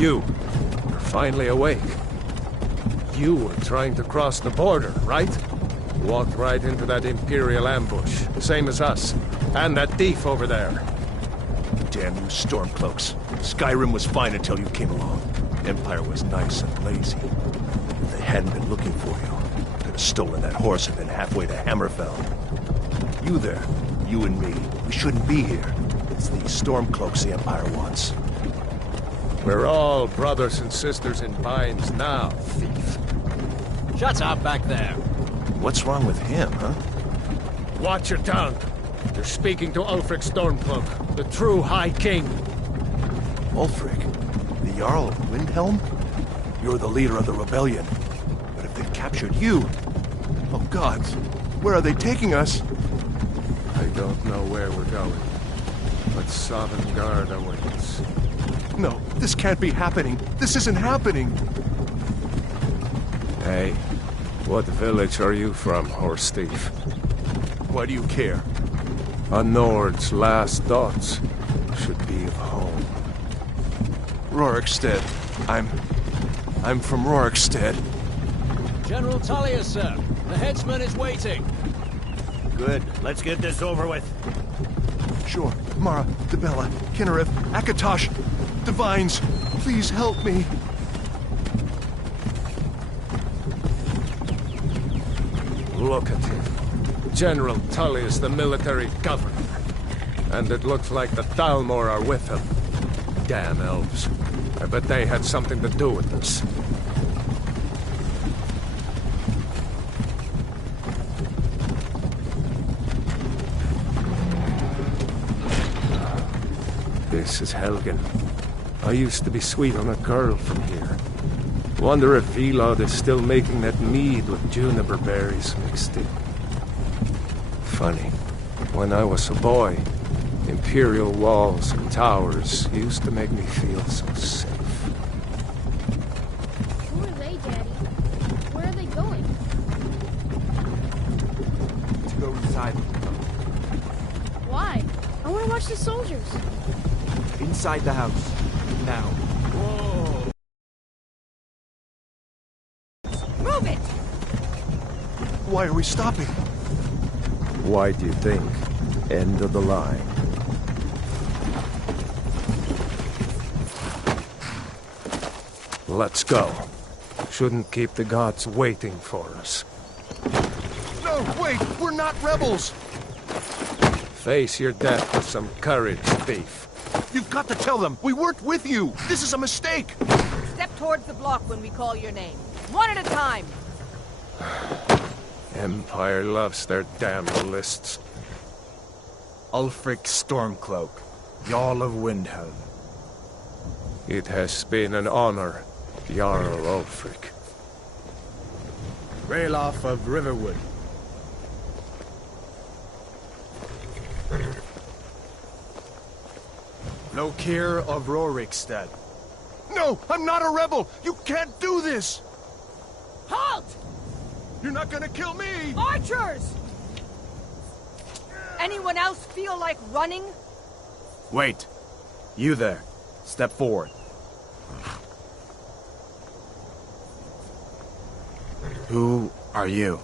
You're finally awake. You were trying to cross the border, right? Walked right into that Imperial ambush, same as us. And that thief over there. Damn you Stormcloaks. Skyrim was fine until you came along. Empire was nice and lazy. If they hadn't been looking for you, they'd have stolen that horse and been halfway to Hammerfell. You there, you and me, we shouldn't be here. It's these Stormcloaks the Empire wants. We're all brothers and sisters in binds now, thief. Shut up back there. What's wrong with him, huh? Watch your tongue. You're speaking to Ulfric Stormcloak, the true High King. Ulfric? The Jarl of Windhelm? You're the leader of the rebellion. But if they've captured you... Oh gods, where are they taking us? I don't know where we're going, but Sovngarde awaits. No, this can't be happening. This isn't happening. Hey, what village are you from, horse thief? Why do you care? A Nord's last thoughts should be of home. Rorikstead. I'm from Rorikstead. General Tullius, sir. The headsman is waiting. Good. Let's get this over with. Sure. Mara, Dibella, Kinnereth, Akatosh, Divines, please help me. Look at him. General Tullius, the military governor. And it looks like the Thalmor are with him. Damn elves. I bet they had something to do with this. This is Helgen. I used to be sweet on a girl from here. Wonder if Vilod is still making that mead with juniper berries mixed in. Funny, when I was a boy, Imperial walls and towers used to make me feel so safe. Who are they, Daddy? Where are they going? To go inside. Why? I want to watch the soldiers. Inside the house. Now. Whoa! Move it! Why are we stopping? Why do you think? End of the line. Let's go. Shouldn't keep the gods waiting for us. No, wait! We're not rebels! Face your death with some courage, thief. You've got to tell them! We weren't with you! This is a mistake! Step towards the block when we call your name. One at a time. Empire loves their damn lists. Ulfric Stormcloak, Jarl of Windhelm. It has been an honor, Jarl Ulfric. Ralof of Riverwood. Lokir of Rorikstead. No! I'm not a rebel! You can't do this! Halt! You're not gonna kill me! Archers! Anyone else feel like running? Wait. You there. Step forward. Who are you?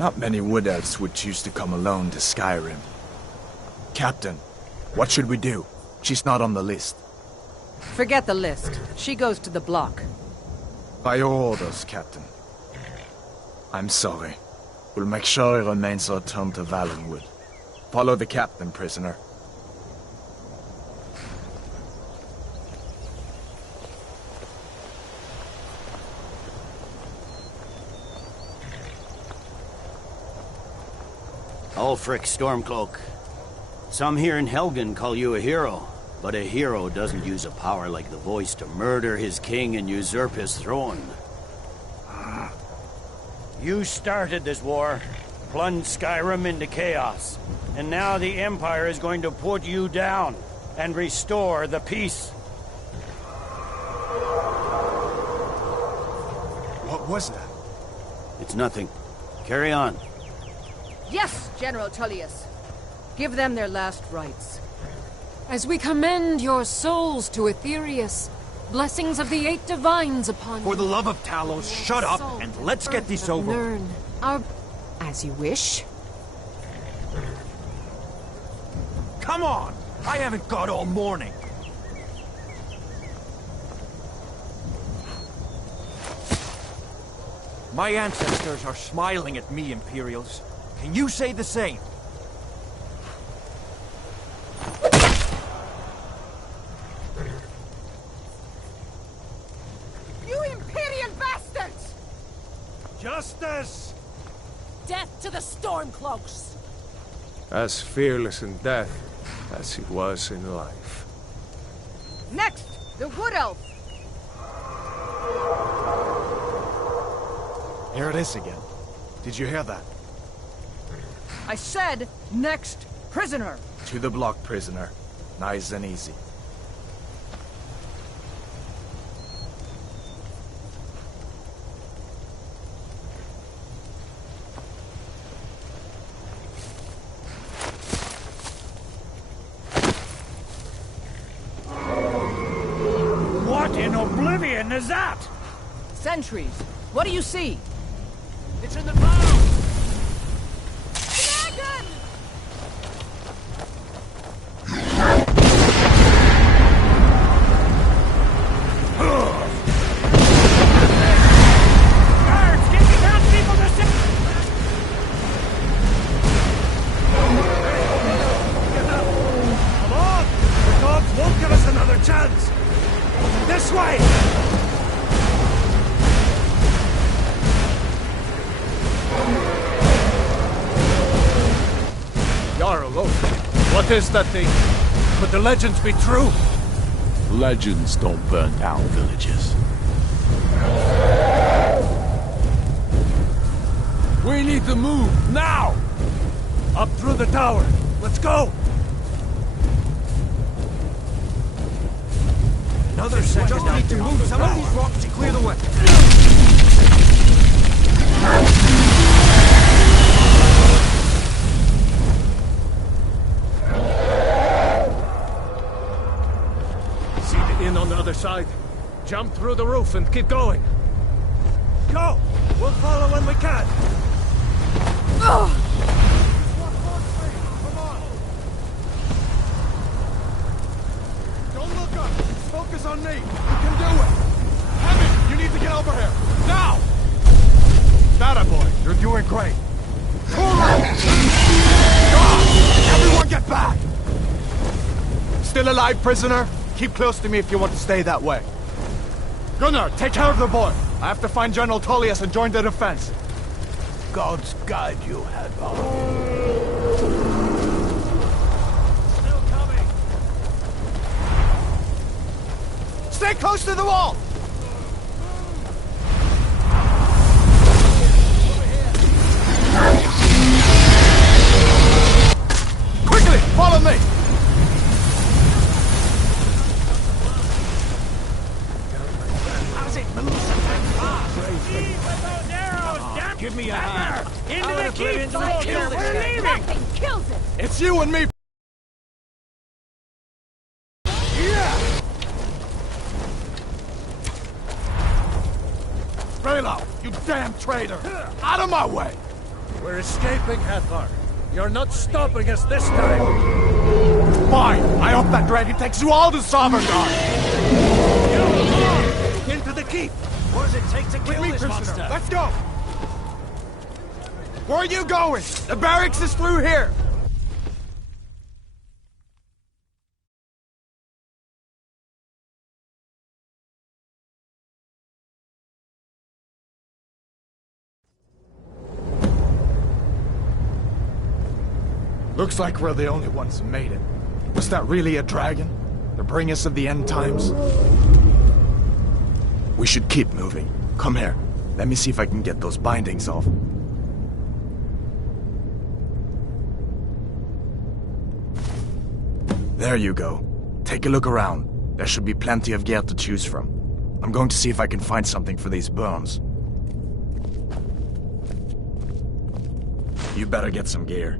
Not many wood elves would choose to come alone to Skyrim. Captain, what should we do? She's not on the list. Forget the list. She goes to the block. By your orders, Captain. I'm sorry. We'll make sure he remains returned to Valenwood. Follow the captain, prisoner. Ulfric Stormcloak. Some here in Helgen call you a hero, but a hero doesn't use a power like the voice to murder his king and usurp his throne. You started this war, plunged Skyrim into chaos, and now the Empire is going to put you down and restore the peace. What was that? It's nothing. Carry on. Yes, General Tullius. Give them their last rites. As we commend your souls to Aetherius, blessings of the 8 divines upon For you. the love of Talos, shut up and let's get this over. Learn our... As you wish. Come on! I haven't got all morning. My ancestors are smiling at me, Imperials. Can you say the same? You Imperial bastards! Justice! Death to the Stormcloaks! As fearless in death as he was in life. Next, the Wood Elf. Here it is again. Did you hear that? I said, next prisoner. To the block, prisoner. Nice and easy. What in oblivion is that? Sentries. What do you see? It's in the bow! Dragon! Guards, get the townspeople to sit! Come on! The dogs won't give us another chance! This way! Jarl, what is that thing? Could the legends be true? Legends don't burn down villages. We need to move, now! Up through the tower. Let's go! Another section. Just need to move some of these rocks to clear the way. See the inn on the other side? Jump through the roof and keep going. Go! We'll follow when we can. Don't look up! Focus on me! You can do it! Hammond, you need to get over here! Now! That boy, you're doing great! Everyone get back! Still alive, prisoner? Keep close to me if you want to stay that way. Gunnar, take care of the boy! I have to find General Tullius and join the defense. Gods guide you, Hadvar. Still coming. Stay close to the wall! Quickly, follow me! How's it? Give me a hand. Into the keep, soldiers! We're leaving! Nothing kills it! It's you and me! Raylo, you damn traitor! Out of my way! We're escaping, Hathor. You're not stopping us this time. Fine. I hope that dragon takes you all to Sovngarde. Into the keep. What does it take to kill this monster? Let's go. Where are you going? The barracks is through here. Looks like we're the only ones who made it. Was that really a dragon? To bring us of the end times? We should keep moving. Come here. Let me see if I can get those bindings off. There you go. Take a look around. There should be plenty of gear to choose from. I'm going to see if I can find something for these burns. You better get some gear.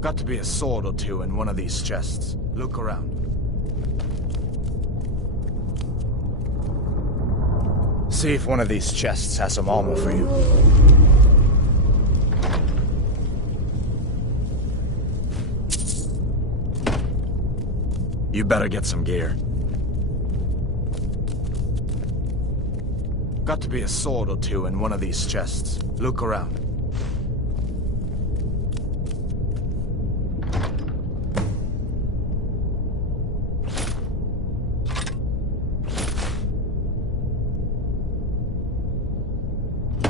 Got to be a sword or two in one of these chests. Look around. See if one of these chests has some armor for you. You better get some gear. Got to be a sword or two in one of these chests. Look around.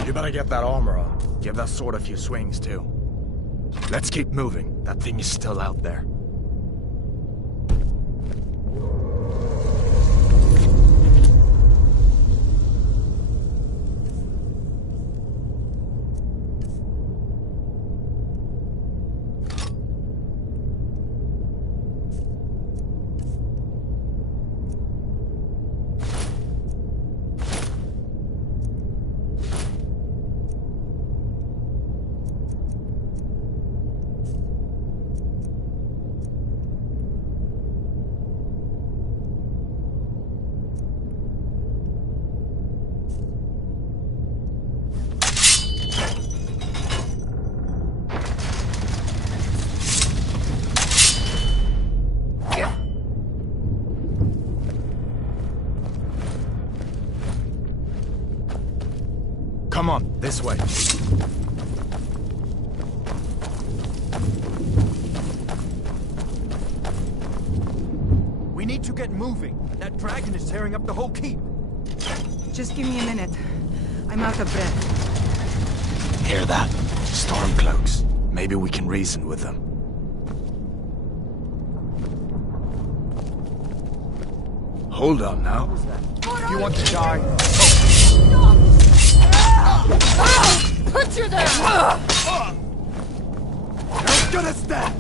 You better get that armor on. Give that sword a few swings, too. Let's keep moving. That thing is still out there. Come on, this way. We need to get moving. That dragon is tearing up the whole keep. Just give me a minute. I'm out of breath. Hear that? Stormcloaks. Maybe we can reason with them. Hold on now. If you want to die... Put you there! You're gonna stand!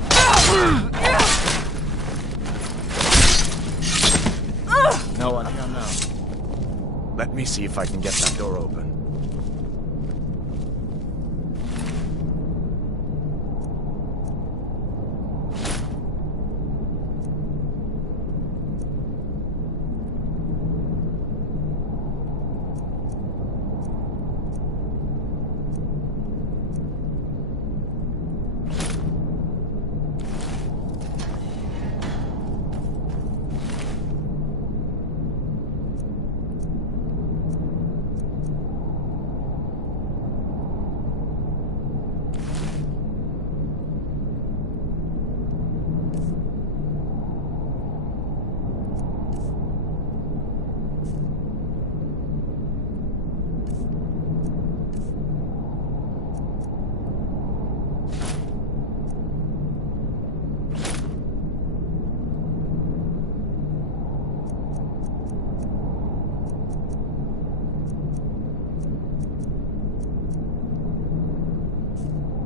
No one here now. Let me see if I can get that door open.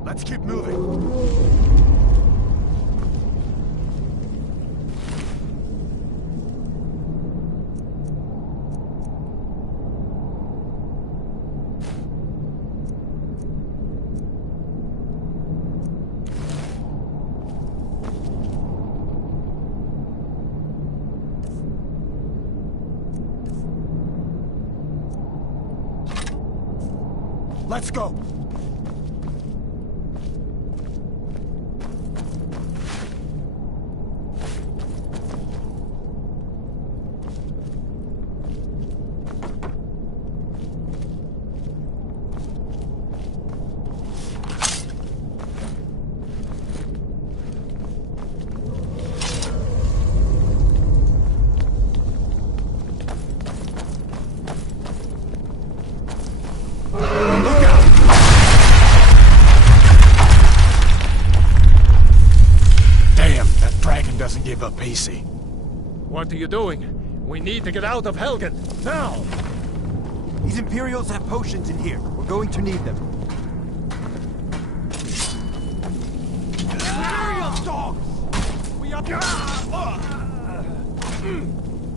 Let's keep moving. Let's go! Doesn't give up easy. What are you doing? We need to get out of Helgen, now! These Imperials have potions in here. We're going to need them. Imperial dogs! We are...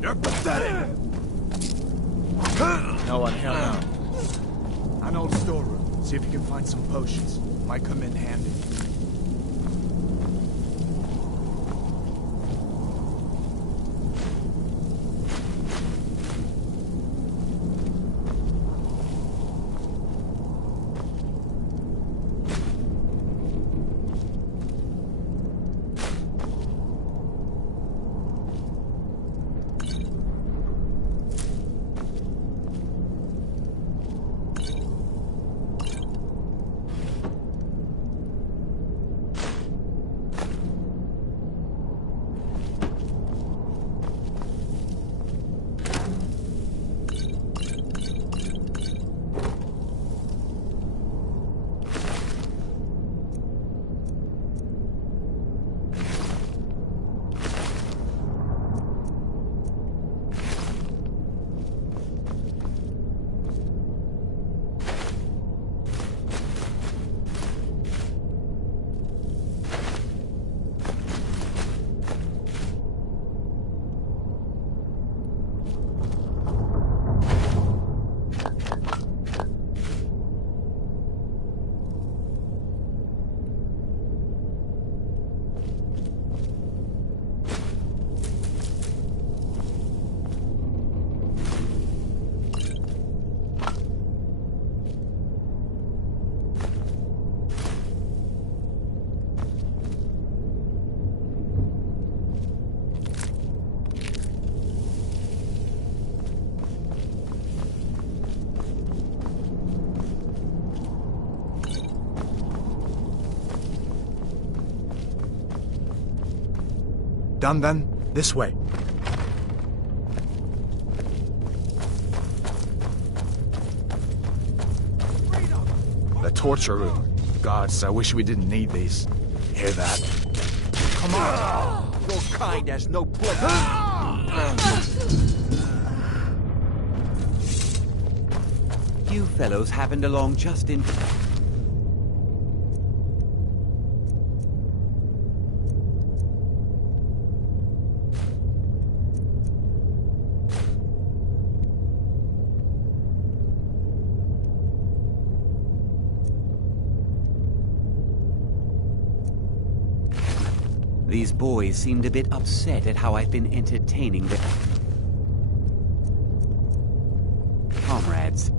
You're pathetic! No one here now. An old storeroom. See if you can find some potions. Might come in handy. Done then? This way. The torture room. Gods, I wish we didn't need these. Hear that? Come on! Your kind has no place. You fellows happened along just in... These boys seemed a bit upset at how I've been entertaining their comrades.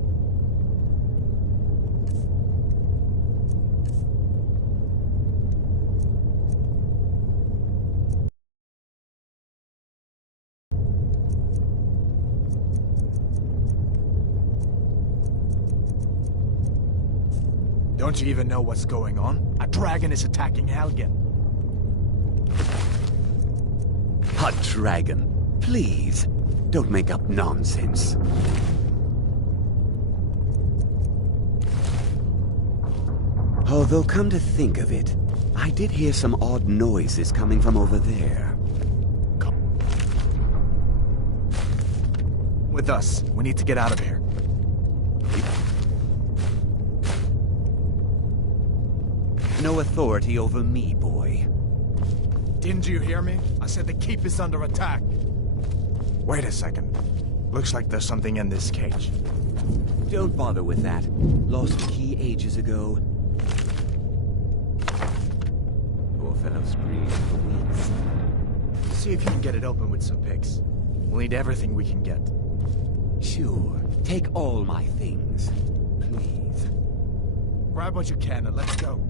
Don't you even know what's going on? A dragon is attacking Helgen. A dragon. Please, don't make up nonsense. Although, come to think of it, I did hear some odd noises coming from over there. Come. With us. We need to get out of here. No authority over me, boy. Didn't you hear me? I said the keep is under attack. Wait a second. Looks like there's something in this cage. Don't bother with that. Lost the key ages ago. Poor fellow screamed for weeks. See if you can get it open with some picks. We'll need everything we can get. Sure. Take all my things. Please. Grab what you can and let's go.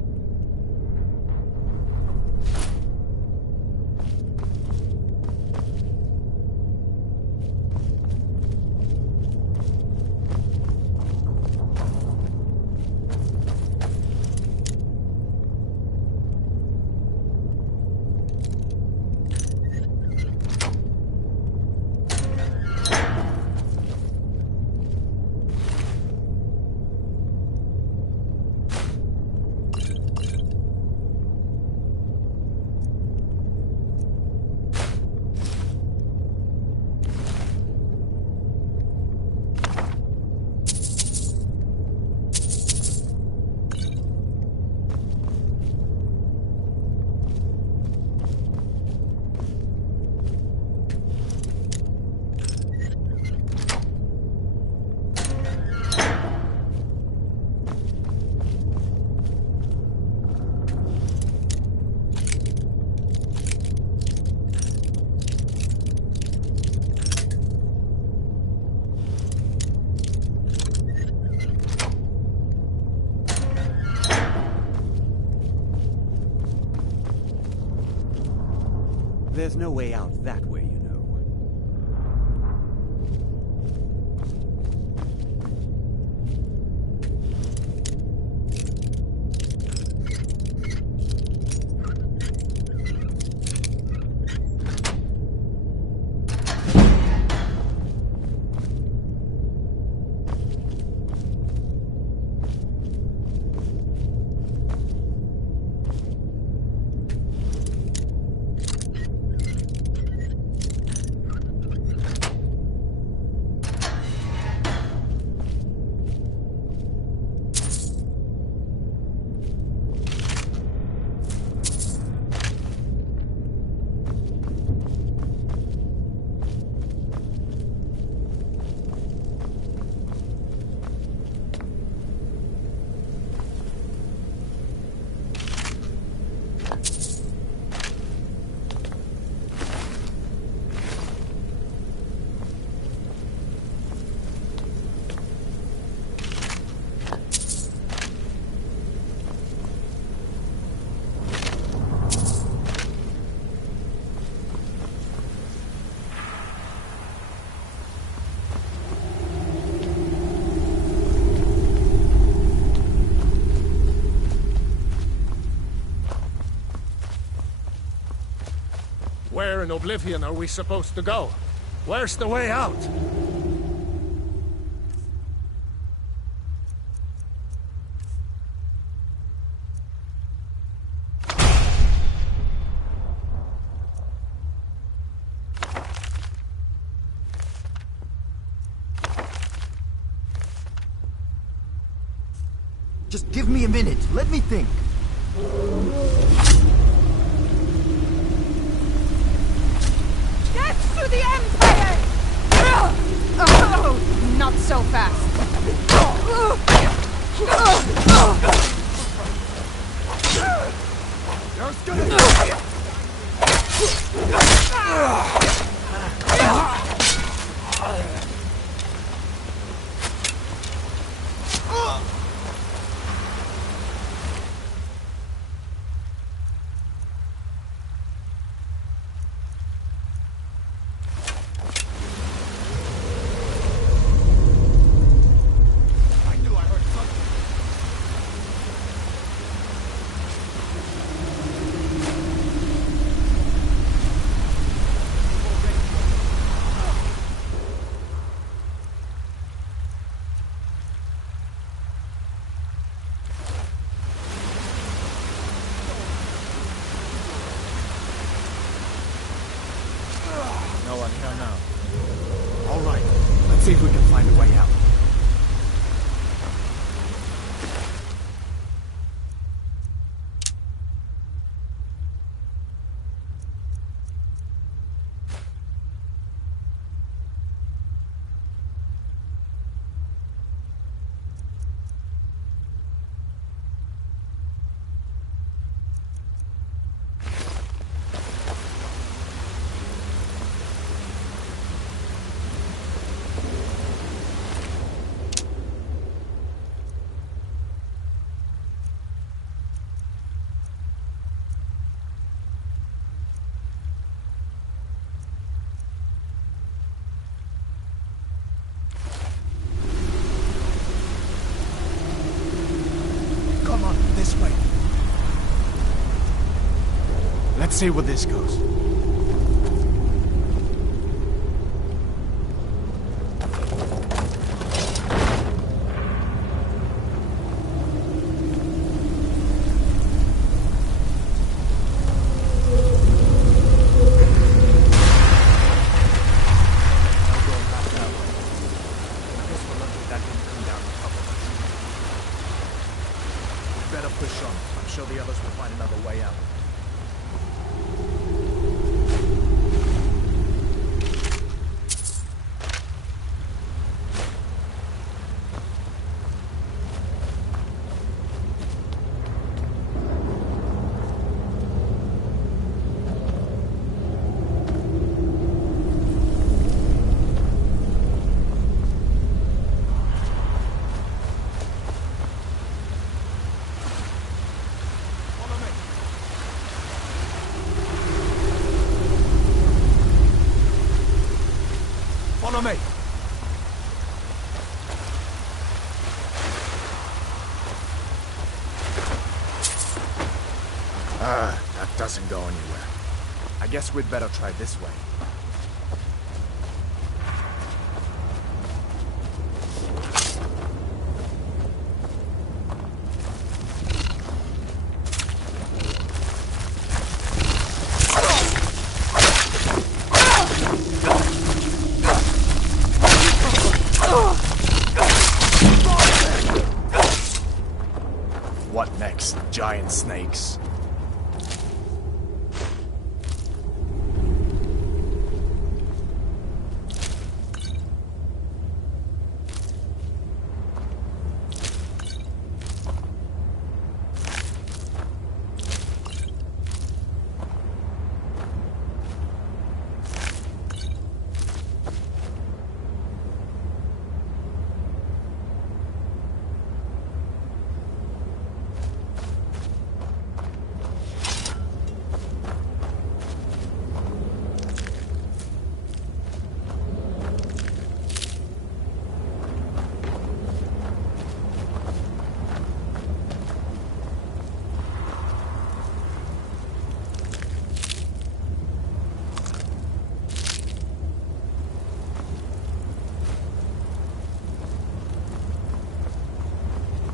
There's no way out that way, you know. Where in Oblivion are we supposed to go? Where's the way out? Just give me a minute. Let me think. Death to the Empire! Oh, not so fast. There's gonna no one here now. All right, let's see if we can find a way out. this way. Let's see where this goes. Follow me. That doesn't go anywhere. I guess we'd better try this way. What next? Giant snakes.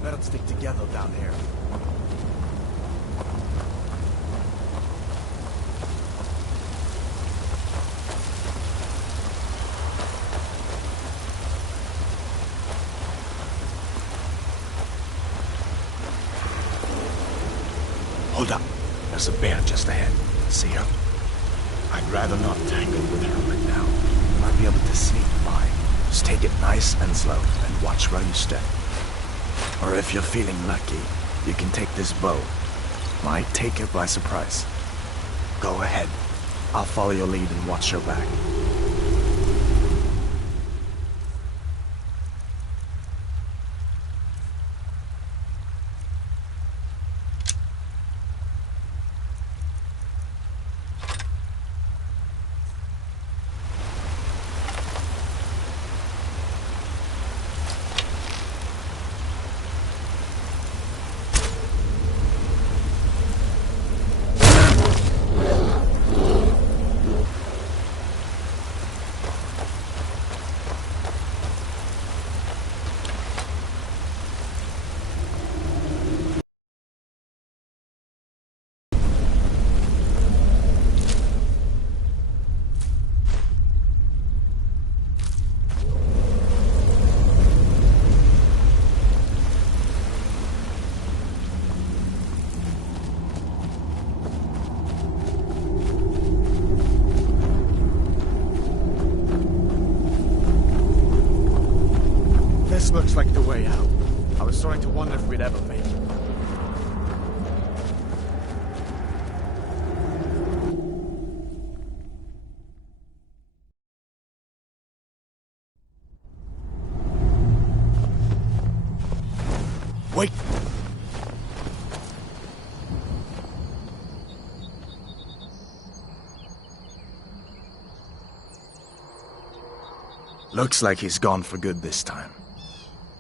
Better stick together down here. Hold up. There's a bear just ahead. See her? I'd rather not tangle with her right now. You might be able to sneak by. Just take it nice and slow, and watch where you step. Or if you're feeling lucky, you can take this bow. Might take her by surprise. Go ahead. I'll follow your lead and watch your back. This looks like the way out. I was starting to wonder if we'd ever make it. Wait! Looks like he's gone for good this time.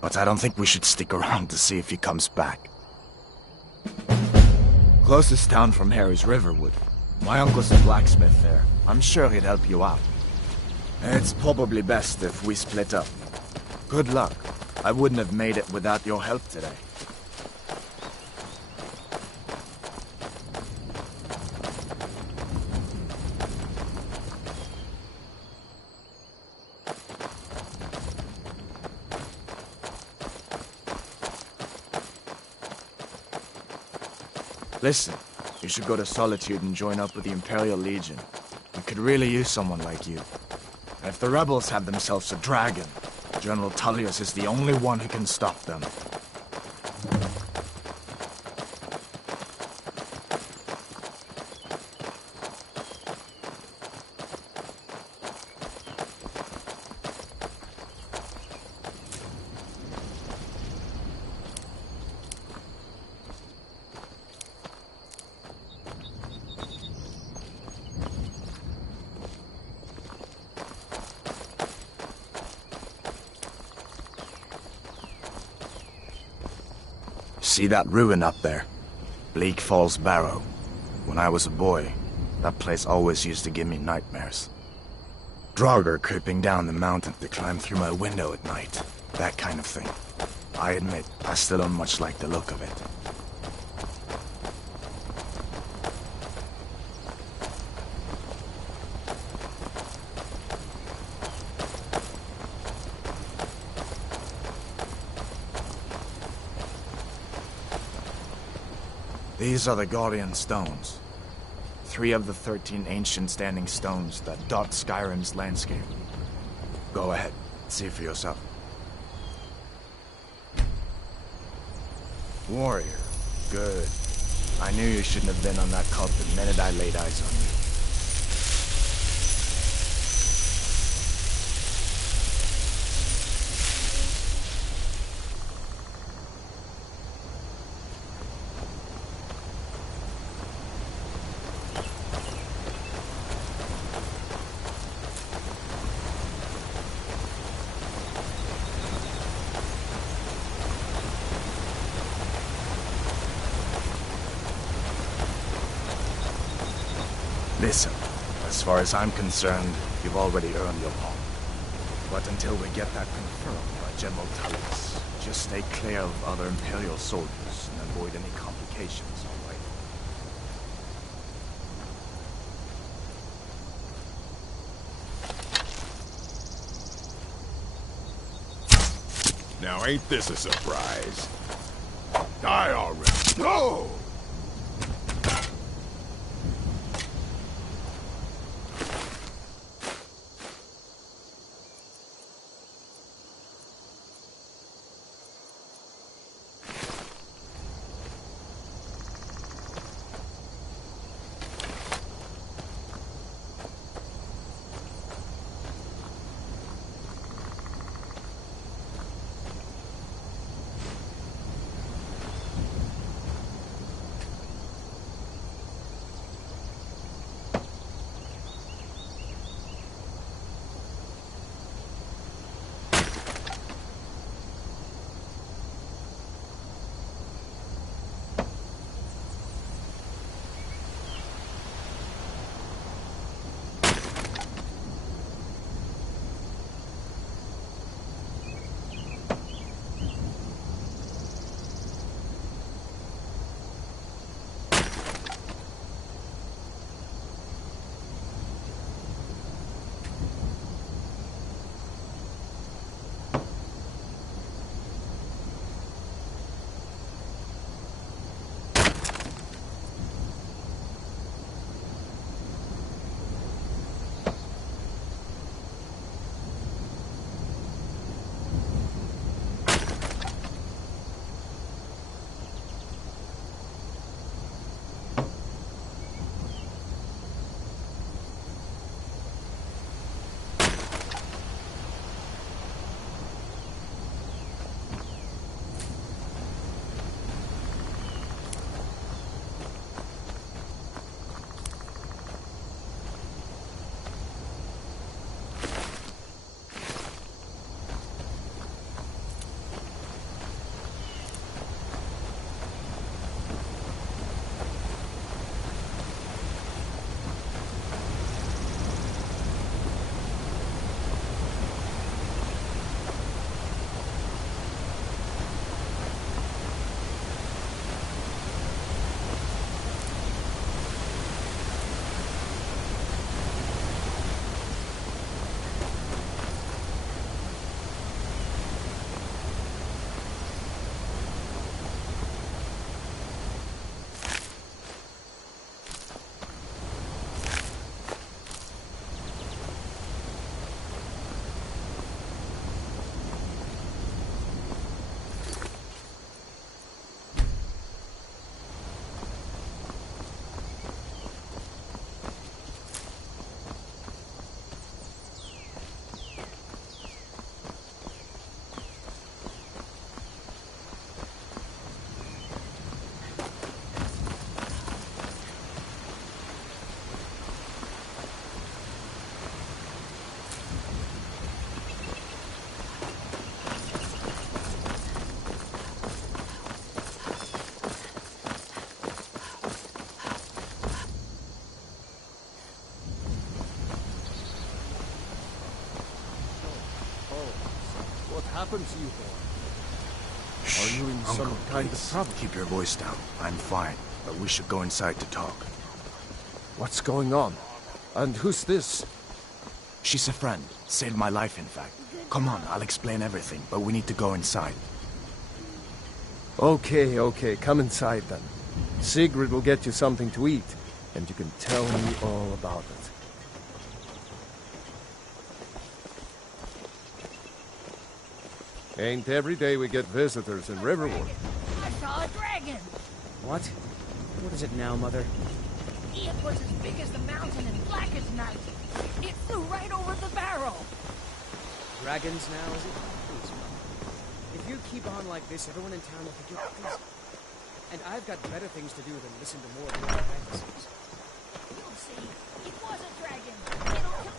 But I don't think we should stick around to see if he comes back. Closest town from here is Riverwood. My uncle's a blacksmith there. I'm sure he'd help you out. It's probably best if we split up. Good luck. I wouldn't have made it without your help today. Listen, you should go to Solitude and join up with the Imperial Legion. We could really use someone like you. And if the rebels have themselves a dragon, General Tullius is the only one who can stop them. See that ruin up there? Bleak Falls Barrow. When I was a boy, that place always used to give me nightmares. Draugr creeping down the mountain to climb through my window at night. That kind of thing. I admit, I still don't much like the look of it. These are the Guardian Stones. 3 of the 13 ancient standing stones that dot Skyrim's landscape. Go ahead, see for yourself. Warrior. Good. I knew you shouldn't have been on that cult the minute I laid eyes on you. Listen, as far as I'm concerned, you've already earned your palm. But until we get that confirmed by General Tullius, just stay clear of other Imperial soldiers and avoid any complications, all right? Now ain't this a surprise? Die already. No! happened to you, boy? Are you in Uncle, some kind of please. trouble? Keep your voice down. I'm fine, but we should go inside to talk. What's going on? And who's this? She's a friend. Saved my life, in fact. Come on, I'll explain everything, but we need to go inside. Okay, come inside then. Sigrid will get you something to eat, and you can tell me all about it. Ain't every day we get visitors in Riverwood. I saw a dragon. What? What is it now, Mother? It was as big as the mountain and black as night. It flew right over the barrel. Dragons now, is it? Please, Mom. If you keep on like this, everyone in town will think you're crazy. And I've got better things to do than listen to more of your fantasies. You'll see. It was a dragon. It'll kill...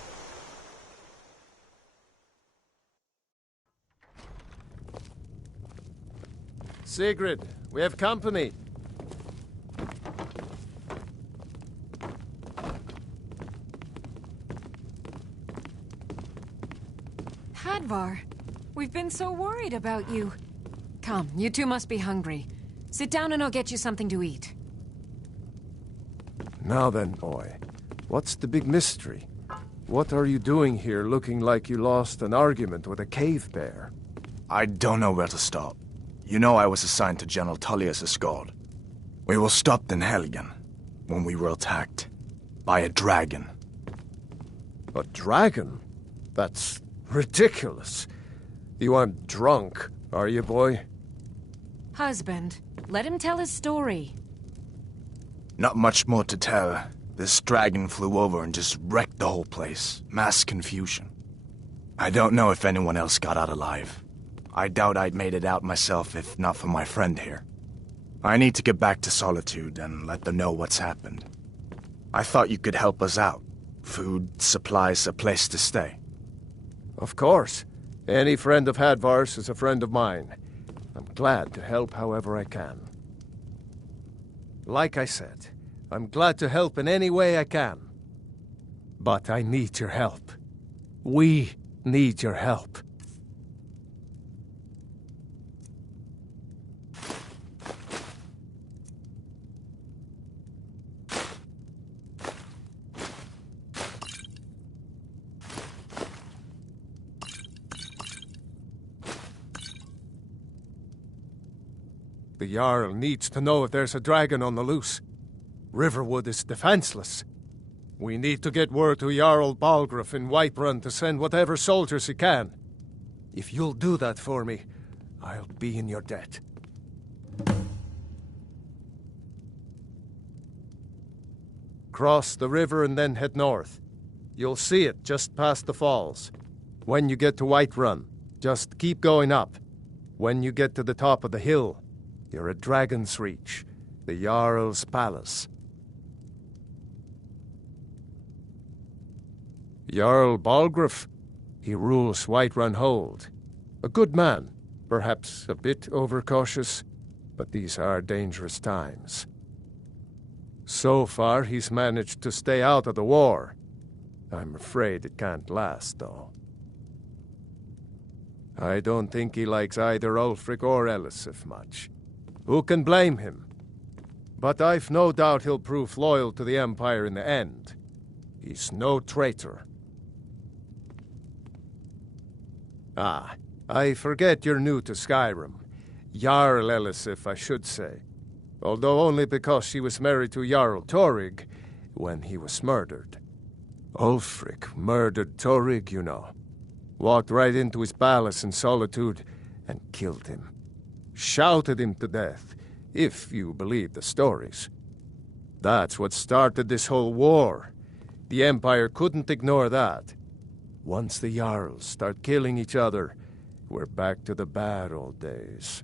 Sigrid, we have company. Hadvar, we've been so worried about you. Come, you two must be hungry. Sit down and I'll get you something to eat. Now then, boy, what's the big mystery? What are you doing here looking like you lost an argument with a cave bear? I don't know where to start. You know I was assigned to General Tullius' guard. We were stopped in Helgen when we were attacked by a dragon. A dragon? That's ridiculous. You aren't drunk, are you, boy? Husband, let him tell his story. Not much more to tell. This dragon flew over and just wrecked the whole place. Mass confusion. I don't know if anyone else got out alive. I doubt I'd made it out myself if not for my friend here. I need to get back to Solitude and let them know what's happened. I thought you could help us out. Food, supplies, a place to stay. Of course. Any friend of Hadvar's is a friend of mine. I'm glad to help however I can. Like I said, I'm glad to help in any way I can. But I need your help. We need your help. The Jarl needs to know if there's a dragon on the loose. Riverwood is defenseless. We need to get word to Jarl Balgruuf in Whiterun to send whatever soldiers he can. If you'll do that for me, I'll be in your debt. Cross the river and then head north. You'll see it just past the falls. When you get to Whiterun, just keep going up. When you get to the top of the hill, you're at Dragon's Reach, the Jarl's palace. Jarl Balgruuf, he rules Whiterun Hold. A good man, perhaps a bit overcautious, but these are dangerous times. So far, he's managed to stay out of the war. I'm afraid it can't last, though. I don't think he likes either Ulfric or Elisif much. Who can blame him? But I've no doubt he'll prove loyal to the Empire in the end. He's no traitor. Ah, I forget you're new to Skyrim. Jarl Elisif, I should say. Although only because she was married to Jarl Torrig when he was murdered. Ulfric murdered Torrig, you know. Walked right into his palace in Solitude and killed him. Shouted him to death, if you believe the stories. That's what started this whole war. The Empire couldn't ignore that. Once the Jarls start killing each other, we're back to the bad old days.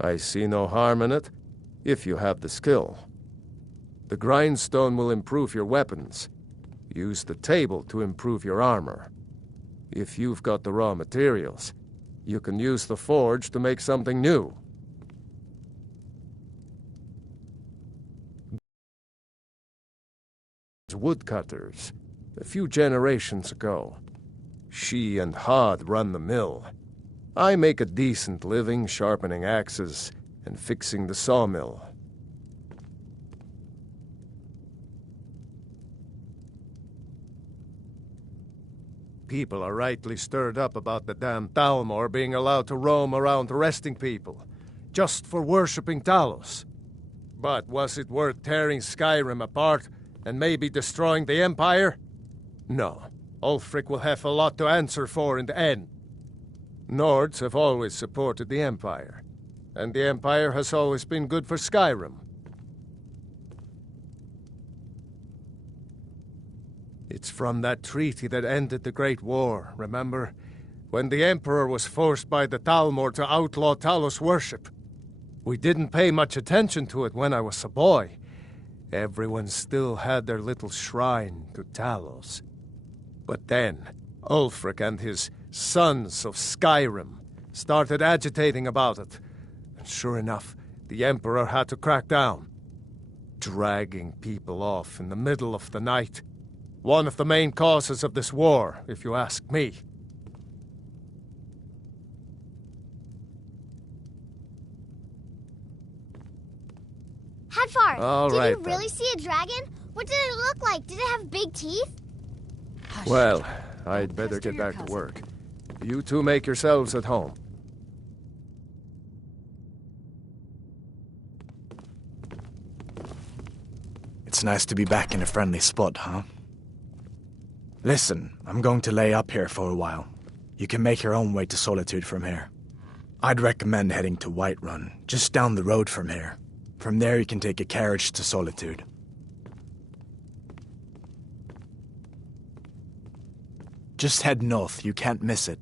I see no harm in it, if you have the skill. The grindstone will improve your weapons. Use the table to improve your armor. If you've got the raw materials, you can use the forge to make something new. Woodcutters. a few generations ago. She and Hod run the mill. I make a decent living sharpening axes and fixing the sawmill. People are rightly stirred up about the damn Thalmor being allowed to roam around arresting people, just for worshipping Talos. But was it worth tearing Skyrim apart and maybe destroying the Empire? No. Ulfric will have a lot to answer for in the end. Nords have always supported the Empire, and the Empire has always been good for Skyrim. It's from that treaty that ended the Great War, remember? When the Emperor was forced by the Thalmor to outlaw Talos worship. We didn't pay much attention to it when I was a boy. Everyone still had their little shrine to Talos. But then, Ulfric and his Sons of Skyrim started agitating about it. And sure enough, the Emperor had to crack down. Dragging people off in the middle of the night. One of the main causes of this war, if you ask me. Hadvar, All did right, you really see a dragon? What did it look like? Did it have big teeth? Well, I'd better get back to work. You two make yourselves at home. It's nice to be back in a friendly spot, huh? Listen, I'm going to lay up here for a while. You can make your own way to Solitude from here. I'd recommend heading to Whiterun, just down the road from here. From there you can take a carriage to Solitude. Just head north, you can't miss it.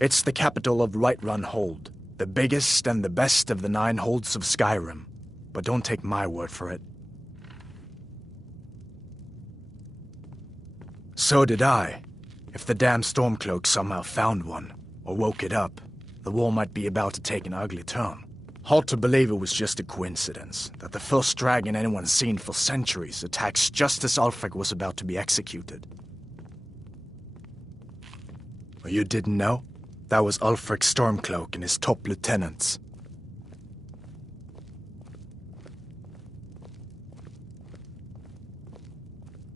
It's the capital of Whiterun Hold, the biggest and the best of the 9 holds of Skyrim. But don't take my word for it. So did I. If the damn Stormcloak somehow found one, or woke it up, the war might be about to take an ugly turn. Hard to believe it was just a coincidence, that the first dragon anyone's seen for centuries attacks just as Ulfric was about to be executed. Well, you didn't know? That was Ulfric's Stormcloak and his top lieutenants.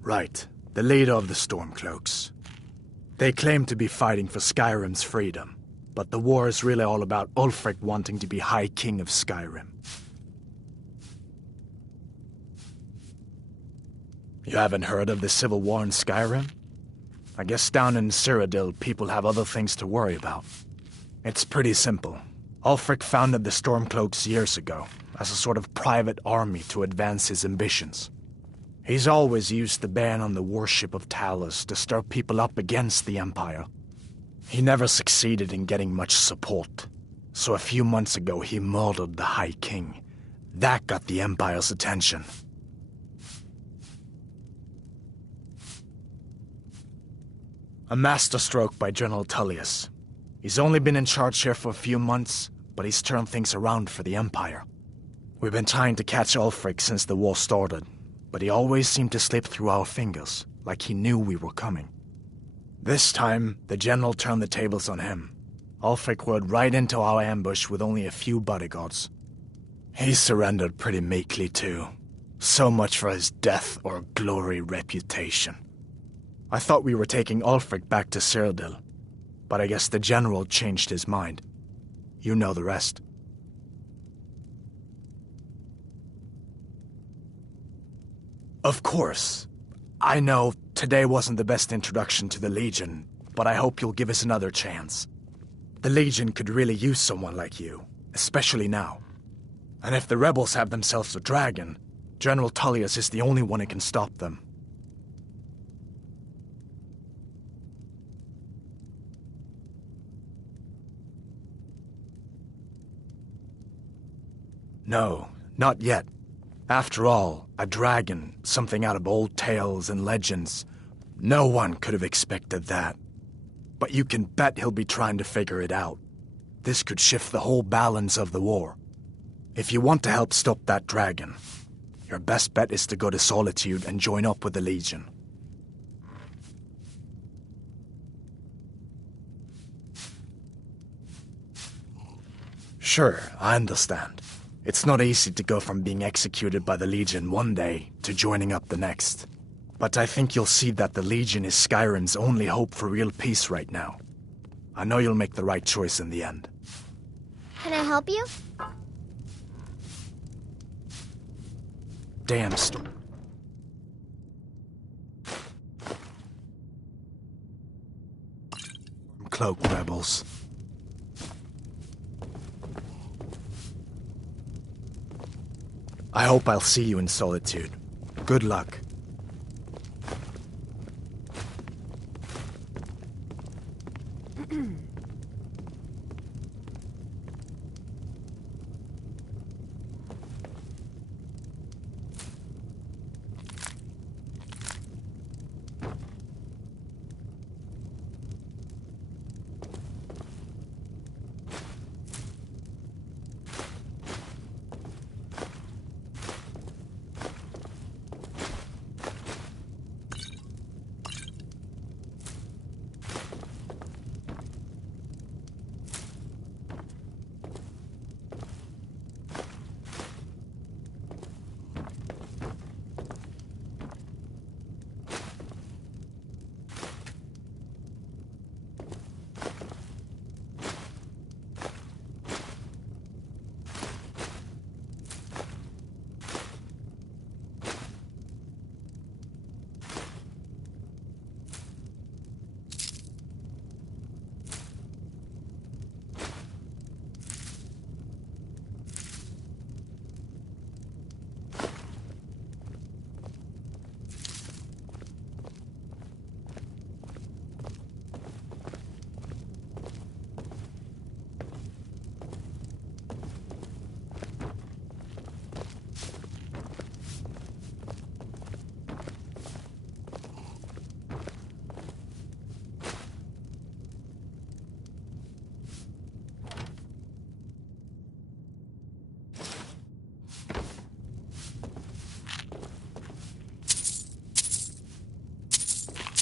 Right. The leader of the Stormcloaks. They claim to be fighting for Skyrim's freedom, but the war is really all about Ulfric wanting to be High King of Skyrim. You haven't heard of the civil war in Skyrim? I guess down in Cyrodiil people have other things to worry about. It's pretty simple. Ulfric founded the Stormcloaks years ago, as a sort of private army to advance his ambitions. He's always used the ban on the worship of Talos to stir people up against the Empire. He never succeeded in getting much support, so a few months ago he murdered the High King. That got the Empire's attention. A masterstroke by General Tullius. He's only been in charge here for a few months, but he's turned things around for the Empire. We've been trying to catch Ulfric since the war started, but he always seemed to slip through our fingers, like he knew we were coming. This time, the general turned the tables on him. Ulfric rode right into our ambush with only a few bodyguards. He surrendered pretty meekly too. So much for his death or glory reputation. I thought we were taking Ulfric back to Cyrodiil, but I guess the general changed his mind. You know the rest. Of course. I know today wasn't the best introduction to the Legion, but I hope you'll give us another chance. The Legion could really use someone like you, especially now. And if the rebels have themselves a dragon, General Tullius is the only one who can stop them. No, not yet. After all, a dragon, something out of old tales and legends. No one could have expected that. But you can bet he'll be trying to figure it out. This could shift the whole balance of the war. If you want to help stop that dragon, your best bet is to go to Solitude and join up with the Legion. Sure, I understand. It's not easy to go from being executed by the Legion one day to joining up the next. But I think you'll see that the Legion is Skyrim's only hope for real peace right now. I know you'll make the right choice in the end. Can I help you? Damn storm. Cloak rebels. I hope I'll see you in Solitude. Good luck.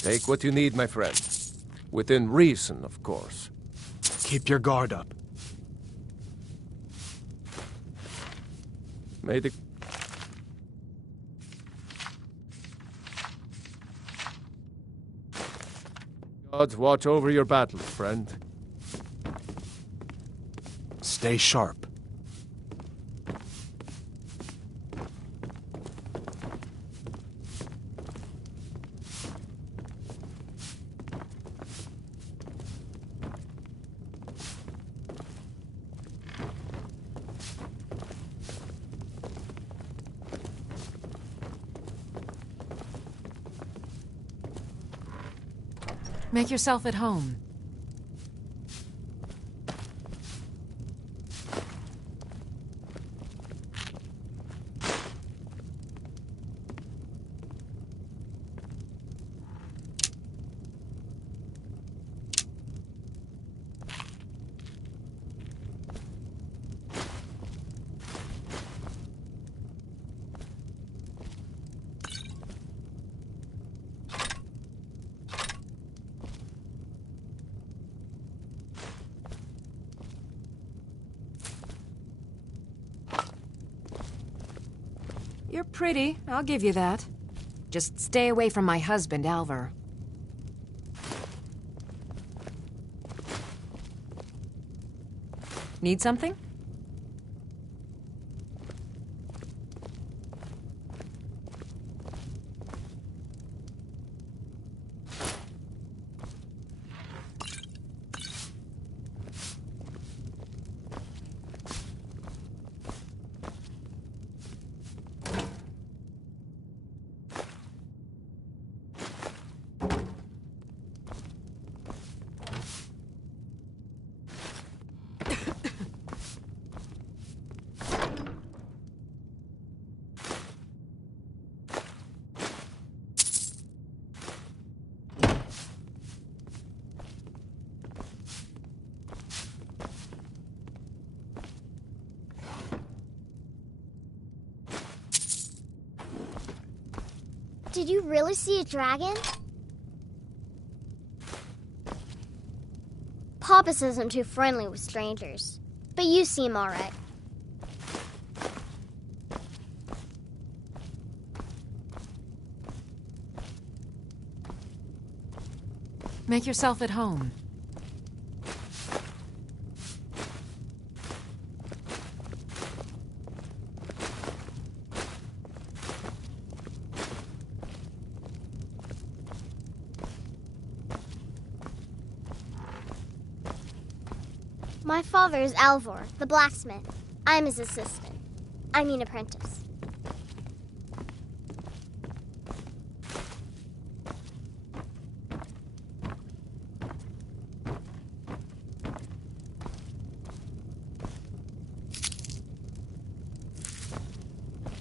Take what you need, my friend. Within reason, of course. Keep your guard up. May the gods watch over your battles, friend. Stay sharp. Make yourself at home. You're pretty, I'll give you that. Just stay away from my husband, Alvar. Need something? Did you really see a dragon? Papa says I'm too friendly with strangers. but you seem all right. Make yourself at home. My father is Alvor, the blacksmith. I'm his assistant. I mean apprentice.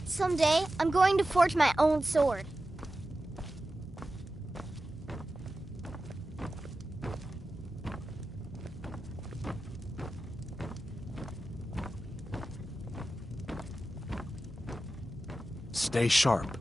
Someday, I'm going to forge my own sword. Stay sharp.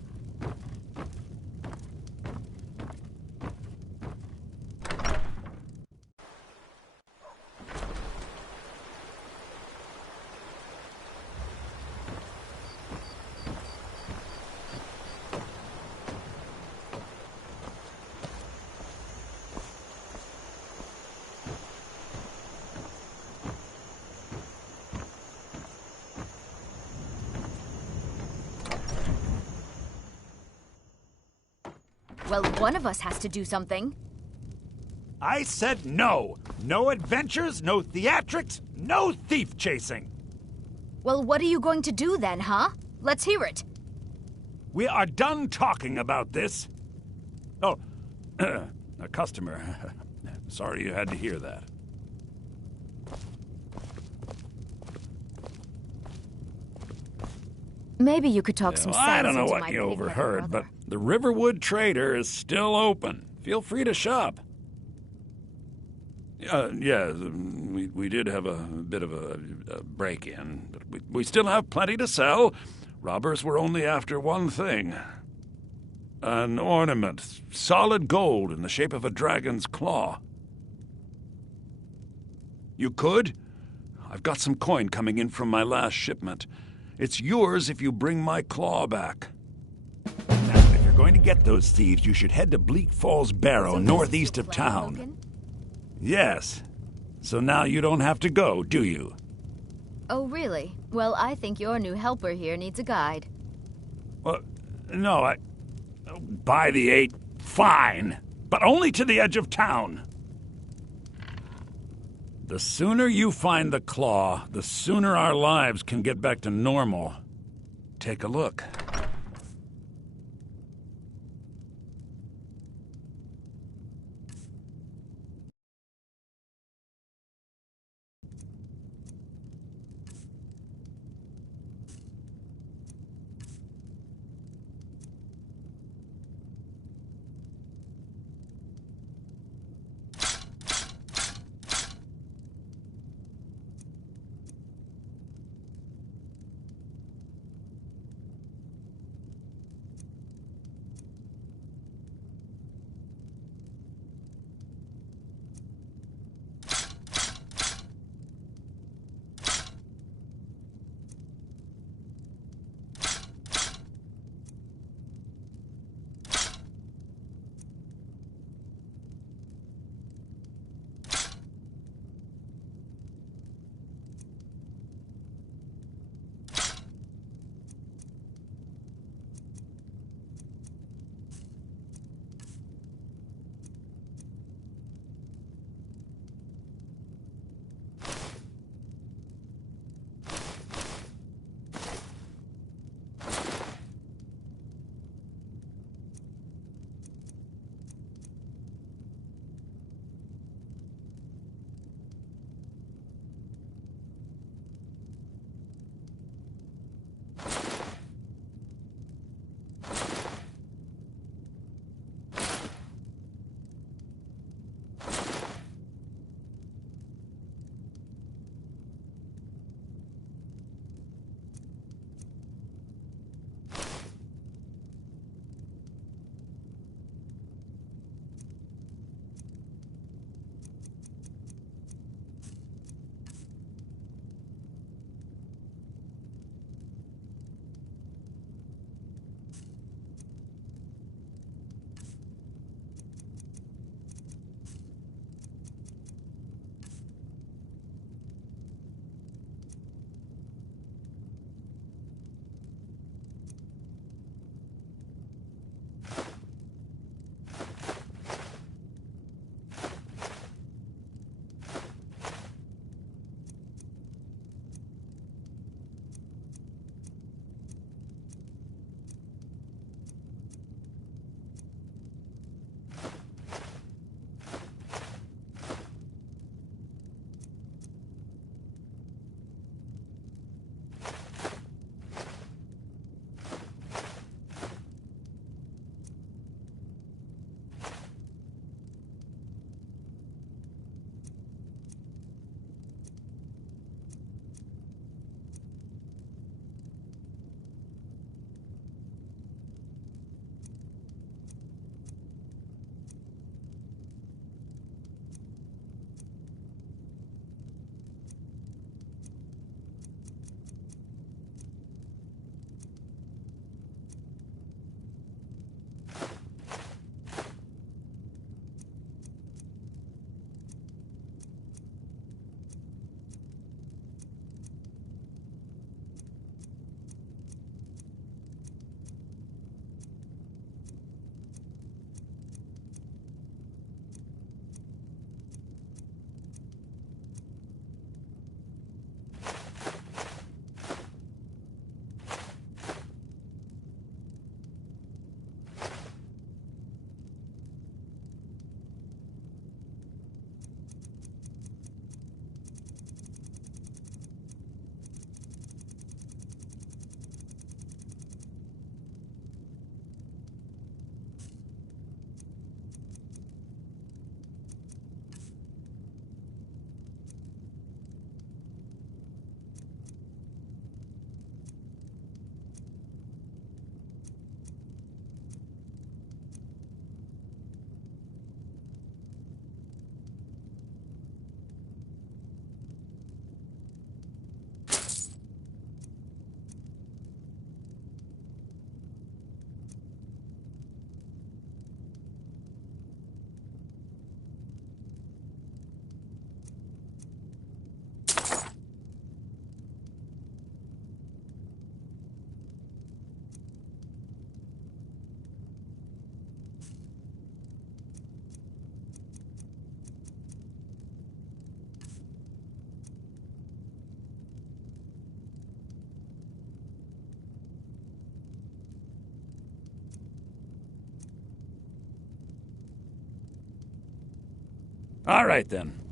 Well, one of us has to do something. I said no. No adventures, no theatrics, no thief chasing. Well, what are you going to do then, huh? Let's hear it. We are done talking about this. Oh, a customer. Sorry you had to hear that. Maybe you could talk some sense I don't know into what my you pig-headed overheard, but brother. the Riverwood Trader is still open. Feel free to shop. Yeah, we did have a bit of a break-in, but we still have plenty to sell. Robbers were only after one thing. An ornament, solid gold in the shape of a dragon's claw. You could? I've got some coin coming in from my last shipment. It's yours if you bring my claw back. Now, if you're going to get those thieves, you should head to Bleak Falls Barrow, northeast of town. Yes. So now you don't have to go, do you? Oh, really? Well, I think your new helper here needs a guide. Well, no, by the 8, fine. But only to the edge of town. The sooner you find the claw, the sooner our lives can get back to normal. Take a look. All right, then.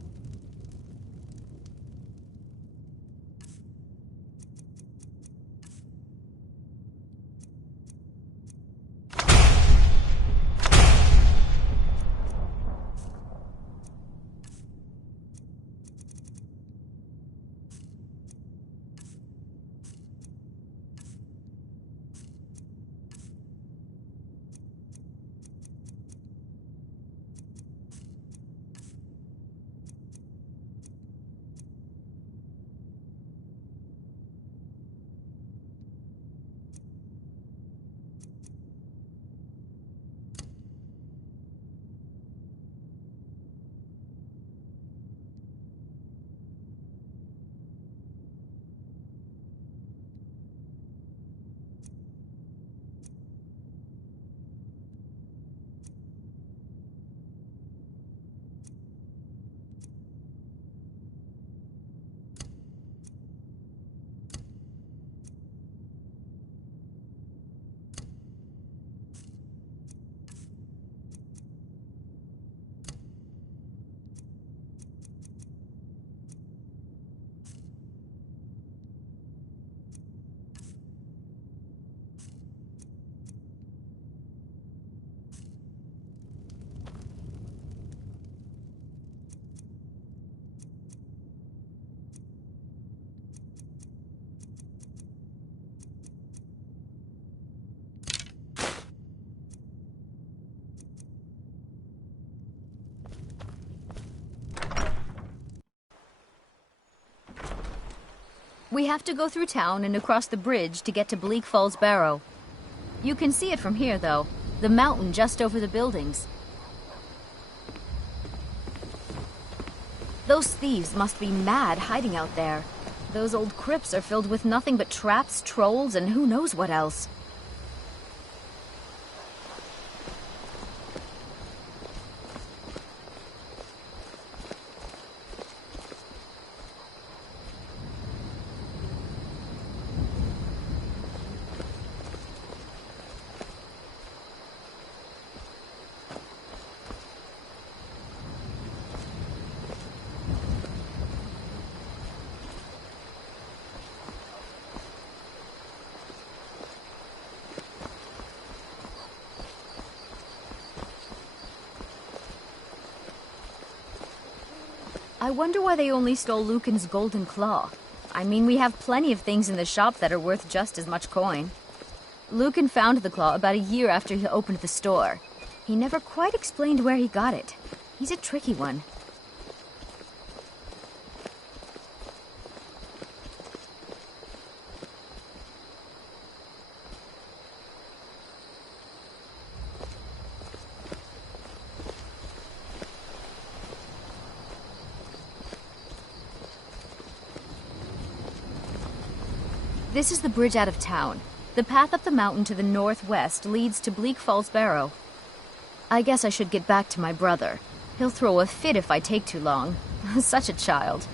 We have to go through town and across the bridge to get to Bleak Falls Barrow. You can see it from here, though. The mountain just over the buildings. Those thieves must be mad hiding out there. Those old crypts are filled with nothing but traps, trolls, and who knows what else. I wonder why they only stole Lucan's golden claw. I mean, we have plenty of things in the shop that are worth just as much coin. Lucan found the claw about a year after he opened the store. He never quite explained where he got it. He's a tricky one. This is the bridge out of town. The path up the mountain to the northwest leads to Bleak Falls Barrow. I guess I should get back to my brother. He'll throw a fit if I take too long. Such a child.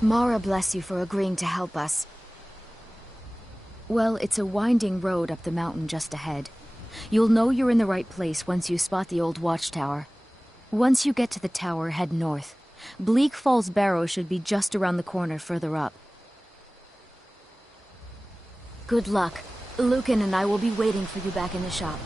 Mara bless you for agreeing to help us. Well, it's a winding road up the mountain just ahead. You'll know you're in the right place once you spot the old watchtower. Once you get to the tower, head north. Bleak Falls Barrow should be just around the corner further up. Good luck. Lucan and I will be waiting for you back in the shop.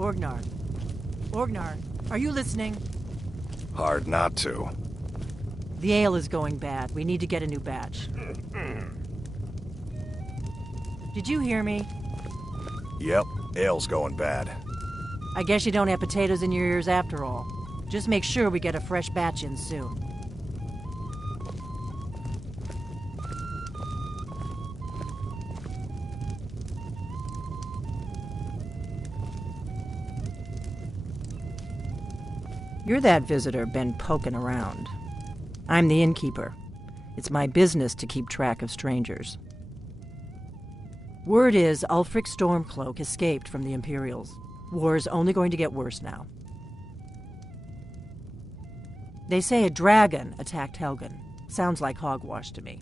Orgnar. Orgnar, are you listening? Hard not to. The ale is going bad. We need to get a new batch. Did you hear me? Yep, ale's going bad. I guess you don't have potatoes in your ears after all. Just make sure we get a fresh batch in soon. You're that visitor been poking around. I'm the innkeeper. It's my business to keep track of strangers. Word is Ulfric Stormcloak escaped from the Imperials. War's only going to get worse now. They say a dragon attacked Helgen. Sounds like hogwash to me.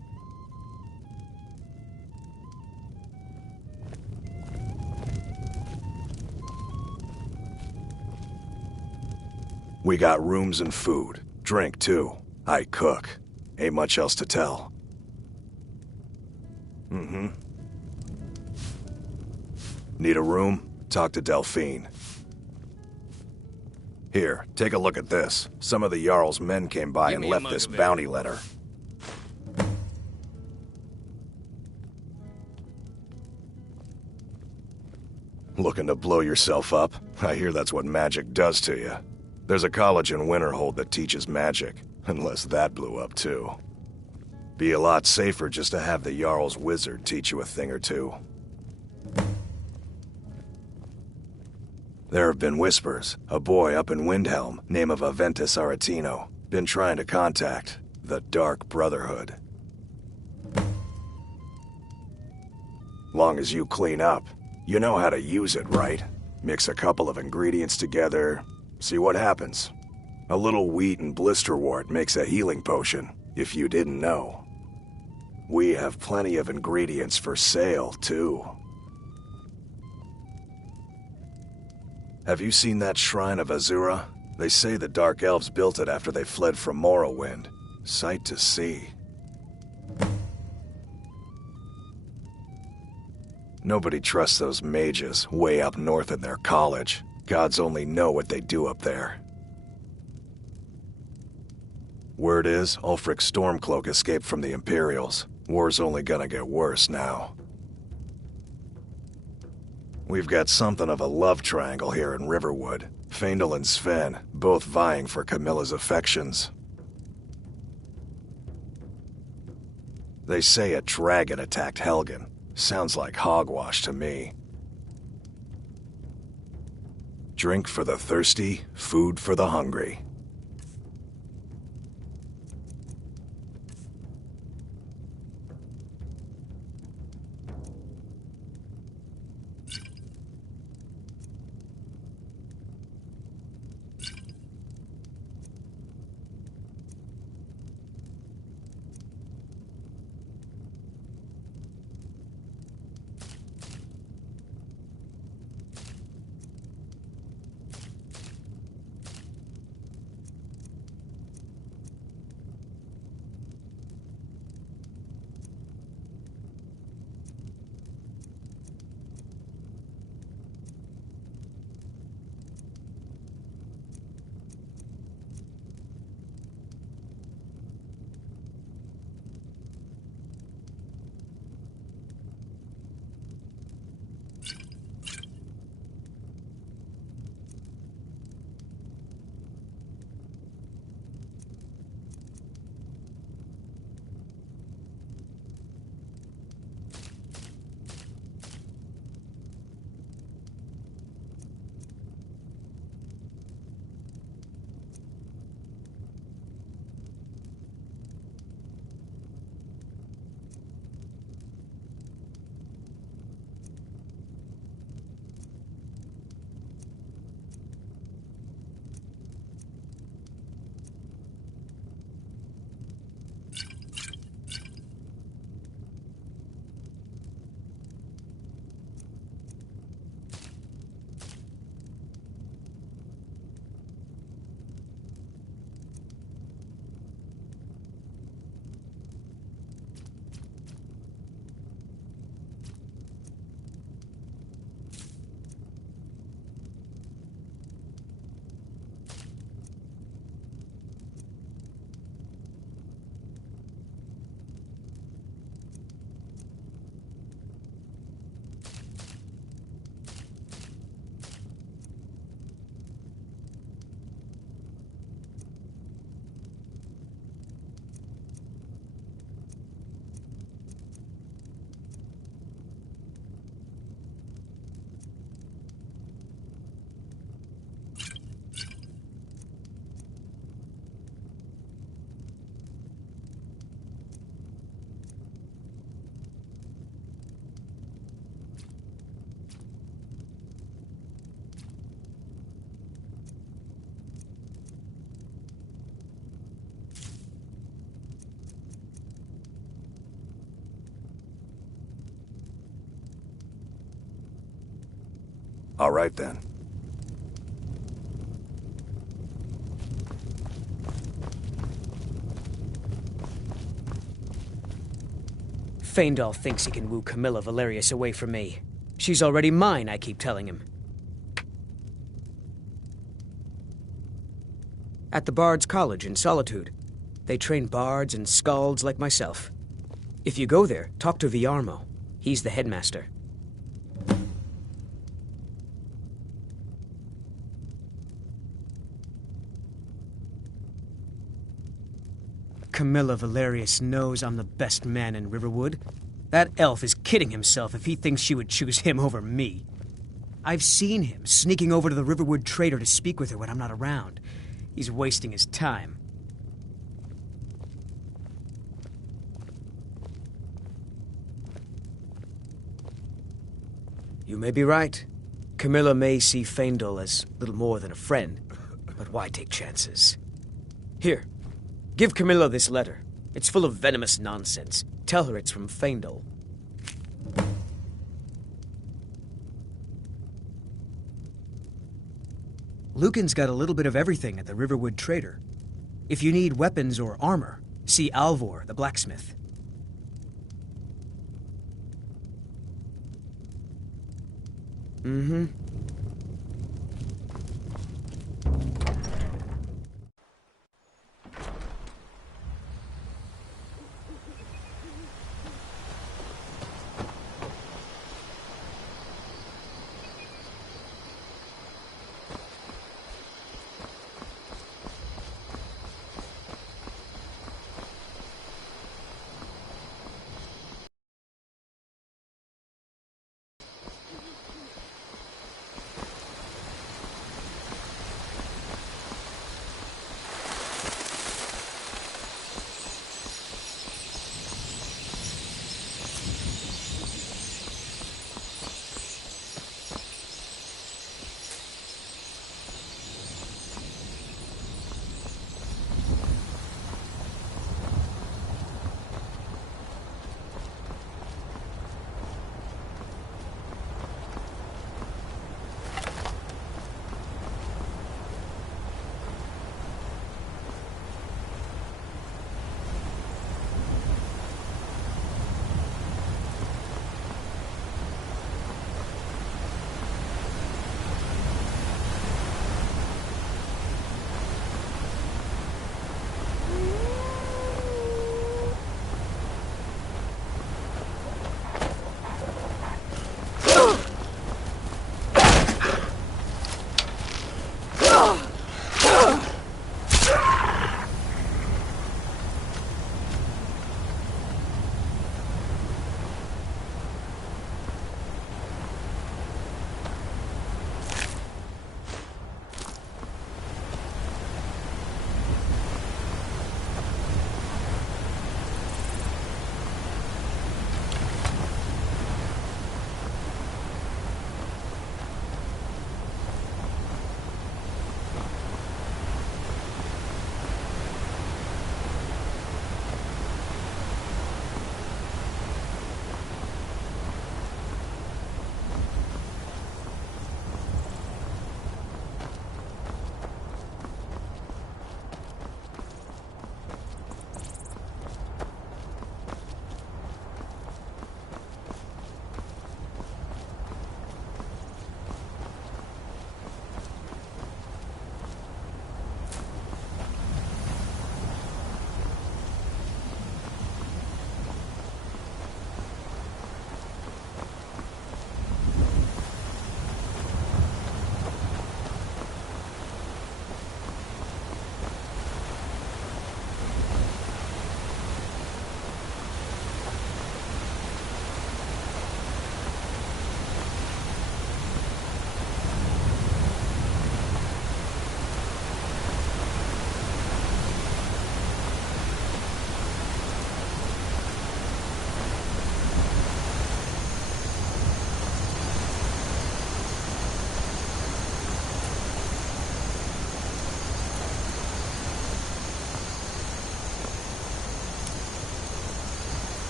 We got rooms and food. Drink, too. I cook. Ain't much else to tell. Mm-hmm. Need a room? Talk to Delphine. Here, take a look at this. Some of the Jarl's men came by and left this bounty letter. Looking to blow yourself up? I hear that's what magic does to you. There's a college in Winterhold that teaches magic, unless that blew up too. Be a lot safer just to have the Jarl's wizard teach you a thing or two. There have been whispers. A boy up in Windhelm, name of Aventus Aretino, been trying to contact the Dark Brotherhood. Long as you clean up, you know how to use it, right? Mix a couple of ingredients together, see what happens. A little wheat and blisterwort makes a healing potion, if you didn't know. We have plenty of ingredients for sale, too. Have you seen that shrine of Azura? They say the Dark Elves built it after they fled from Morrowind. Sight to see. Nobody trusts those mages way up north in their college. Gods only know what they do up there. Word is, Ulfric Stormcloak escaped from the Imperials. War's only gonna get worse now. We've got something of a love triangle here in Riverwood. Faendal and Sven, both vying for Camilla's affections. They say a dragon attacked Helgen. Sounds like hogwash to me. Drink for the thirsty, food for the hungry. All right, then. Faendal thinks he can woo Camilla Valerius away from me. She's already mine, I keep telling him. At the Bard's College in Solitude. They train bards and skalds like myself. If you go there, talk to Viarmo. He's the headmaster. Camilla Valerius knows I'm the best man in Riverwood. That elf is kidding himself if he thinks she would choose him over me. I've seen him sneaking over to the Riverwood trader to speak with her when I'm not around. He's wasting his time. You may be right. Camilla may see Faendal as little more than a friend, but why take chances? Here. Give Camilla this letter. It's full of venomous nonsense. Tell her it's from Faendal. Lucan's got a little bit of everything at the Riverwood Trader. If you need weapons or armor, see Alvor, the blacksmith. Mm-hmm.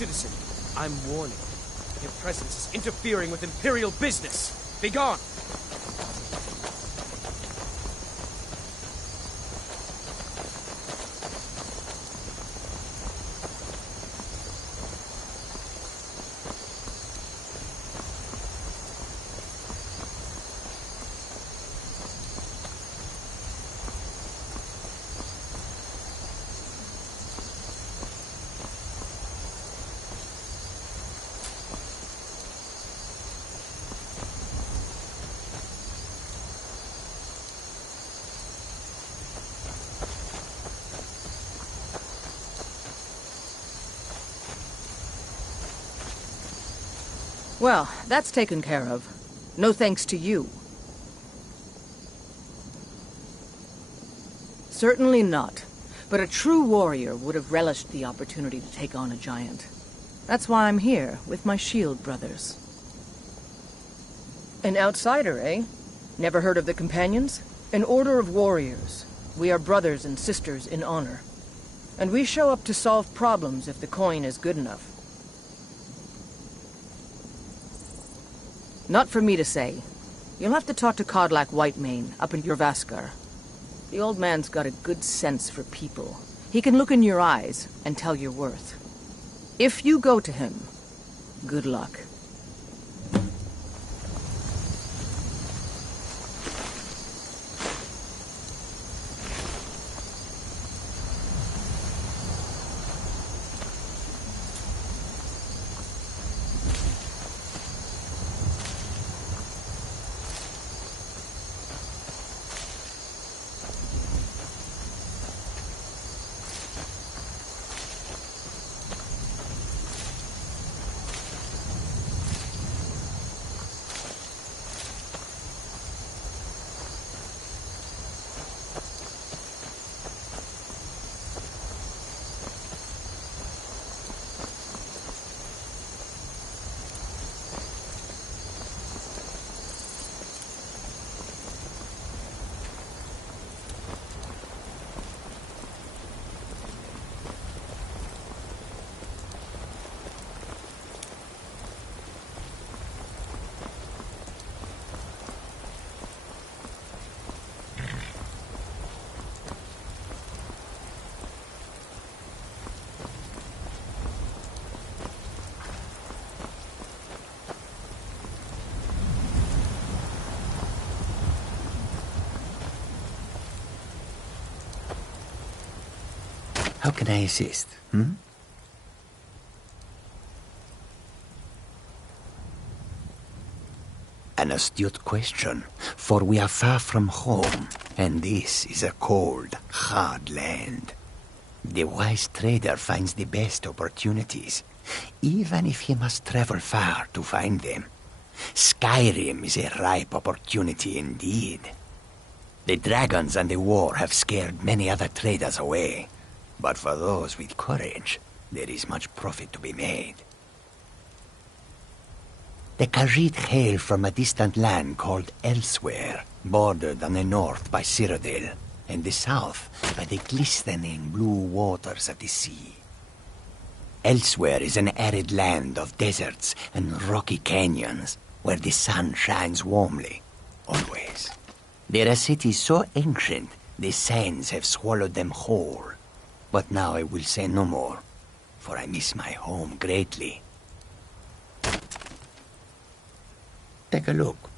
citizen. I'm warning. Your presence is interfering with Imperial business. Begone! Well, that's taken care of. No thanks to you. Certainly not. But a true warrior would have relished the opportunity to take on a giant. That's why I'm here, with my shield brothers. An outsider, eh? Never heard of the Companions? An order of warriors. We are brothers and sisters in honor. And we show up to solve problems if the coin is good enough. Not for me to say. You'll have to talk to Codlac Whitemane up in Jorvaskar. The old man's got a good sense for people. He can look in your eyes and tell your worth. If you go to him, good luck. How can I assist, An astute question, for we are far from home, and this is a cold, hard land. The wise trader finds the best opportunities, even if he must travel far to find them. Skyrim is a ripe opportunity indeed. The dragons and the war have scared many other traders away, but for those with courage, there is much profit to be made. The Khajiit hail from a distant land called Elsewhere, bordered on the north by Cyrodiil, and the south by the glistening blue waters of the sea. Elsewhere is an arid land of deserts and rocky canyons, where the sun shines warmly, always. There are cities so ancient, the sands have swallowed them whole. But now I will say no more, for I miss my home greatly. Take a look.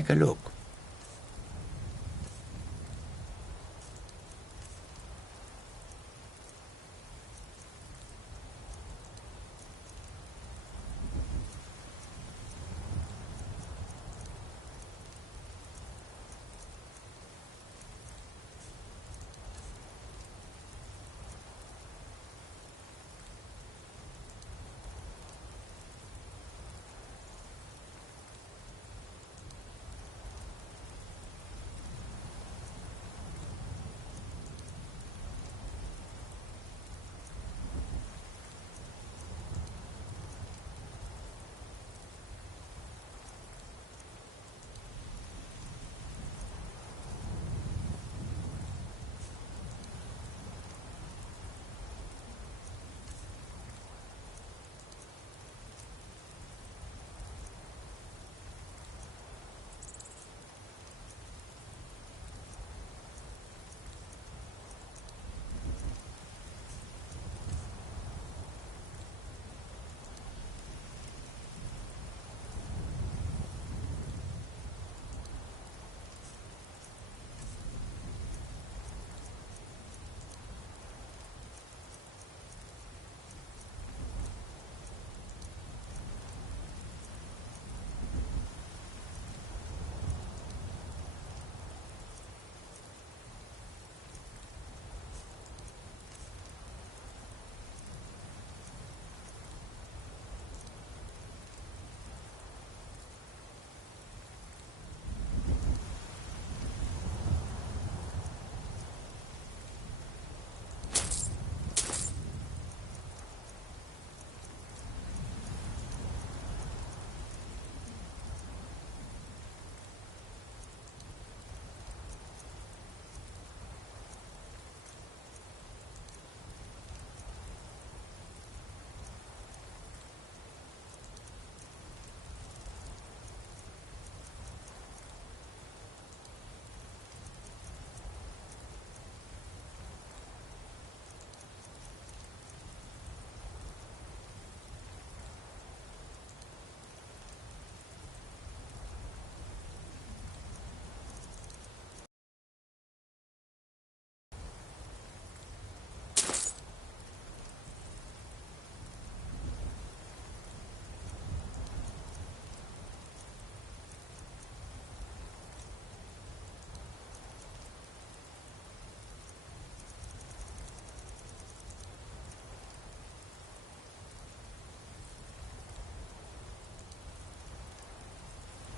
take a look.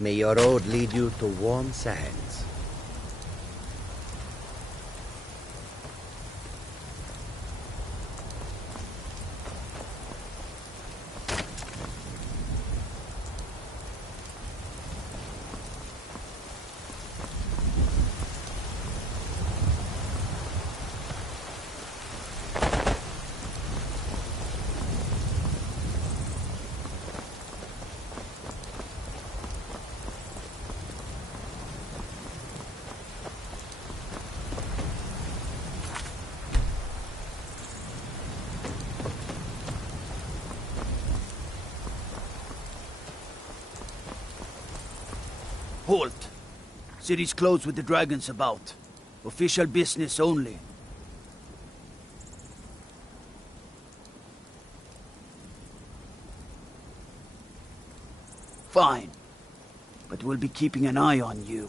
May your road lead you to warm sands. Halt! City's closed with the dragons about. Official business only. Fine. But we'll be keeping an eye on you.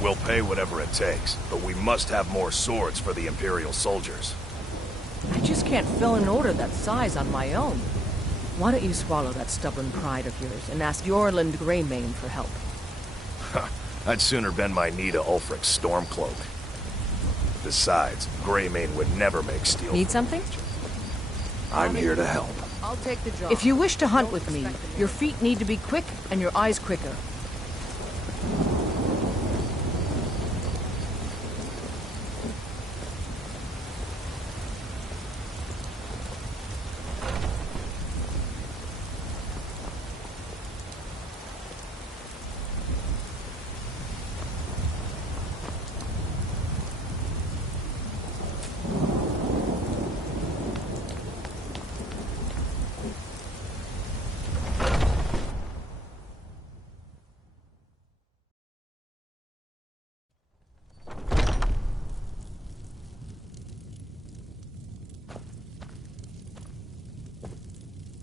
We'll pay whatever it takes, but we must have more swords for the Imperial soldiers. I just can't fill an order that size on my own. Why don't you swallow that stubborn pride of yours and ask Yorland Greymane for help? I'd sooner bend my knee to Ulfric's Stormcloak. Besides, Greymane would never make steel. Need something? I'm here to help. I'll take the job. If you wish to hunt with me, your feet need to be quick and your eyes quicker.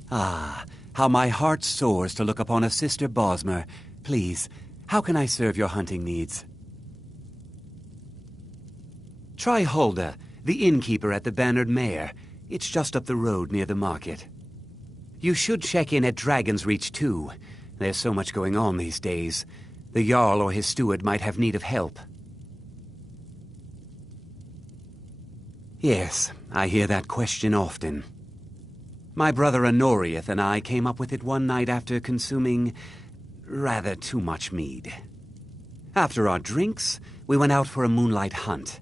Ah, how my heart soars to look upon a Sister Bosmer. Please, how can I serve your hunting needs? Try Hulda, the innkeeper at the Bannered Mare. It's just up the road near the market. You should check in at Dragon's Reach, too. There's so much going on these days. The Jarl or his steward might have need of help. Yes, I hear that question often. My brother Honorius and I came up with it one night after consuming rather too much mead. After our drinks, we went out for a moonlight hunt.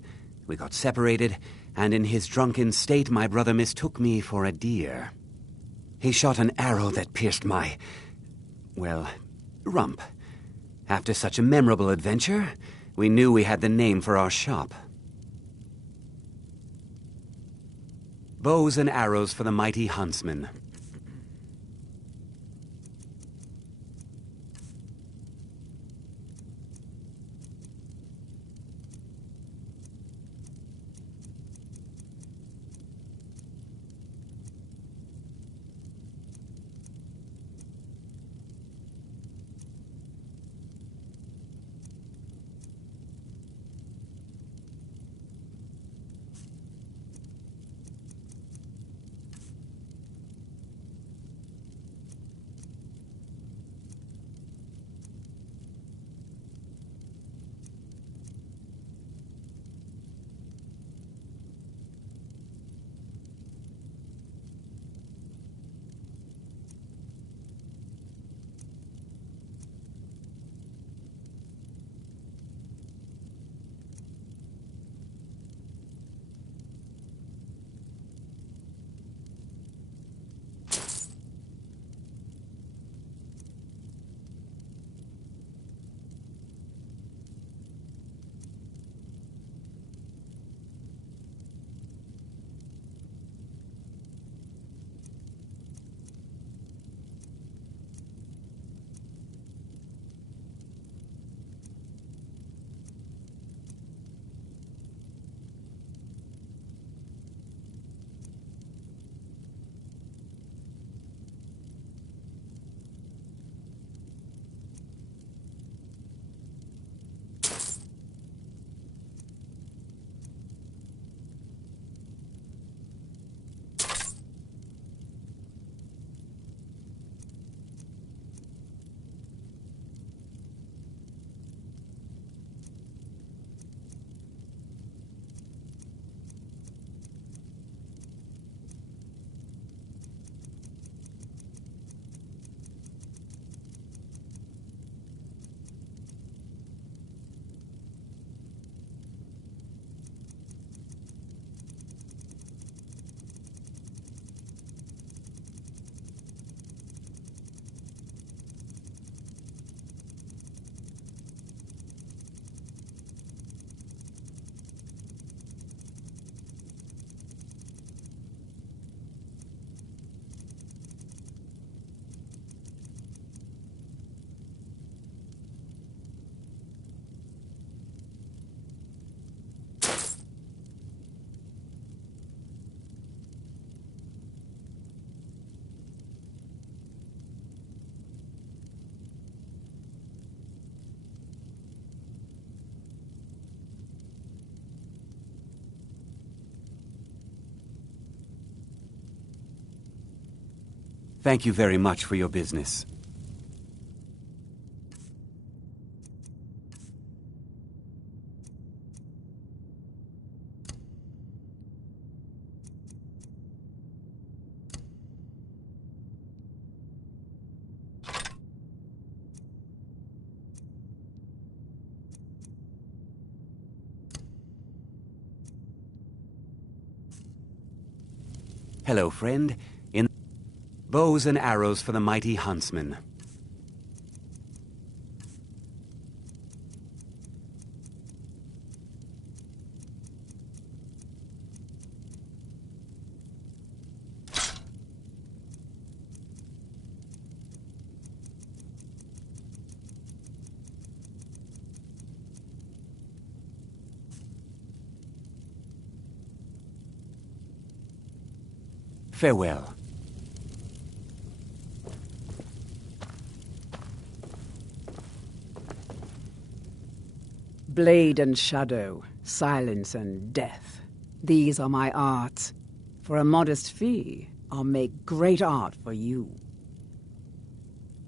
We got separated, and in his drunken state, my brother mistook me for a deer. He shot an arrow that pierced my, well, rump. After such a memorable adventure, we knew we had the name for our shop. Bows and arrows for the mighty huntsman. Thank you very much for your business. Hello, friend. In bows and arrows for the mighty huntsman. Farewell. Blade and shadow, silence and death. These are my arts. For a modest fee, I'll make great art for you.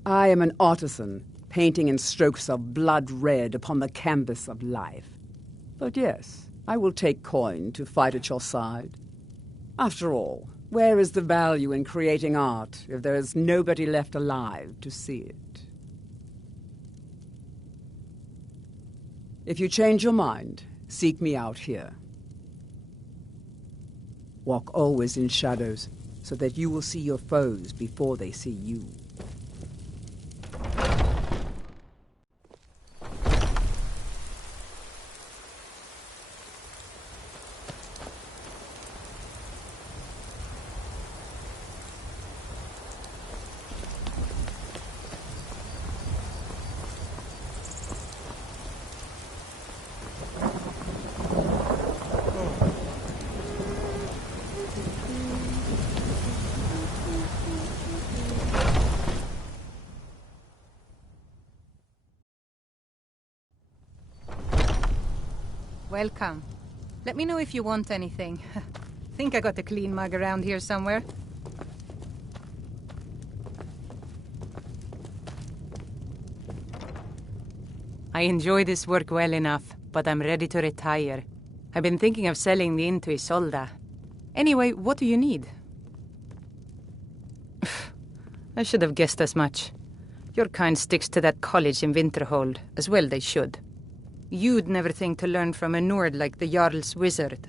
I am an artisan, painting in strokes of blood red upon the canvas of life. But yes, I will take coin to fight at your side. After all, where is the value in creating art if there is nobody left alive to see it? If you change your mind, seek me out here. Walk always in shadows, so that you will see your foes before they see you. Welcome. Let me know if you want anything. Think I got a clean mug around here somewhere. I enjoy this work well enough, but I'm ready to retire. I've been thinking of selling the inn to Isolda. Anyway, what do you need? I should have guessed as much. Your kind sticks to that college in Winterhold, as well they should. You'd never think to learn from a Nord like the Jarl's wizard.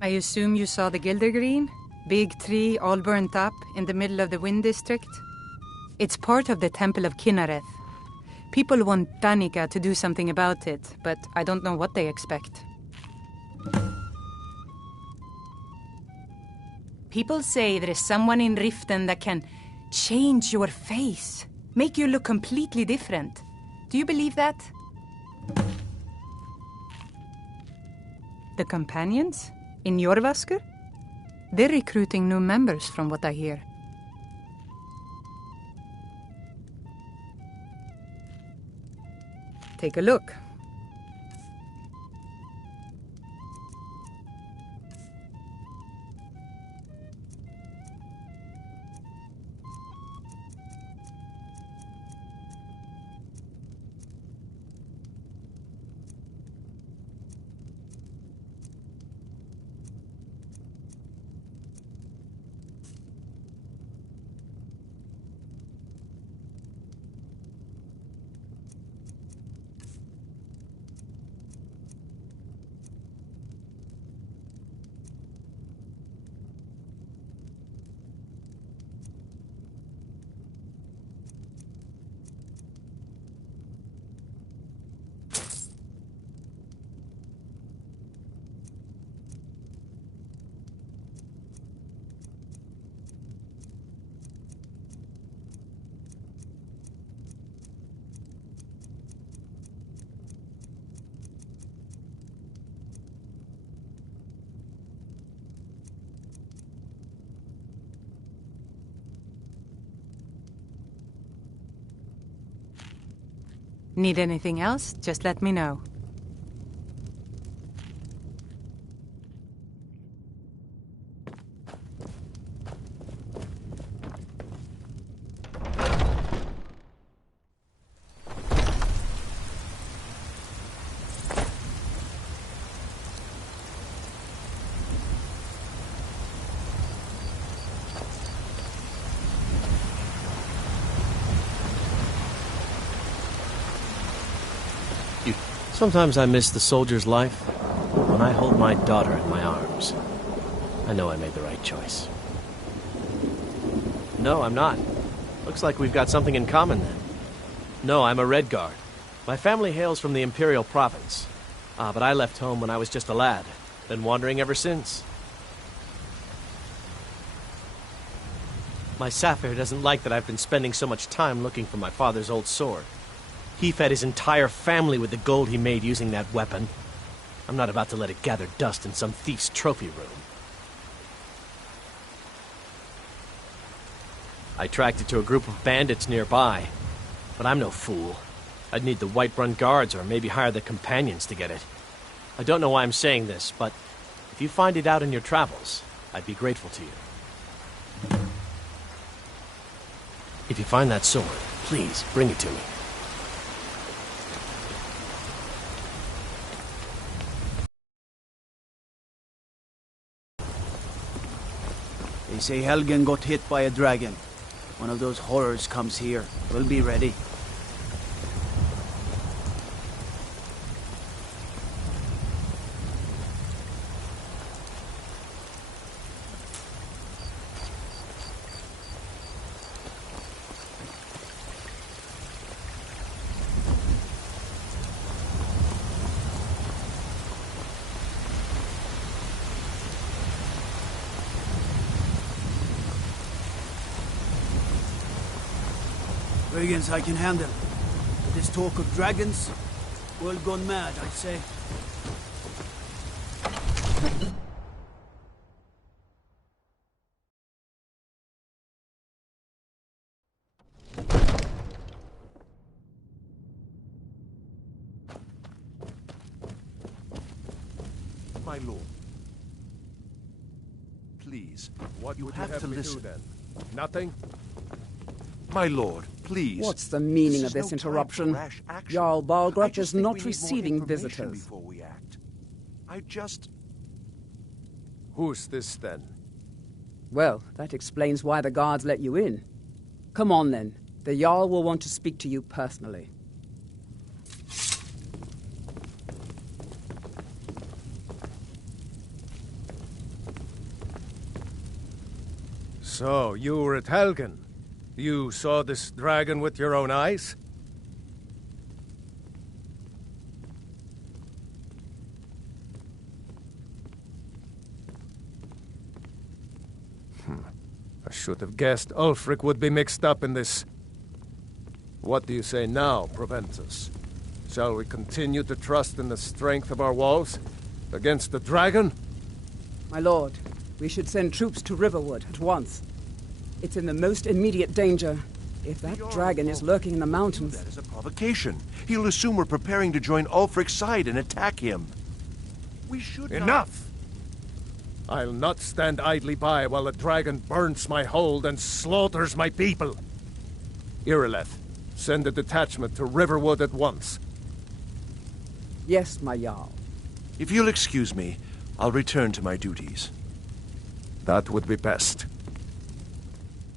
I assume you saw the Gildergreen? Big tree all burnt up in the middle of the Wind District? It's part of the Temple of Kinnareth. People want Danica to do something about it, but I don't know what they expect. People say there is someone in Riften that can change your face, make you look completely different. Do you believe that? The companions? In Jorvasker? They're recruiting new members from what I hear. Take a look. Need anything else? Just let me know. Sometimes I miss the soldier's life when I hold my daughter in my arms. I know I made the right choice. No, I'm not. Looks like we've got something in common then. No, I'm a Red Guard. My family hails from the Imperial Province. But I left home when I was just a lad. Been wandering ever since. My Saphir doesn't like that I've been spending so much time looking for my father's old sword. He fed his entire family with the gold he made using that weapon. I'm not about to let it gather dust in some thief's trophy room. I tracked it to a group of bandits nearby. But I'm no fool. I'd need the Whiterun guards or maybe hire the companions to get it. I don't know why I'm saying this, but if you find it out in your travels, I'd be grateful to you. If you find that sword, please bring it to me. They say Helgen got hit by a dragon. One of those horrors comes here. We'll be ready. Brigands I can handle. But this talk of dragons, world gone mad, I'd say. My lord. Please, What you would have to me listen. do, then? Nothing? My lord, please. What's the meaning This of is this no time interruption? for rash action. Jarl I Balgruch just is think not we need more receiving information visitors. before we act. I just... Who's this, then? Well, that explains why the guards let you in. Come on, then. The Jarl will want to speak to you personally. So, you were at Helgen. You saw this dragon with your own eyes? I should have guessed Ulfric would be mixed up in this. What do you say now, Proventus? Shall we continue to trust in the strength of our walls against the dragon? My lord, we should send troops to Riverwood at once. It's in the most immediate danger. If that dragon is lurking in the mountains... That is a provocation. He'll assume we're preparing to join Ulfric's side and attack him. We should not... Enough! I'll not stand idly by while the dragon burns my hold and slaughters my people. Irileth, send a detachment to Riverwood at once. Yes, my Jarl. If you'll excuse me, I'll return to my duties. That would be best.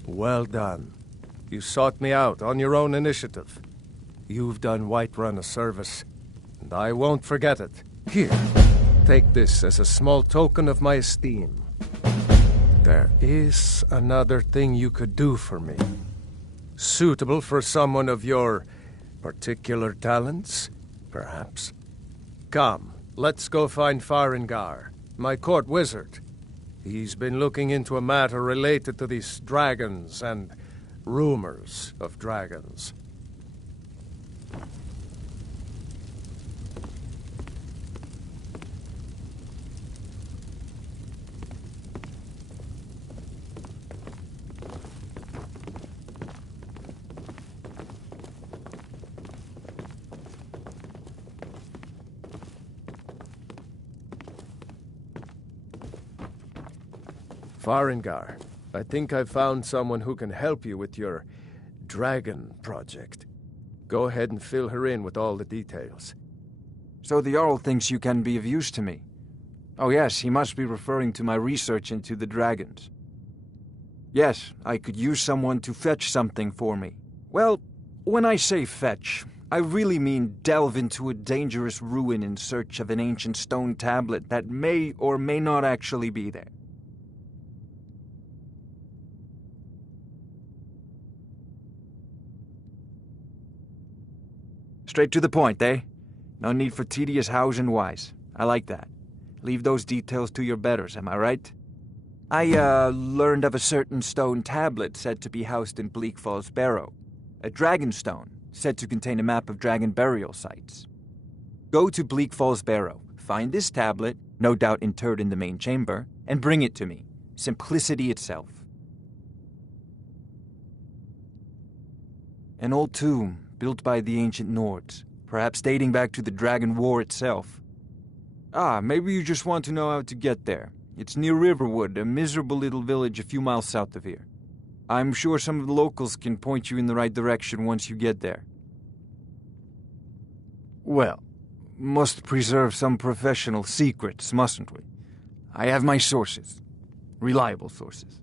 Well done. You sought me out on your own initiative. You've done Whiterun a service, and I won't forget it. Here, take this as a small token of my esteem. There is another thing you could do for me. Suitable for someone of your particular talents, perhaps. Come, let's go find Farengar, my court wizard. He's been looking into a matter related to these dragons and rumors of dragons. Farengar, I think I've found someone who can help you with your dragon project. Go ahead and fill her in with all the details. So the Jarl thinks you can be of use to me. Oh yes, he must be referring to my research into the dragons. Yes, I could use someone to fetch something for me. Well, when I say fetch, I really mean delve into a dangerous ruin in search of an ancient stone tablet that may or may not actually be there. Straight to the point, eh? No need for tedious hows and whys. I like that. Leave those details to your betters, am I right? I, learned of a certain stone tablet said to be housed in Bleak Falls Barrow. A dragon stone, said to contain a map of dragon burial sites. Go to Bleak Falls Barrow, find this tablet, no doubt interred in the main chamber, and bring it to me. Simplicity itself. An old tomb built by the ancient Nords, perhaps dating back to the Dragon War itself. Ah, maybe you just want to know how to get there. It's near Riverwood, a miserable little village a few miles south of here. I'm sure some of the locals can point you in the right direction once you get there. Well, must preserve some professional secrets, mustn't we? I have my sources. Reliable sources.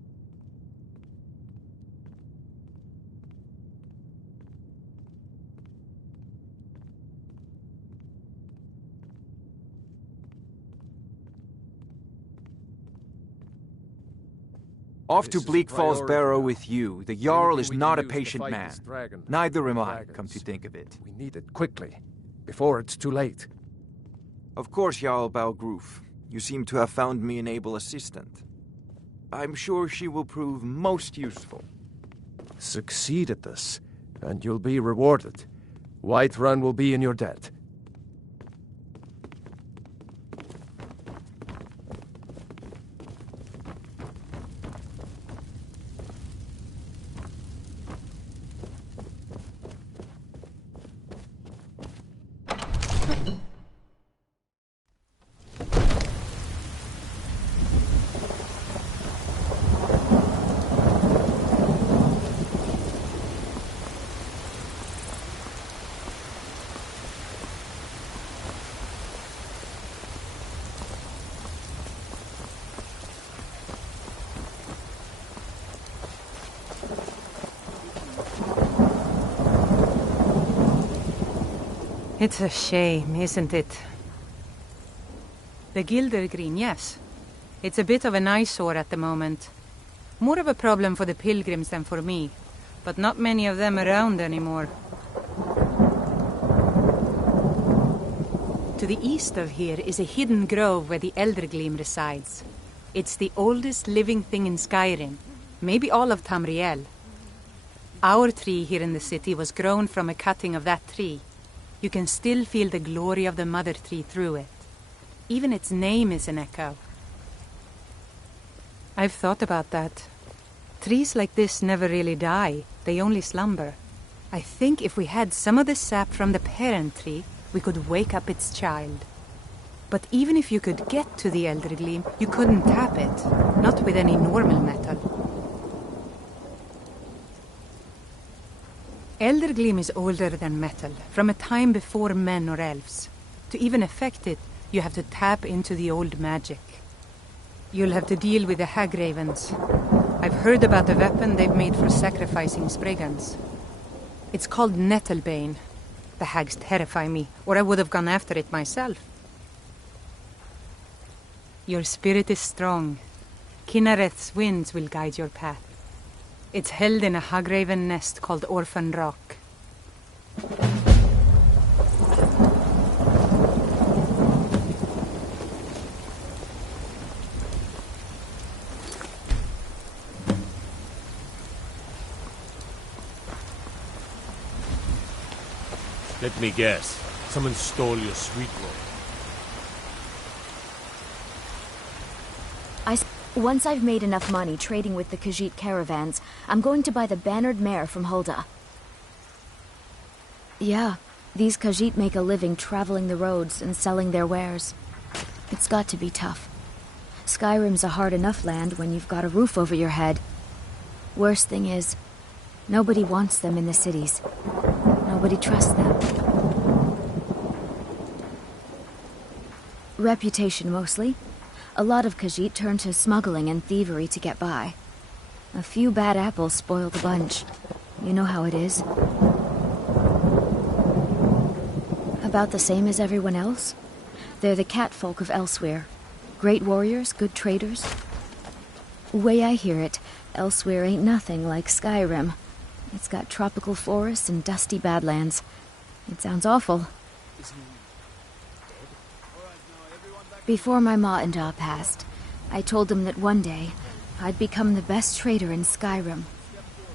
Off to Bleak Falls Barrow with you. The Jarl is not a patient man. Neither am I, come to think of it. We need it quickly, before it's too late. Of course, Jarl Balgroof. You seem to have found me an able assistant. I'm sure she will prove most useful. Succeed at this, and you'll be rewarded. Whiterun will be in your debt. It's a shame, isn't it? The Gildergreen, yes. It's a bit of an eyesore at the moment. More of a problem for the pilgrims than for me, but not many of them around anymore. To the east of here is a hidden grove where the Eldergleam resides. It's the oldest living thing in Skyrim, maybe all of Tamriel. Our tree here in the city was grown from a cutting of that tree. You can still feel the glory of the mother tree through it. Even its name is an echo. I've thought about that. Trees like this never really die. They only slumber. I think if we had some of the sap from the parent tree, we could wake up its child. But even if you could get to the Eldergleam, you couldn't tap it. Not with any normal metal. Eldergleam is older than metal, from a time before men or elves. To even affect it, you have to tap into the old magic. You'll have to deal with the Hagravens. I've heard about the weapon they've made for sacrificing Spriggans. It's called Nettlebane. The hags terrify me, or I would have gone after it myself. Your spirit is strong. Kinareth's winds will guide your path. It's held in a Hagraven nest called Orphan Rock. Let me guess. Someone stole your sweet roll. Once I've made enough money trading with the Khajiit caravans, I'm going to buy the bannered mare from Hulda. Yeah, these Khajiit make a living traveling the roads and selling their wares. It's got to be tough. Skyrim's a hard enough land when you've got a roof over your head. Worst thing is, nobody wants them in the cities. Nobody trusts them. Reputation mostly. A lot of Khajiit turn to smuggling and thievery to get by. A few bad apples spoil the bunch. You know how it is. About the same as everyone else. They're the catfolk of Elsewhere. Great warriors, good traders. Way I hear it, Elsewhere ain't nothing like Skyrim. It's got tropical forests and dusty badlands. It sounds awful. Before my ma and Da passed, I told them that one day, I'd become the best trader in Skyrim.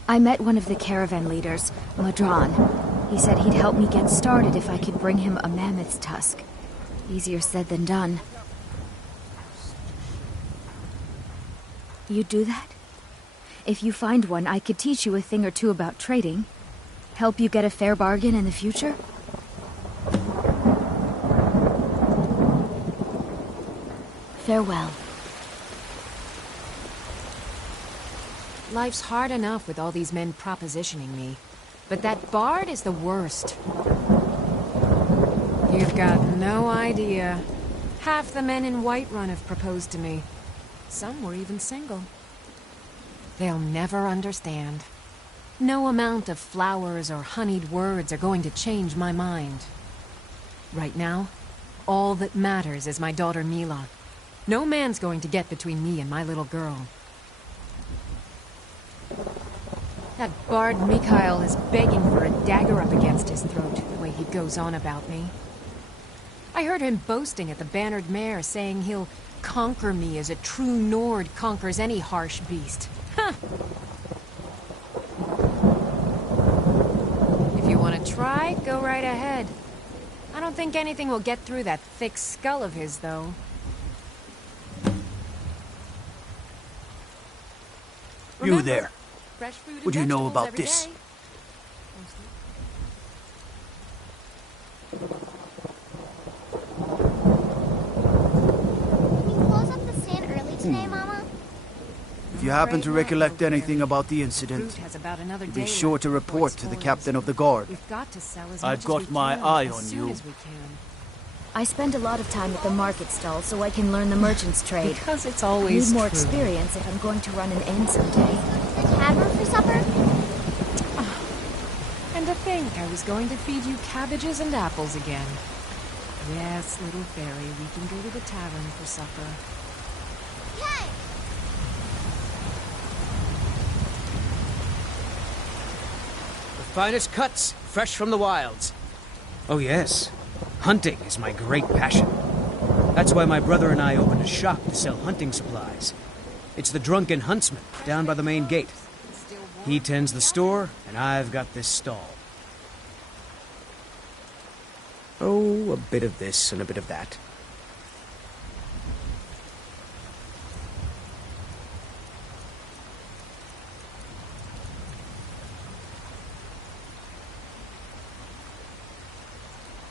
I met one of the caravan leaders, Madron. He said he'd help me get started if I could bring him a mammoth's tusk. Easier said than done. You'd do that? If you find one, I could teach you a thing or two about trading. Help you get a fair bargain in the future? Farewell. Life's hard enough with all these men propositioning me. But that bard is the worst. You've got no idea. Half the men in Whiterun have proposed to me. Some were even single. They'll never understand. No amount of flowers or honeyed words are going to change my mind. Right now, all that matters is my daughter Mila. No man's going to get between me and my little girl. That bard Mikhail is begging for a dagger up against his throat, the way he goes on about me. I heard him boasting at the Bannered Mare, saying he'll conquer me as a true Nord conquers any harsh beast. Huh! If you want to try, go right ahead. I don't think anything will get through that thick skull of his, though. You there. Fresh fruit and What do you know vegetables about every this? day. Can you close up the stand early today, Mama? If you happen to recollect anything about the incident, Fruit has about another be day sure left to before it report to the spoils. captain of the guard. We've got to sell as I've much got as we my can, eye as on soon you. as we can. I spend a lot of time at the market stall so I can learn the merchant's trade. Because it's I always need more true. experience if I'm going to run an inn someday. The tavern for supper? And to think I was going to feed you cabbages and apples again. Yes, little fairy, we can go to the tavern for supper. Yay! The finest cuts, fresh from the wilds. Oh yes, hunting is my great passion. That's why my brother and I opened a shop to sell hunting supplies. It's the Drunken Huntsman, down by the main gate. He tends the store, and I've got this stall. Oh, a bit of this and a bit of that.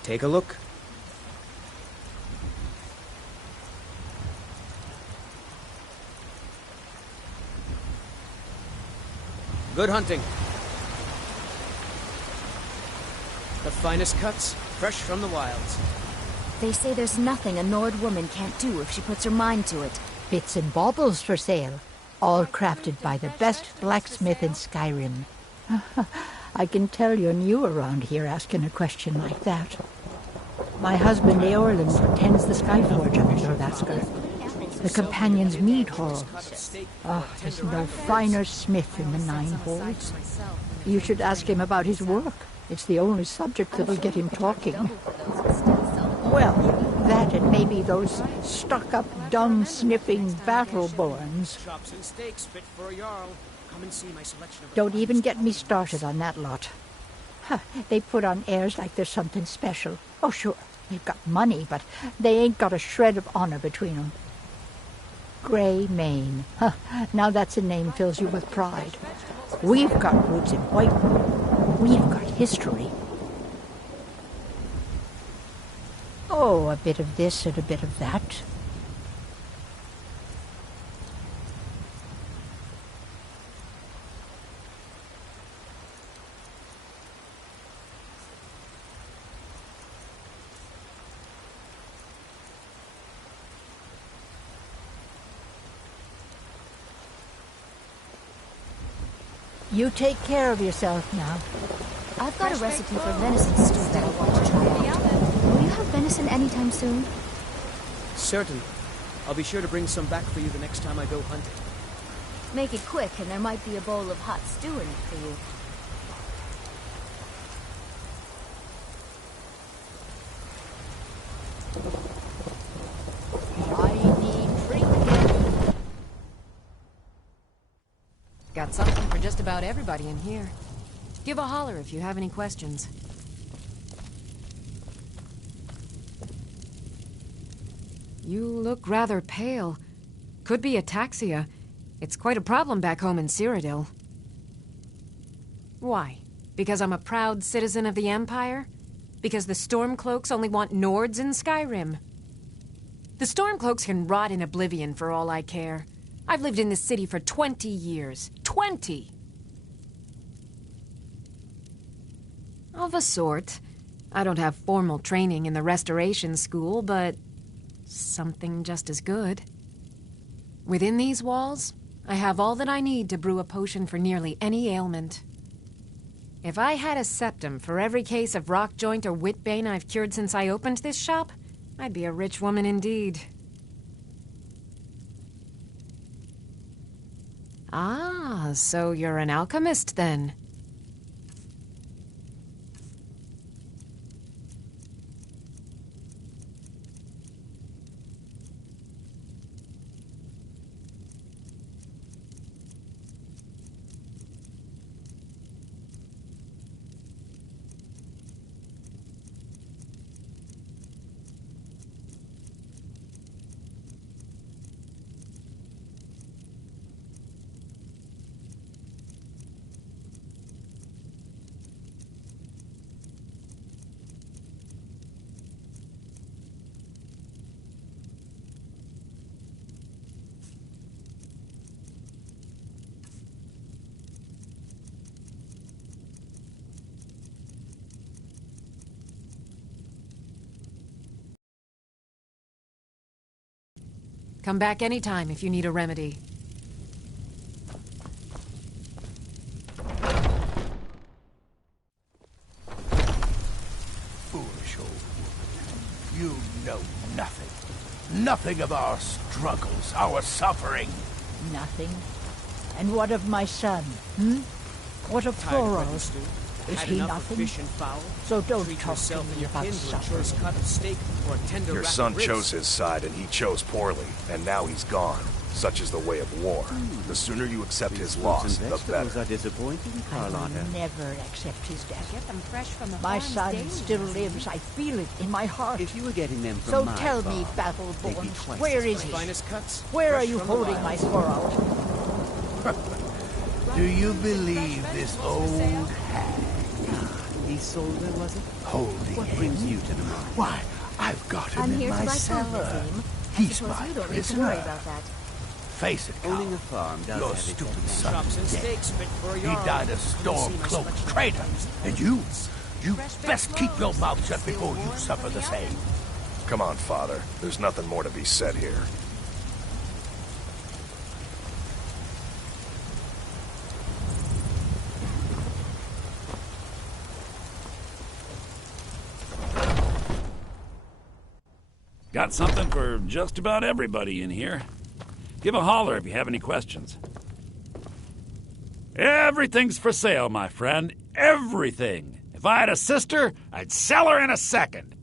Take a look. Good hunting. The finest cuts, fresh from the wilds. They say there's nothing a Nord woman can't do if she puts her mind to it. Bits and baubles for sale, all crafted by the best blacksmith in Skyrim. I can tell you're new around here asking a question like that. My husband Eorlin tends the Skyforge up in Jorvaskr, the Companion's Mead Hall. Oh, there's no finer smith in the Nine Halls. You should ask him about his work. It's the only subject that'll get him talking. Well, that and maybe those stuck-up, dung-sniffing battle-borns. Chops and steaks fit for a jarl. Come and see my selection of... Don't even get me started on that lot. Huh, they put on airs like there's something special. Oh, sure, they've got money, but they ain't got a shred of honor between them. Grey Mane. Huh, now that's a name fills you with pride. We've got roots in Whiterun. We've got history. Oh, a bit of this and a bit of that. You take care of yourself now. I've got a recipe for venison stew that I want to try out. Will you have venison anytime soon? Certainly. I'll be sure to bring some back for you the next time I go hunting. Make it quick, and there might be a bowl of hot stew in it for you. Got something for just about everybody in here. Give a holler if you have any questions. You look rather pale. Could be ataxia. It's quite a problem back home in Cyrodiil. Why? Because I'm a proud citizen of the Empire? Because the Stormcloaks only want Nords in Skyrim? The Stormcloaks can rot in oblivion for all I care. I've lived in this city for 20 years. 20! Of a sort. I don't have formal training in the Restoration School, but something just as good. Within these walls, I have all that I need to brew a potion for nearly any ailment. If I had a septum for every case of rock joint or whitbane I've cured since I opened this shop, I'd be a rich woman indeed. Ah, so you're an alchemist then? Come back anytime if you need a remedy. Foolish old woman. You know nothing. Nothing of our struggles, our suffering. Nothing? And what of my son, What of Thorald? Is he nothing? So don't talk to me about suffering. Your son chose his side, and he chose poorly, and now he's gone. Such is the way of war. The sooner you accept his loss, the better. Are disappointing, I will never accept his death. My son still lives. I feel it in my heart. If you were getting them from so my tell farm, me, Battleborn, they'd be twice where as is he? fresh. Where are you holding my Thorald? Do you believe this old hag? Isolde, was it? Holding What brings you to the mine? Why, I've got him I'm in here my to buy cellar. food, He's I my suppose you don't need to prisoner. worry about that. Face it, Owning Cal. a farm does Your have its stupid own son chops is and dead. steaks fit for a He yarn. died a Stormcloak traitor. And you best keep your mouth shut before you suffer the same. Come on, Father. There's nothing more to be said here. Got something for just about everybody in here. Give a holler if you have any questions. Everything's for sale, my friend. Everything. If I had a sister, I'd sell her in a second.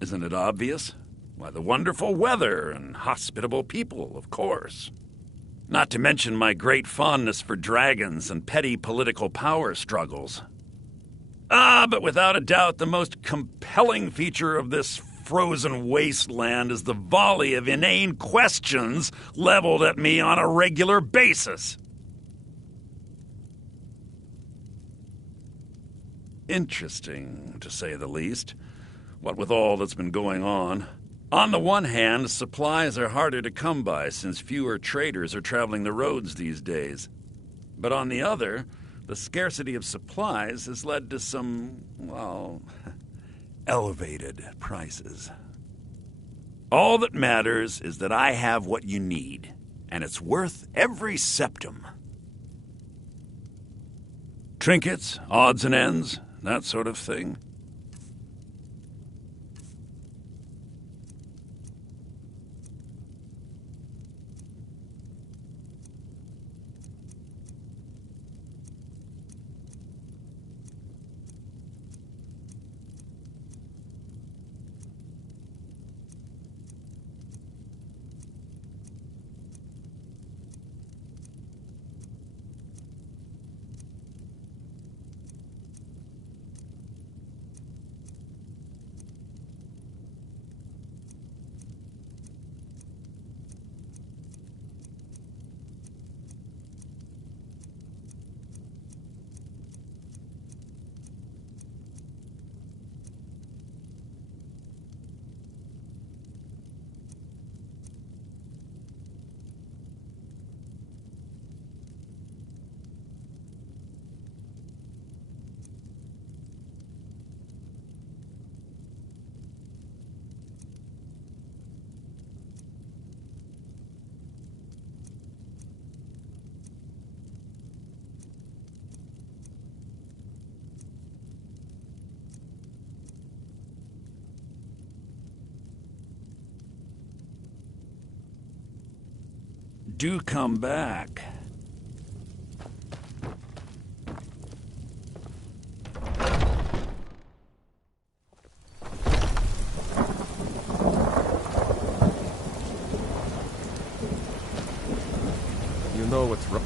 Isn't it obvious? Why, the wonderful weather and hospitable people, of course. Not to mention my great fondness for dragons and petty political power struggles. But without a doubt, the most compelling feature of this frozen wasteland is the volley of inane questions leveled at me on a regular basis. Interesting, to say the least. What with all that's been going on. On the one hand, supplies are harder to come by since fewer traders are traveling the roads these days. But on the other, the scarcity of supplies has led to some, well, elevated prices. All that matters is that I have what you need, and it's worth every septum. Trinkets, odds and ends, that sort of thing. do come back. You know what's wrong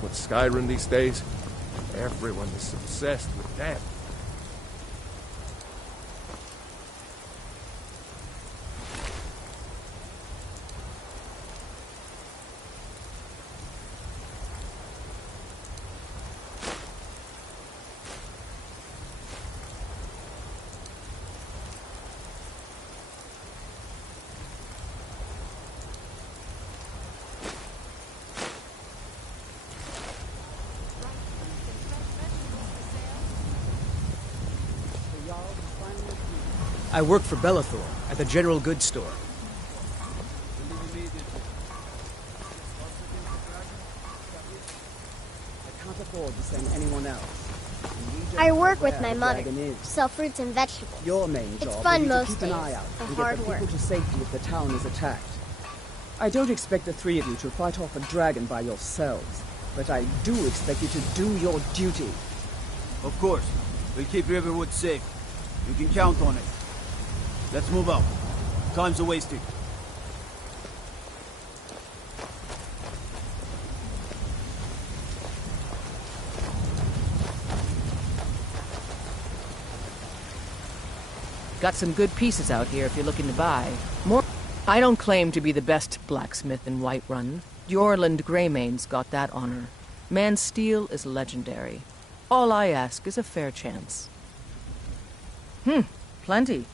with Skyrim these days? Everyone is obsessed with death. I work for Bellathor at the general goods store. I can't afford to send anyone else. I work with my mother. Sell fruits and vegetables. Your main job It's fun will be to most keep an days, eye out and and hard get the work. people to safety if the town is attacked. I don't expect the three of you to fight off a dragon by yourselves, but I do expect you to do your duty. Of course. We'll keep Riverwood safe. You can count on it. Let's move out. Time's a-wasting. Got some good pieces out here if you're looking to buy. More. I don't claim to be the best blacksmith in Whiterun. Jorland Greymane's got that honor. Man's steel is legendary. All I ask is a fair chance. Plenty.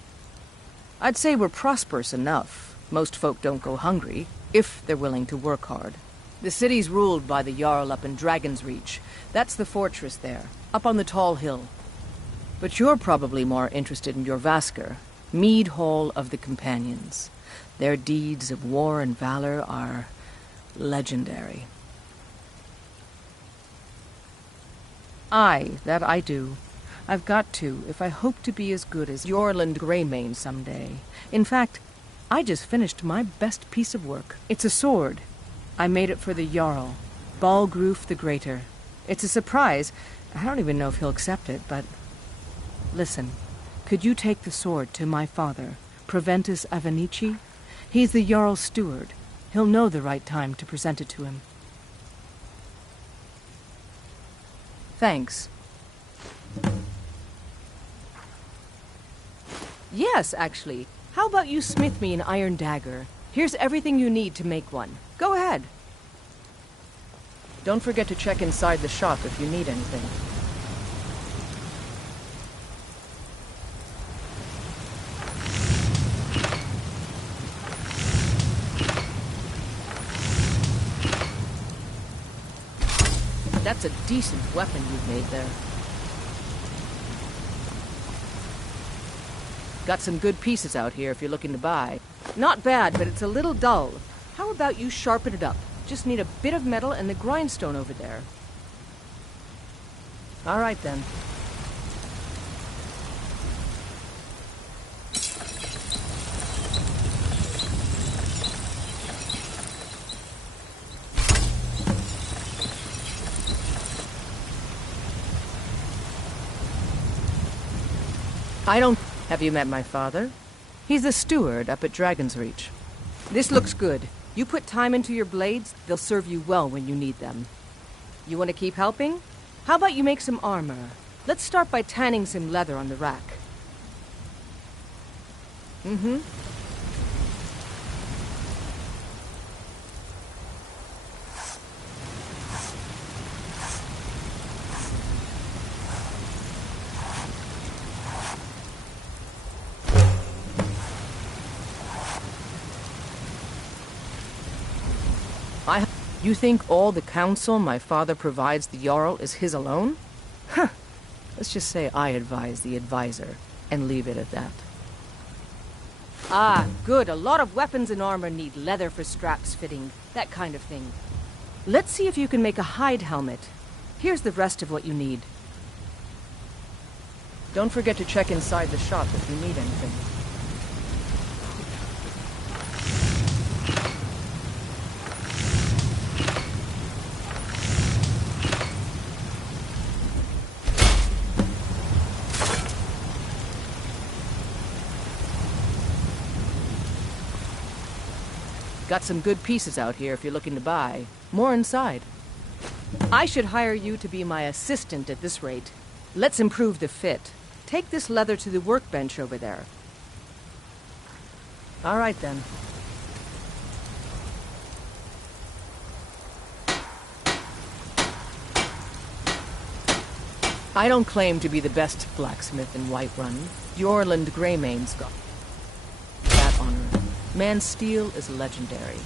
I'd say we're prosperous enough. Most folk don't go hungry, if they're willing to work hard. The city's ruled by the Jarl up in Dragon's Reach. That's the fortress there, up on the tall hill. But you're probably more interested in your Vasker, Mead Hall of the Companions. Their deeds of war and valor are legendary. Aye, that I do. I've got to, if I hope to be as good as Jorland Greymane someday. In fact, I just finished my best piece of work. It's a sword. I made it for the Jarl, Balgroof the Greater. It's a surprise. I don't even know if he'll accept it, but... Listen, could you take the sword to my father, Proventus Avenici? He's the Jarl's steward. He'll know the right time to present it to him. Thanks. Yes, actually. How about you smith me an iron dagger? Here's everything you need to make one. Go ahead. Don't forget to check inside the shop if you need anything. That's a decent weapon you've made there. Got some good pieces out here if you're looking to buy. Not bad, but it's a little dull. How about you sharpen it up? Just need a bit of metal and the grindstone over there. All right, then. I don't... Have you met my father? He's the steward up at Dragon's Reach. This looks good. You put time into your blades, they'll serve you well when you need them. You want to keep helping? How about you make some armor? Let's start by tanning some leather on the rack. Mm-hmm. You think all the counsel my father provides the Jarl is his alone? Huh. Let's just say I advise the advisor, and leave it at that. Ah, good. A lot of weapons and armor need leather for straps fitting, that kind of thing. Let's see if you can make a hide helmet. Here's the rest of what you need. Don't forget to check inside the shop if you need anything. Got some good pieces out here if you're looking to buy. More inside. I should hire you to be my assistant at this rate. Let's improve the fit. Take this leather to the workbench over there. All right, then. I don't claim to be the best blacksmith in Whiterun. Yorland Greymane's got that honor. Man's steel is legendary.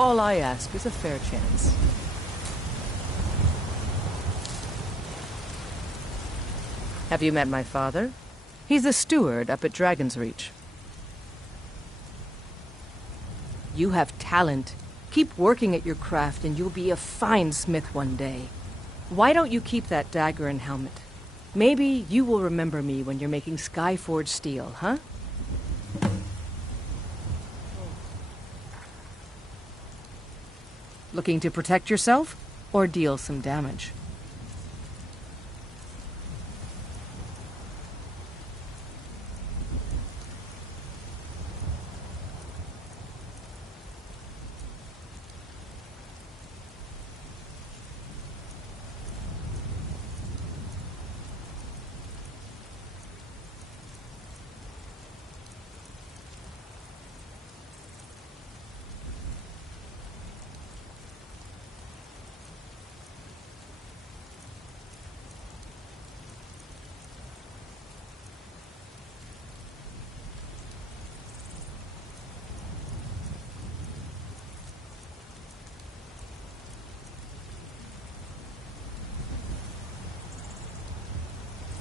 All I ask is a fair chance. Have you met my father? He's the steward up at Dragon's Reach. You have talent. Keep working at your craft and you'll be a fine smith one day. Why don't you keep that dagger and helmet? Maybe you will remember me when you're making Skyforged steel, huh? Looking to protect yourself or deal some damage?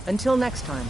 Until next time.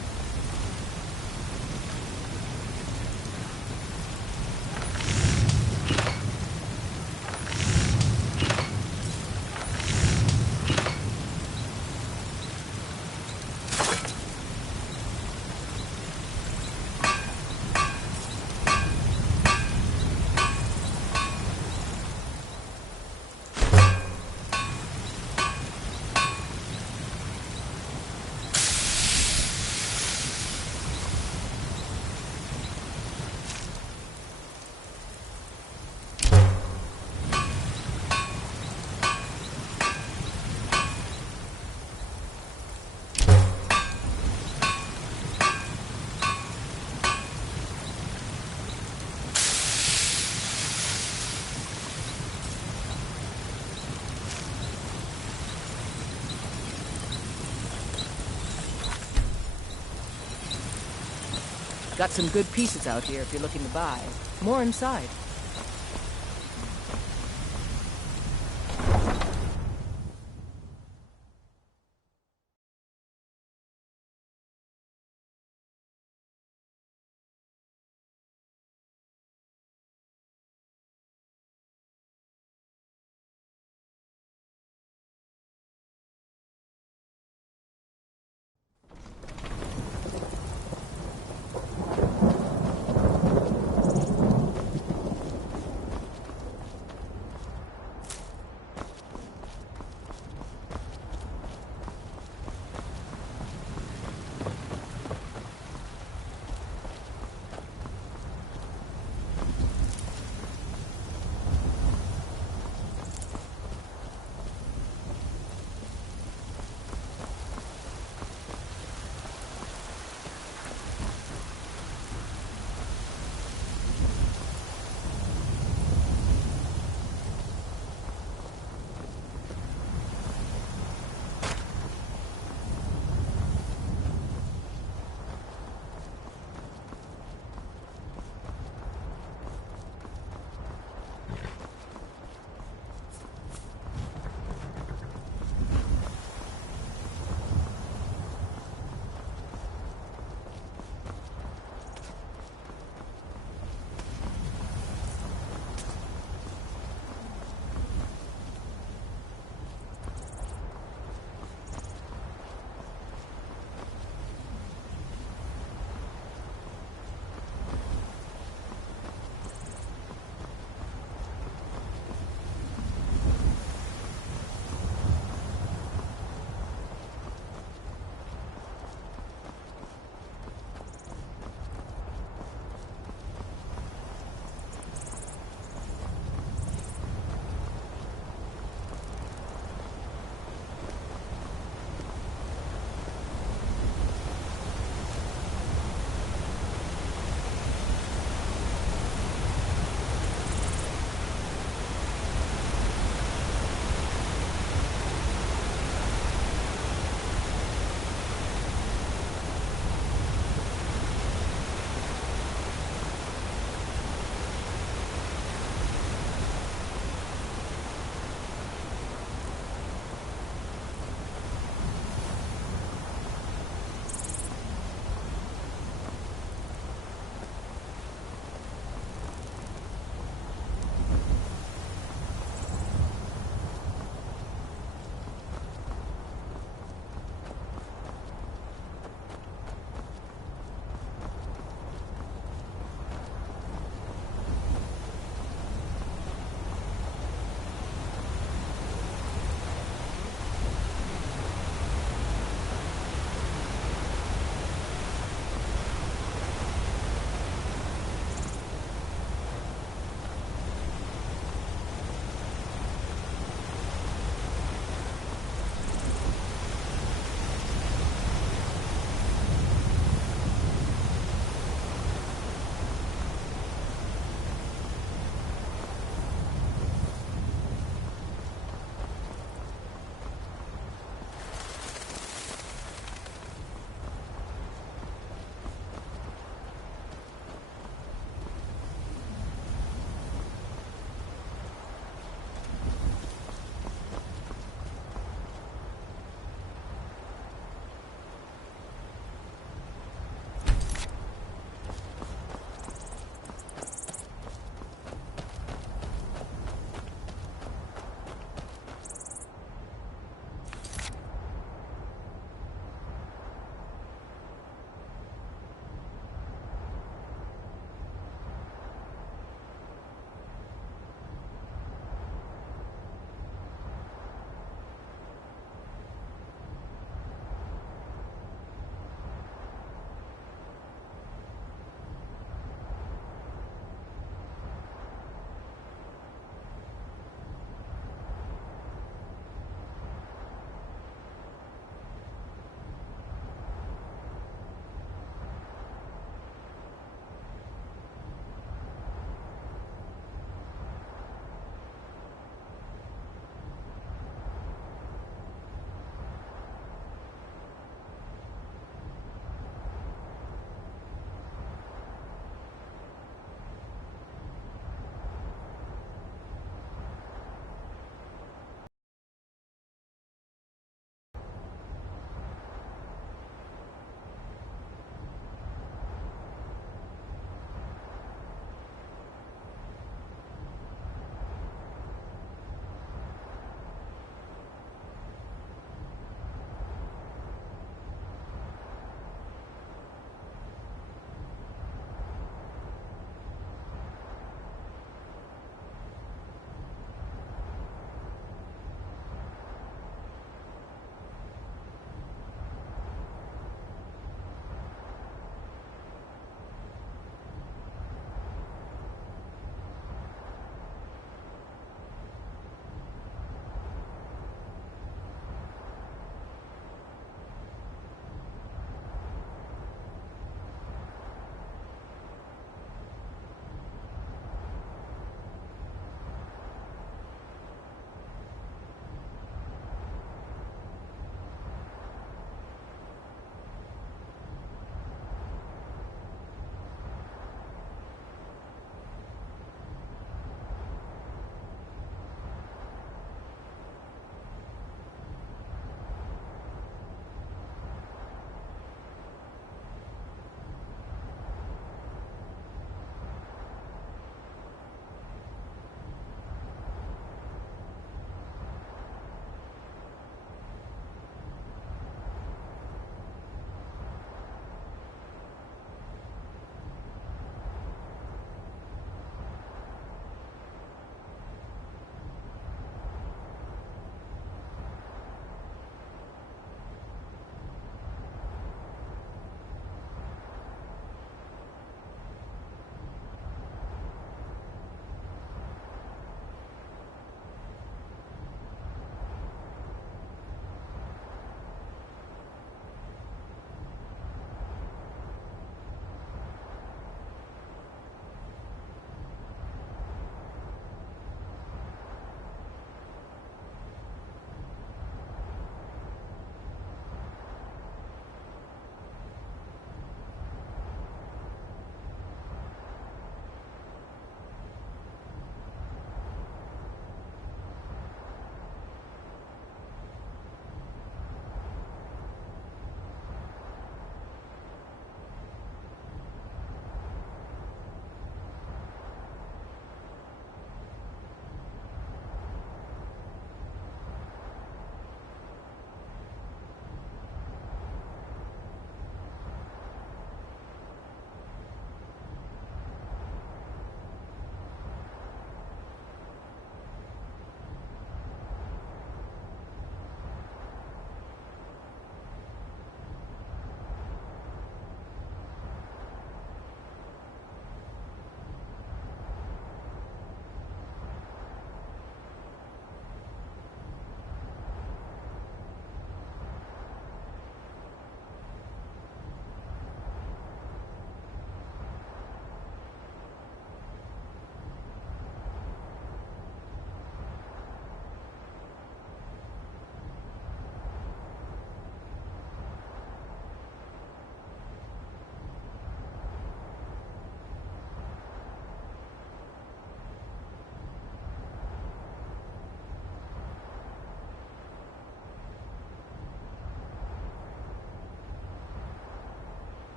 Got some good pieces out here if you're looking to buy. More inside.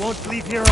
won't leave here.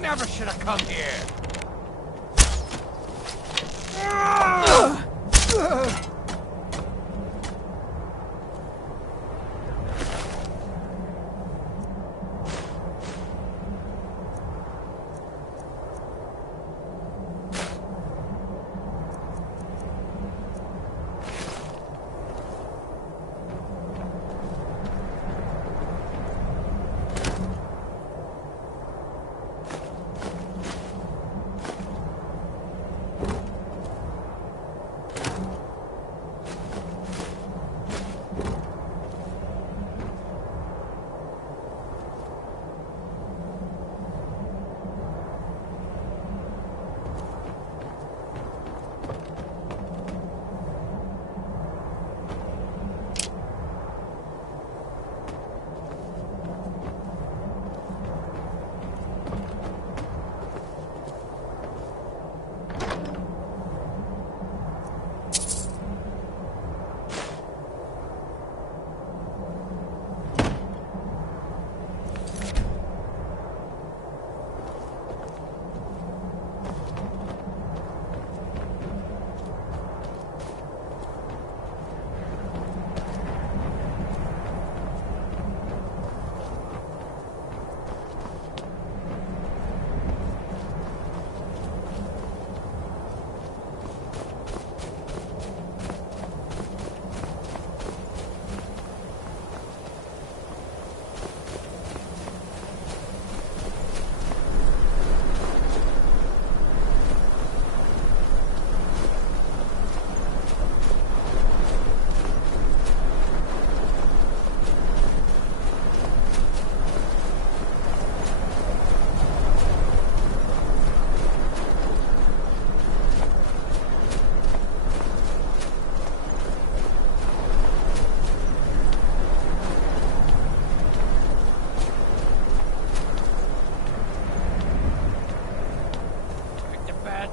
Never should have come here.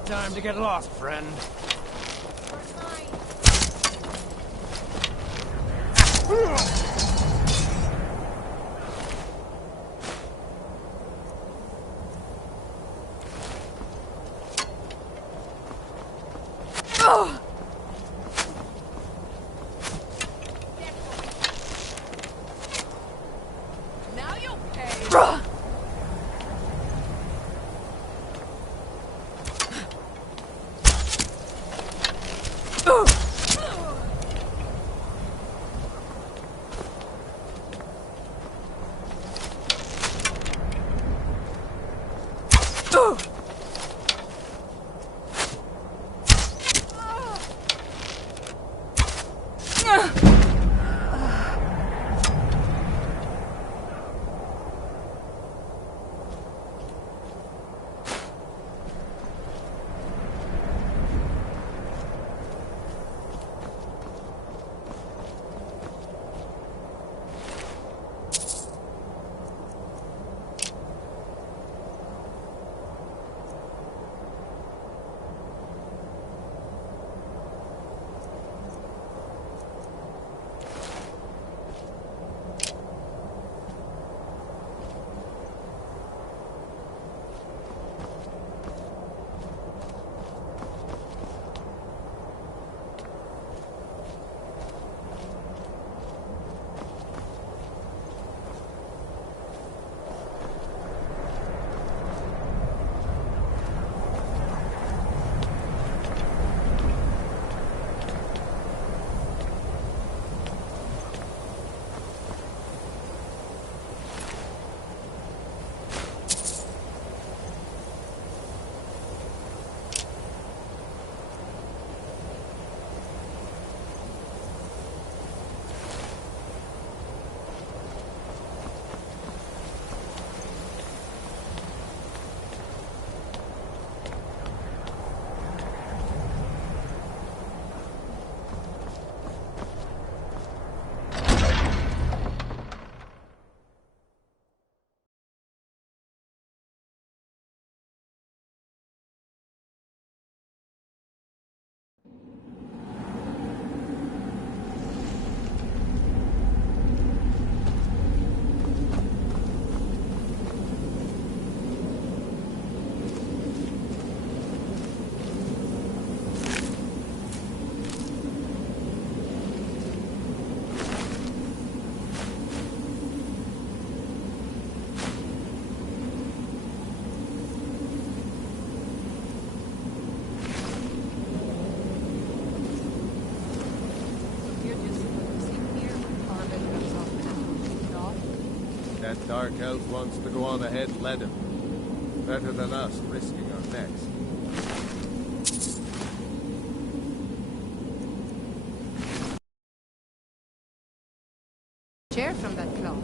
Time to get lost, friend. Now you'll pay. That dark elf wants to go on ahead, let him. Better than us risking our necks. Chair from that claw.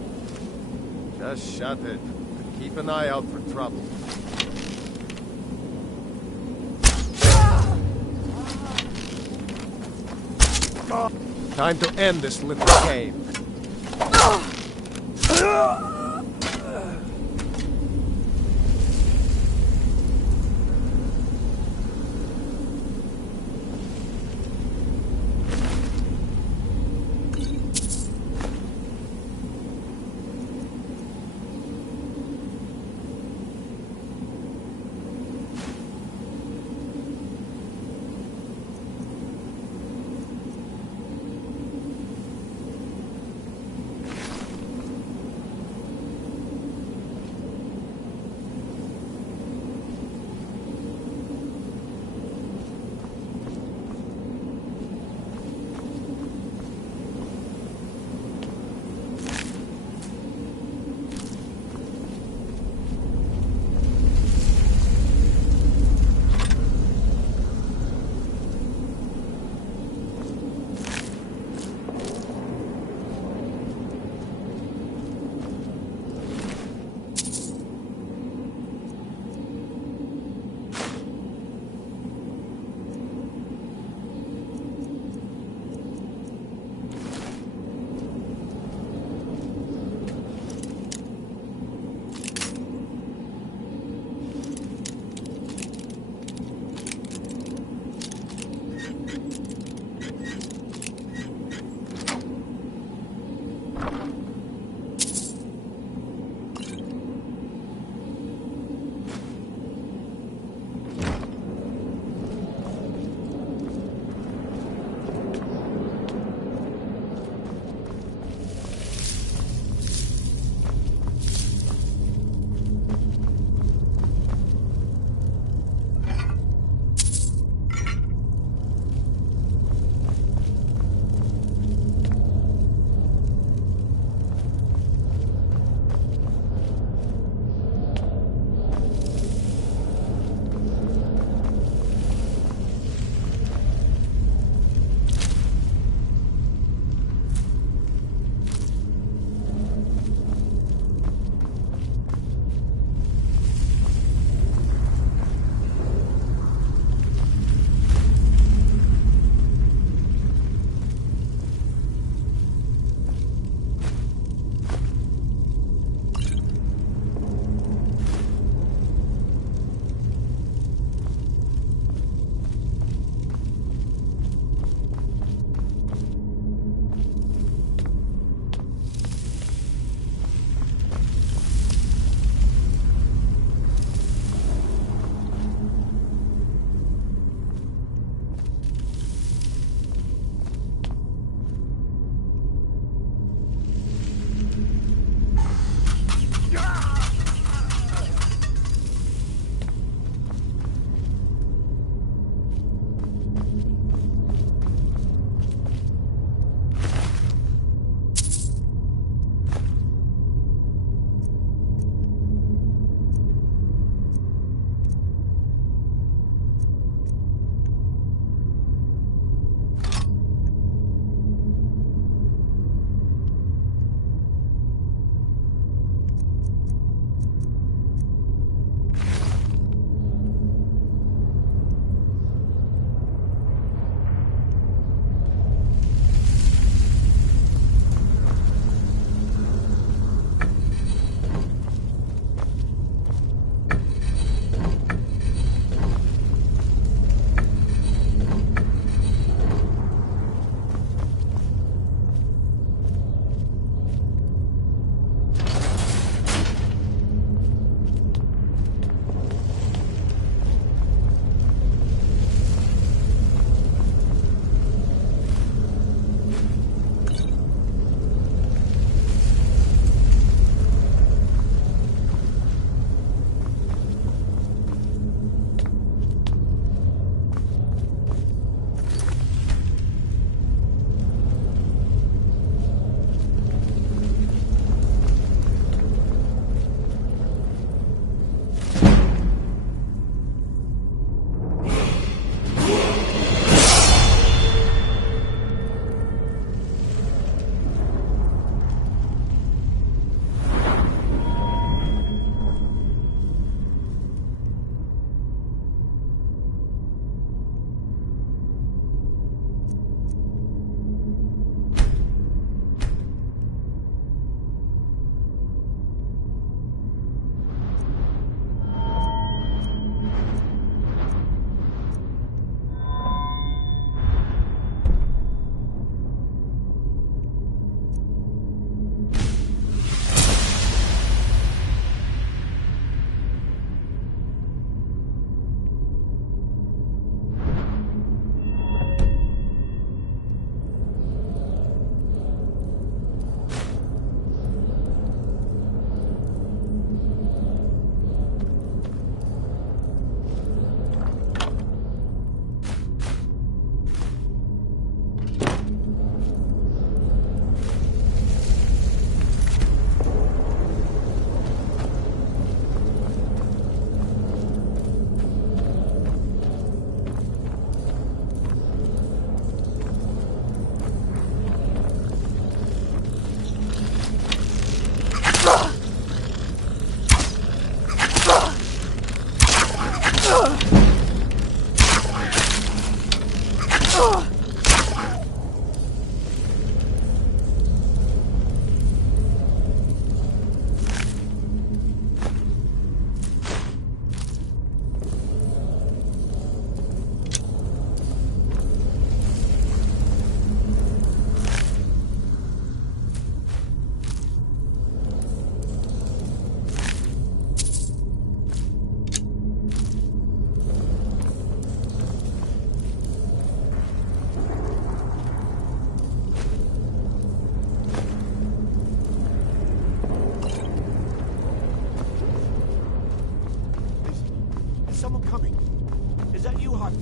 Just shut it. And keep an eye out for trouble. Time to end this little game.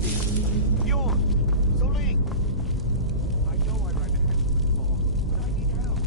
Captain! Bjorn! Soling! I know I ran ahead before, but I need help.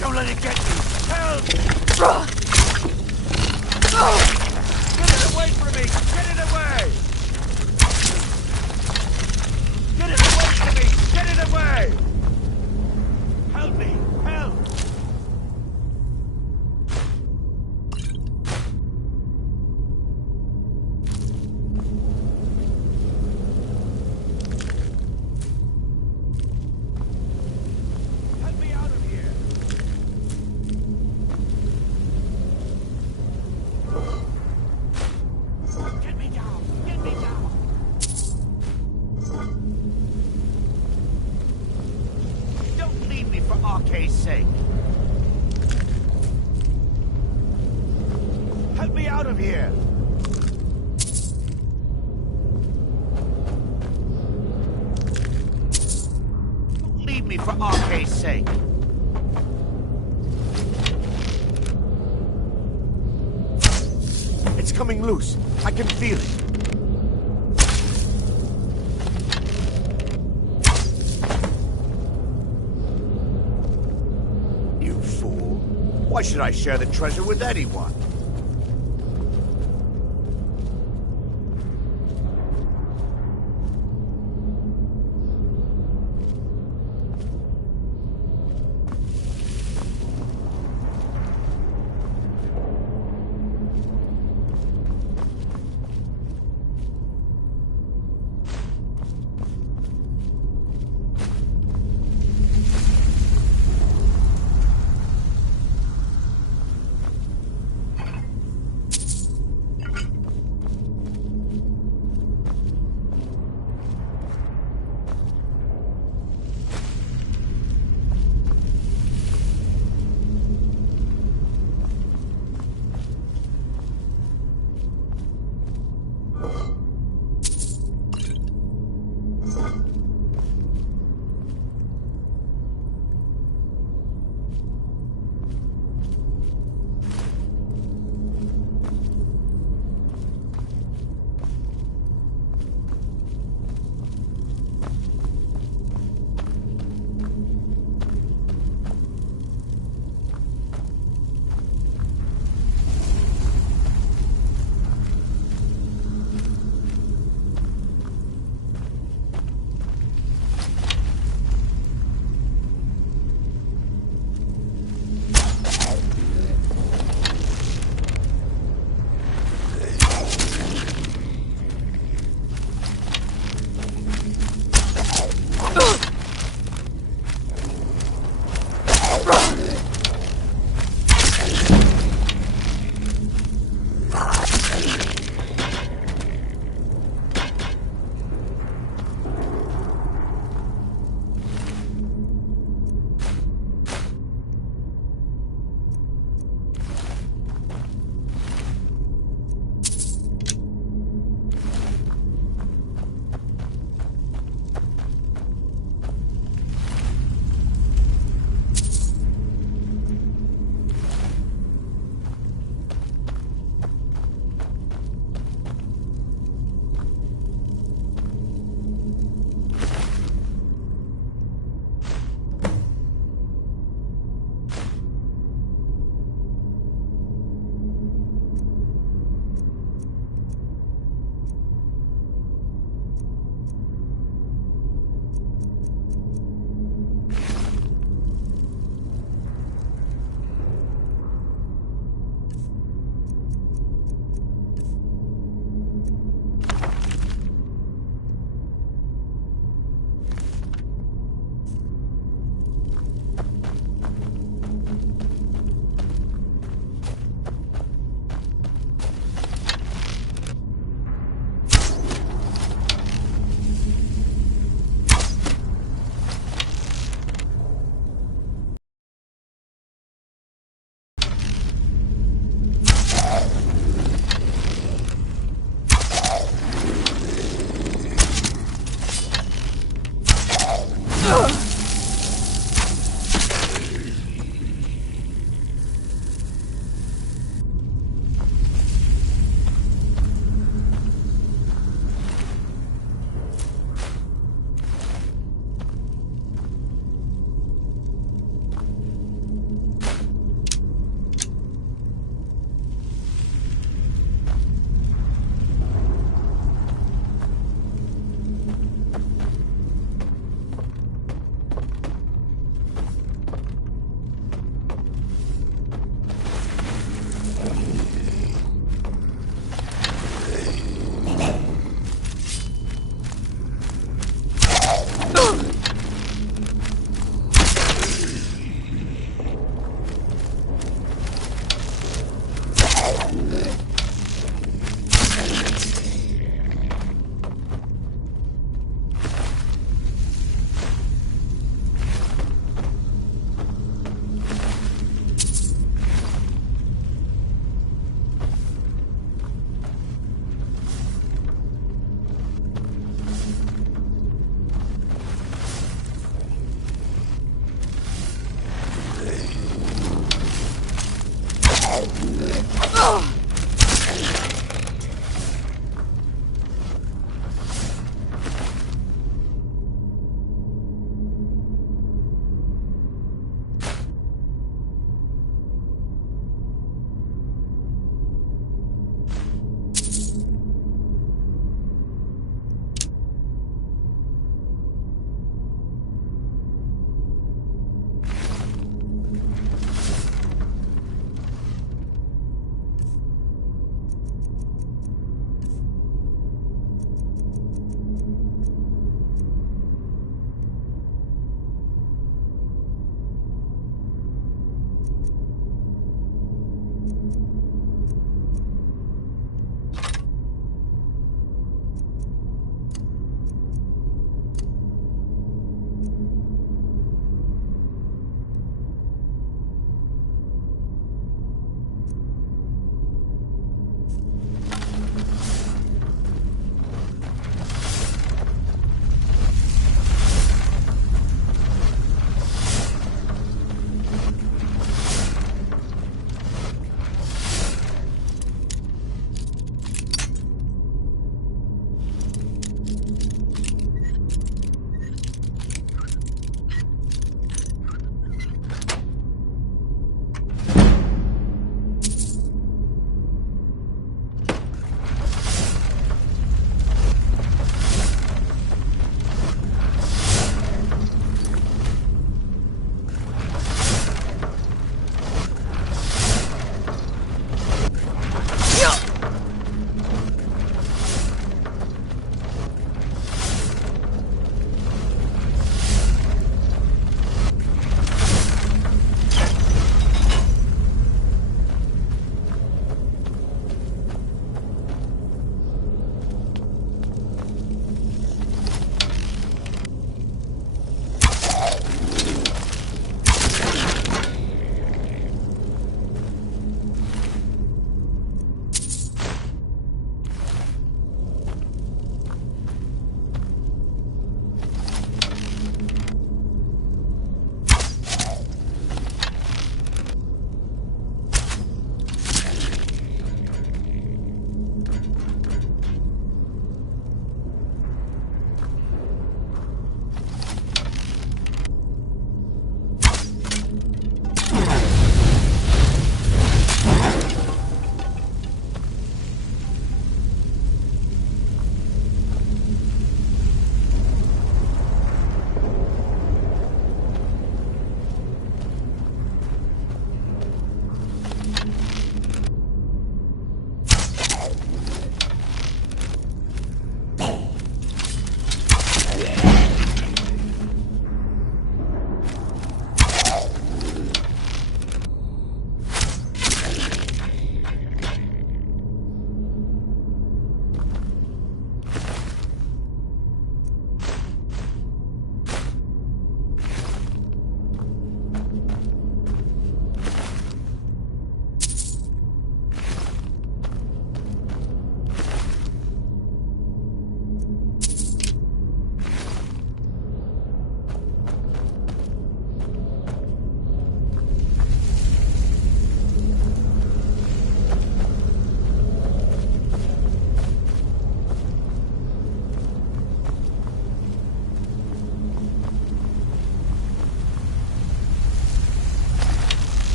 Don't let it get you! Help! Get it away from me! Get it away! Get it away from me! Get it away! Help me! Help! Help me out of here! Get me down! Get me down! Don't leave me for RK's sake! Help me out of here! Don't leave me for RK's sake! It's coming loose. I can feel it. You fool. Why should I share the treasure with anyone?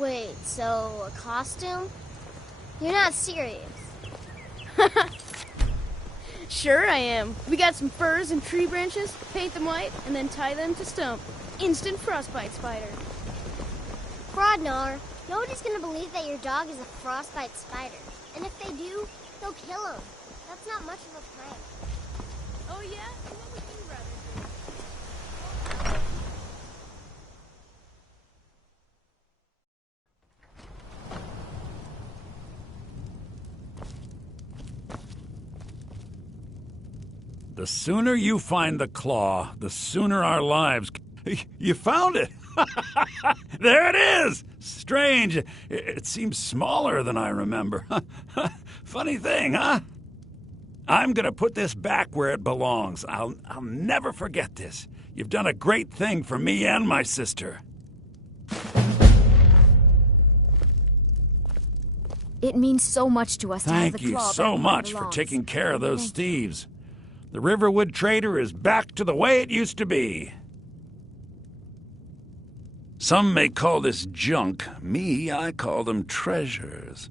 Wait, so a costume? You're not serious. Sure I am. We got some furs and tree branches, paint them white, and then tie them to stump. Instant frostbite spider. Grodnar, nobody's gonna believe that your dog is a frostbite spider. And if they do, they'll kill him. That's not much of a prank. Oh yeah? What would you rather The sooner you find the claw, the sooner our lives... You found it! There it is! Strange. It seems smaller than I remember. Funny thing, huh? I'm gonna put this back where it belongs. I'll never forget this. You've done a great thing for me and my sister. It means so much to us to have the Thank you claw so back where it much for belongs. taking care of those Thank thieves. The Riverwood Trader is back to the way it used to be. Some may call this junk. Me, I call them treasures.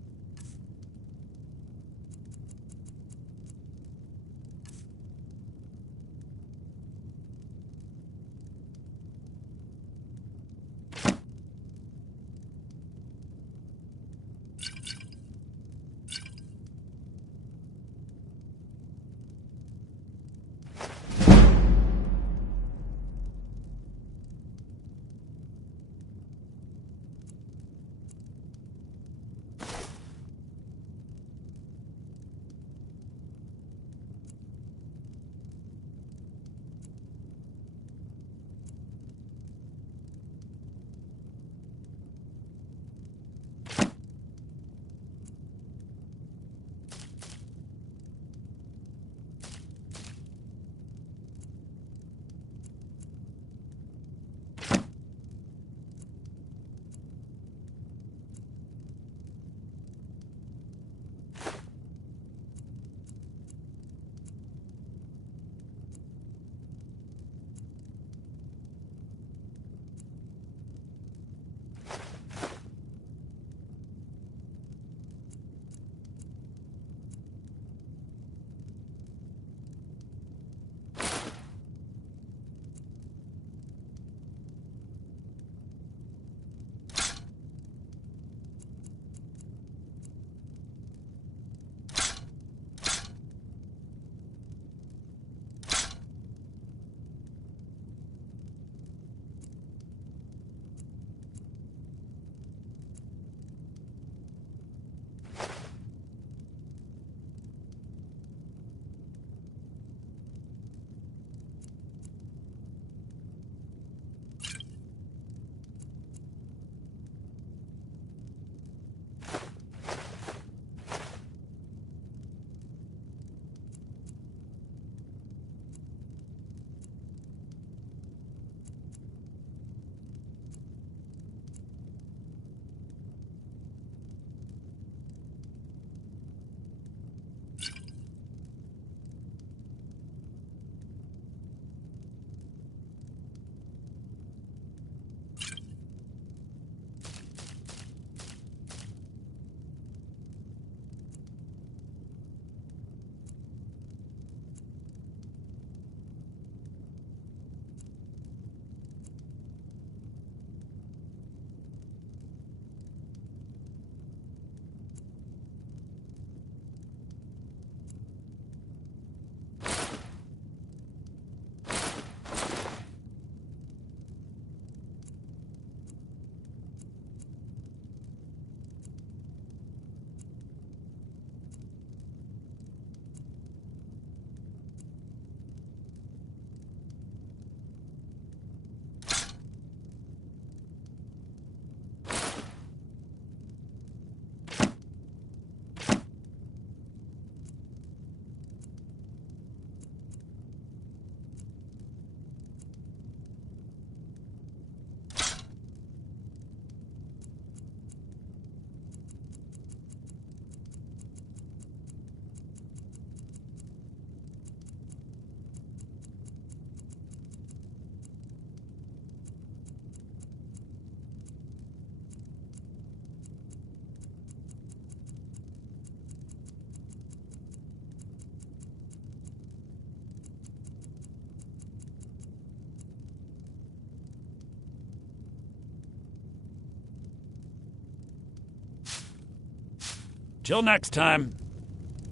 Till next time.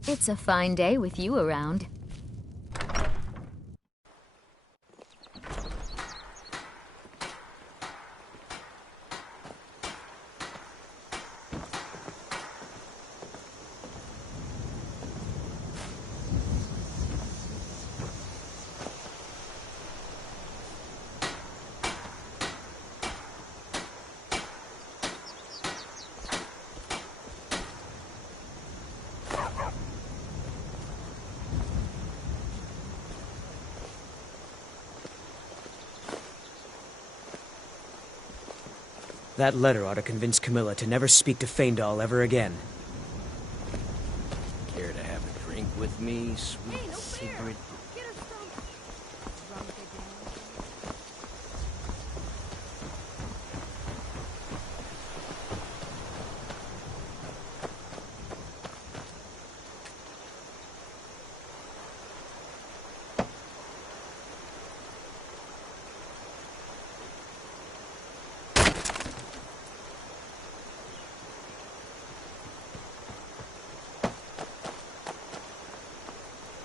It's a fine day with you around. That letter ought to convince Camilla to never speak to Faendal ever again. Care to have a drink with me, sweet secret?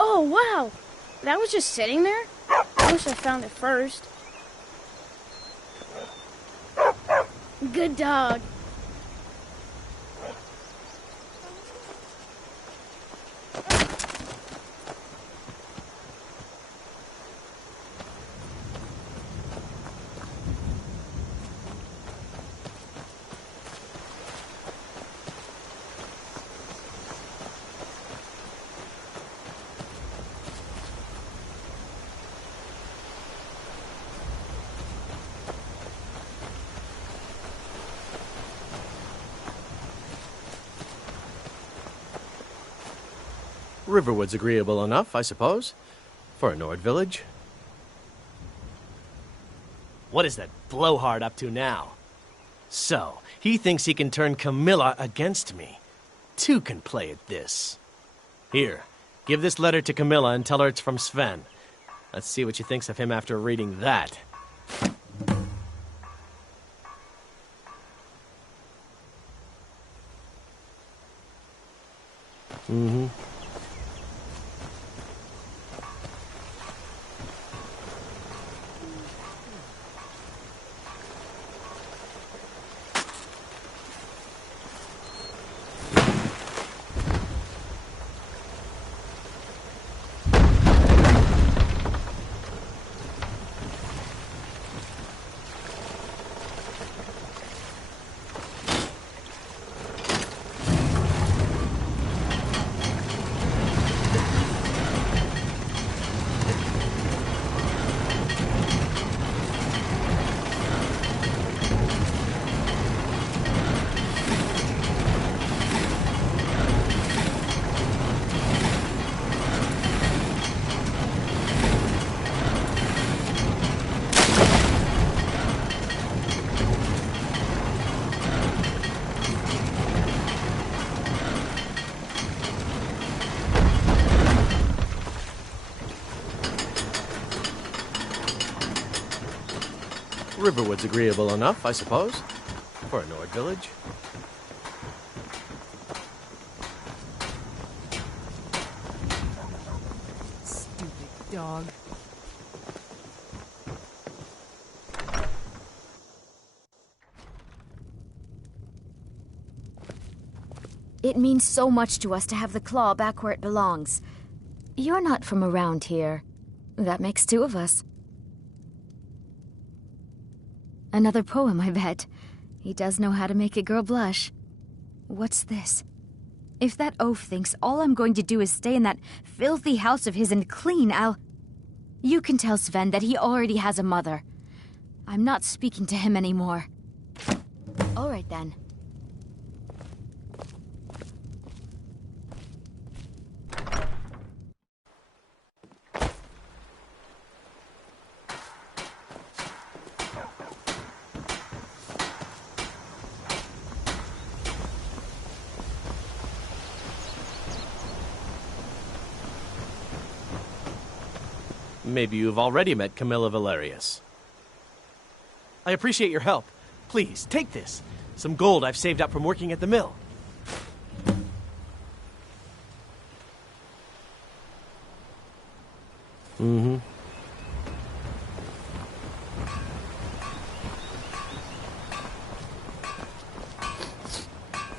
Oh, wow! That was just sitting there? I wish I found it first. Good dog. Riverwood's agreeable enough, I suppose, for a Nord village. What is that blowhard up to now? So, he thinks he can turn Camilla against me. Two can play at this. Here, give this letter to Camilla and tell her it's from Sven. Let's see what she thinks of him after reading that. Mm-hmm. Riverwood's agreeable enough, I suppose, for a Nord village. Stupid dog. It means so much to us to have the claw back where it belongs. You're not from around here. That makes two of us. Another poem, I bet. He does know how to make a girl blush. What's this? If that oaf thinks all I'm going to do is stay in that filthy house of his and clean, You can tell Sven that he already has a mother. I'm not speaking to him anymore. All right, then. Maybe you've already met Camilla Valerius. I appreciate your help. Please, take this. Some gold I've saved up from working at the mill. Mm-hmm.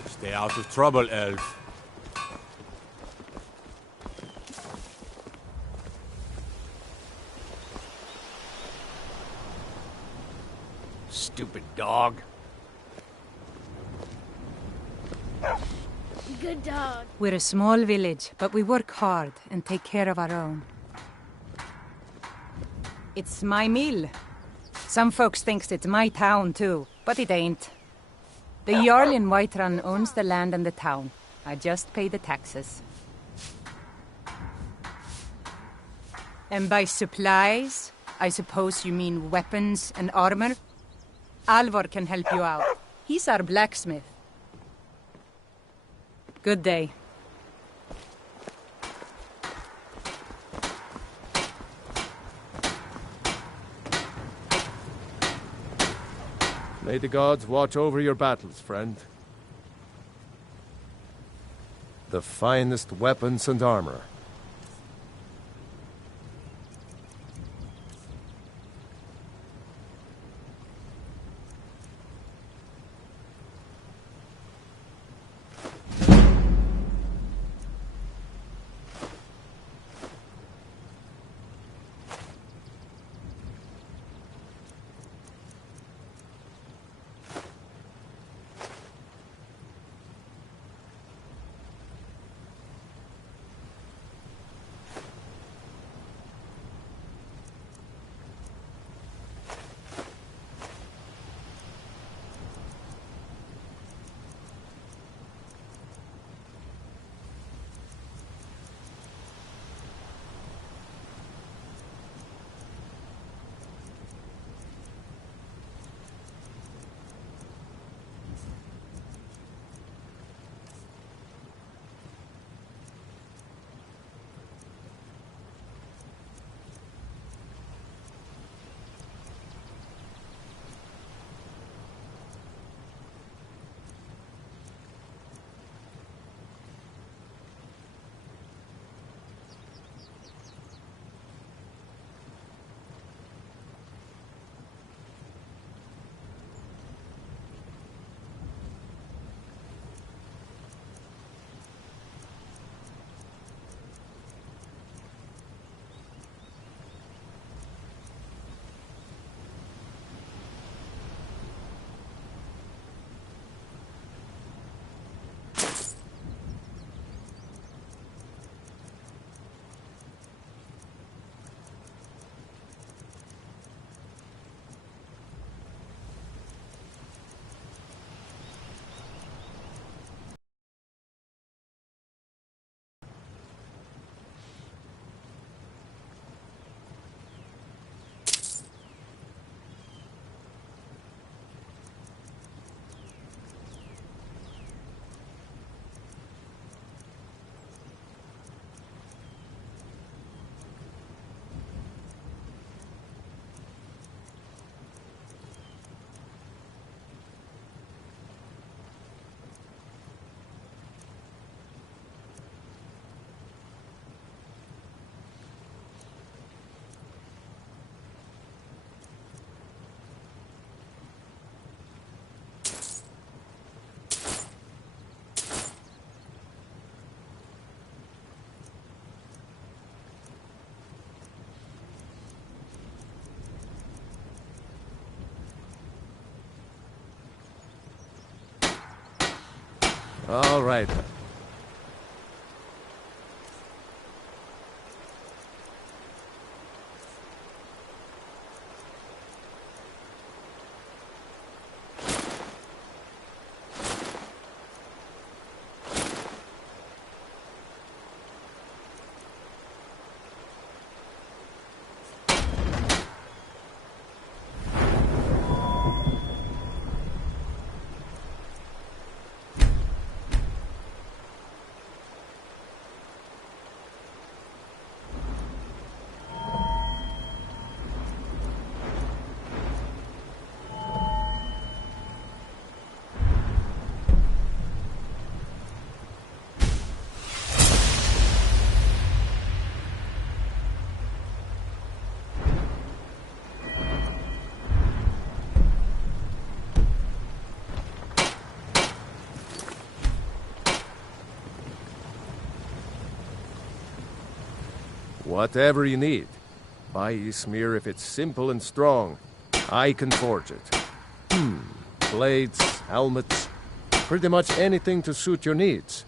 Stay out of trouble, elf. Stupid dog. Good dog. We're a small village, but we work hard and take care of our own. It's my mill. Some folks thinks it's my town, too, but it ain't. The Jarl in Whiterun owns the land and the town. I just pay the taxes. And by supplies, I suppose you mean weapons and armor? Alvor can help you out. He's our blacksmith. Good day. May the gods watch over your battles, friend. The finest weapons and armor. All right. Whatever you need. Buy Ismir if it's simple and strong. I can forge it. Blades, helmets, pretty much anything to suit your needs.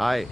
Aye.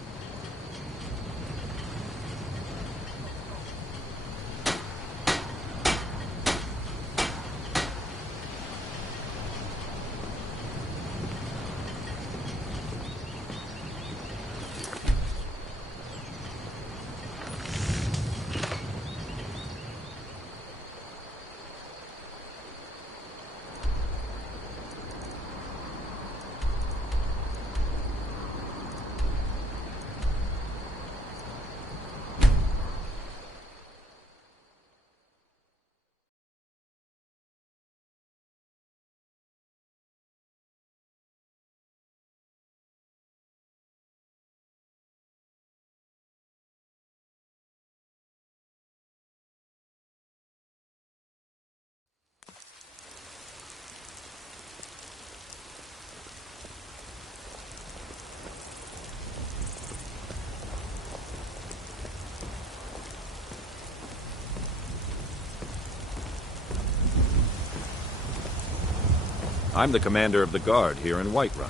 I'm the commander of the guard here in Whiterun.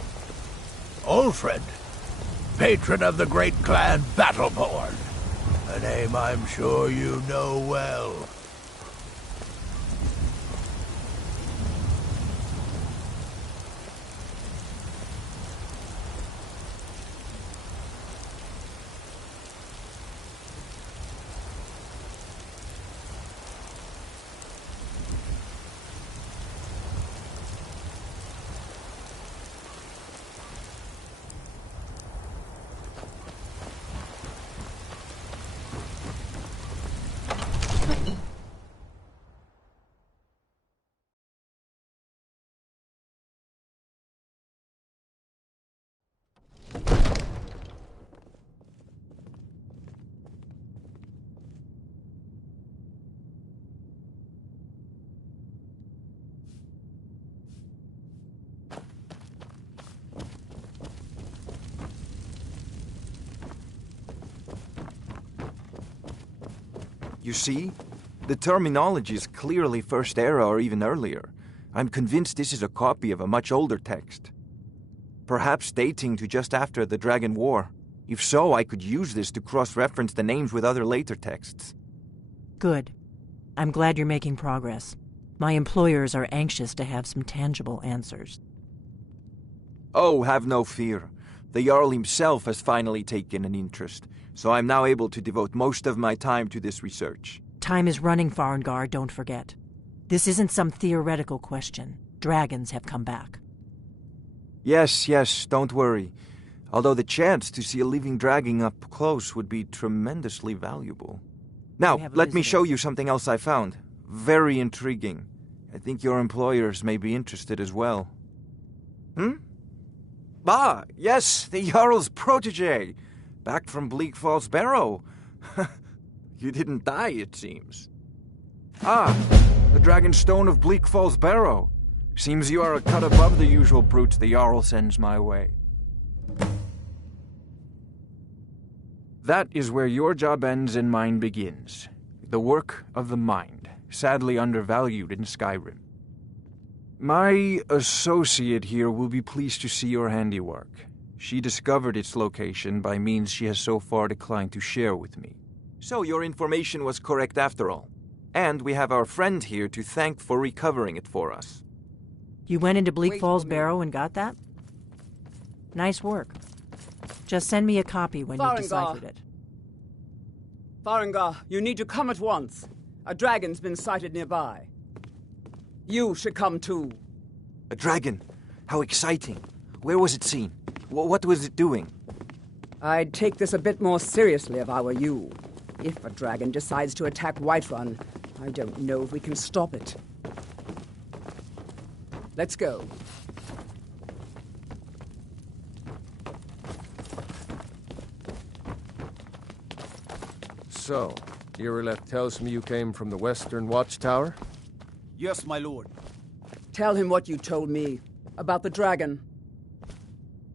Ulfred, patron of the great clan Battleborn. A name I'm sure you know well. You see? The terminology is clearly First Era or even earlier. I'm convinced this is a copy of a much older text. Perhaps dating to just after the Dragon War. If so, I could use this to cross-reference the names with other later texts. Good. I'm glad you're making progress. My employers are anxious to have some tangible answers. Oh, have no fear. The Jarl himself has finally taken an interest, so I'm now able to devote most of my time to this research. Time is running, Farengar, don't forget. This isn't some theoretical question. Dragons have come back. Yes, don't worry. Although the chance to see a living dragon up close would be tremendously valuable. Now, let me show you something else I found. Very intriguing. I think your employers may be interested as well. Ah, yes, the Jarl's protege. Back from Bleak Falls Barrow. You didn't die, it seems. Ah, the Dragonstone of Bleak Falls Barrow. Seems you are a cut above the usual brutes the Jarl sends my way. That is where your job ends and mine begins. The work of the mind, sadly undervalued in Skyrim. My associate here will be pleased to see your handiwork. She discovered its location by means she has so far declined to share with me. So your information was correct after all. And we have our friend here to thank for recovering it for us. You went into Bleak Falls Barrow and got that? Nice work. Just send me a copy when you've deciphered it. Farengar, you need to come at once. A dragon's been sighted nearby. You should come too. A dragon? How exciting. Where was it seen? What was it doing? I'd take this a bit more seriously if I were you. If a dragon decides to attack Whiterun, I don't know if we can stop it. Let's go. So, Irileth tells me you came from the Western Watchtower? Yes, my lord. Tell him what you told me about the dragon.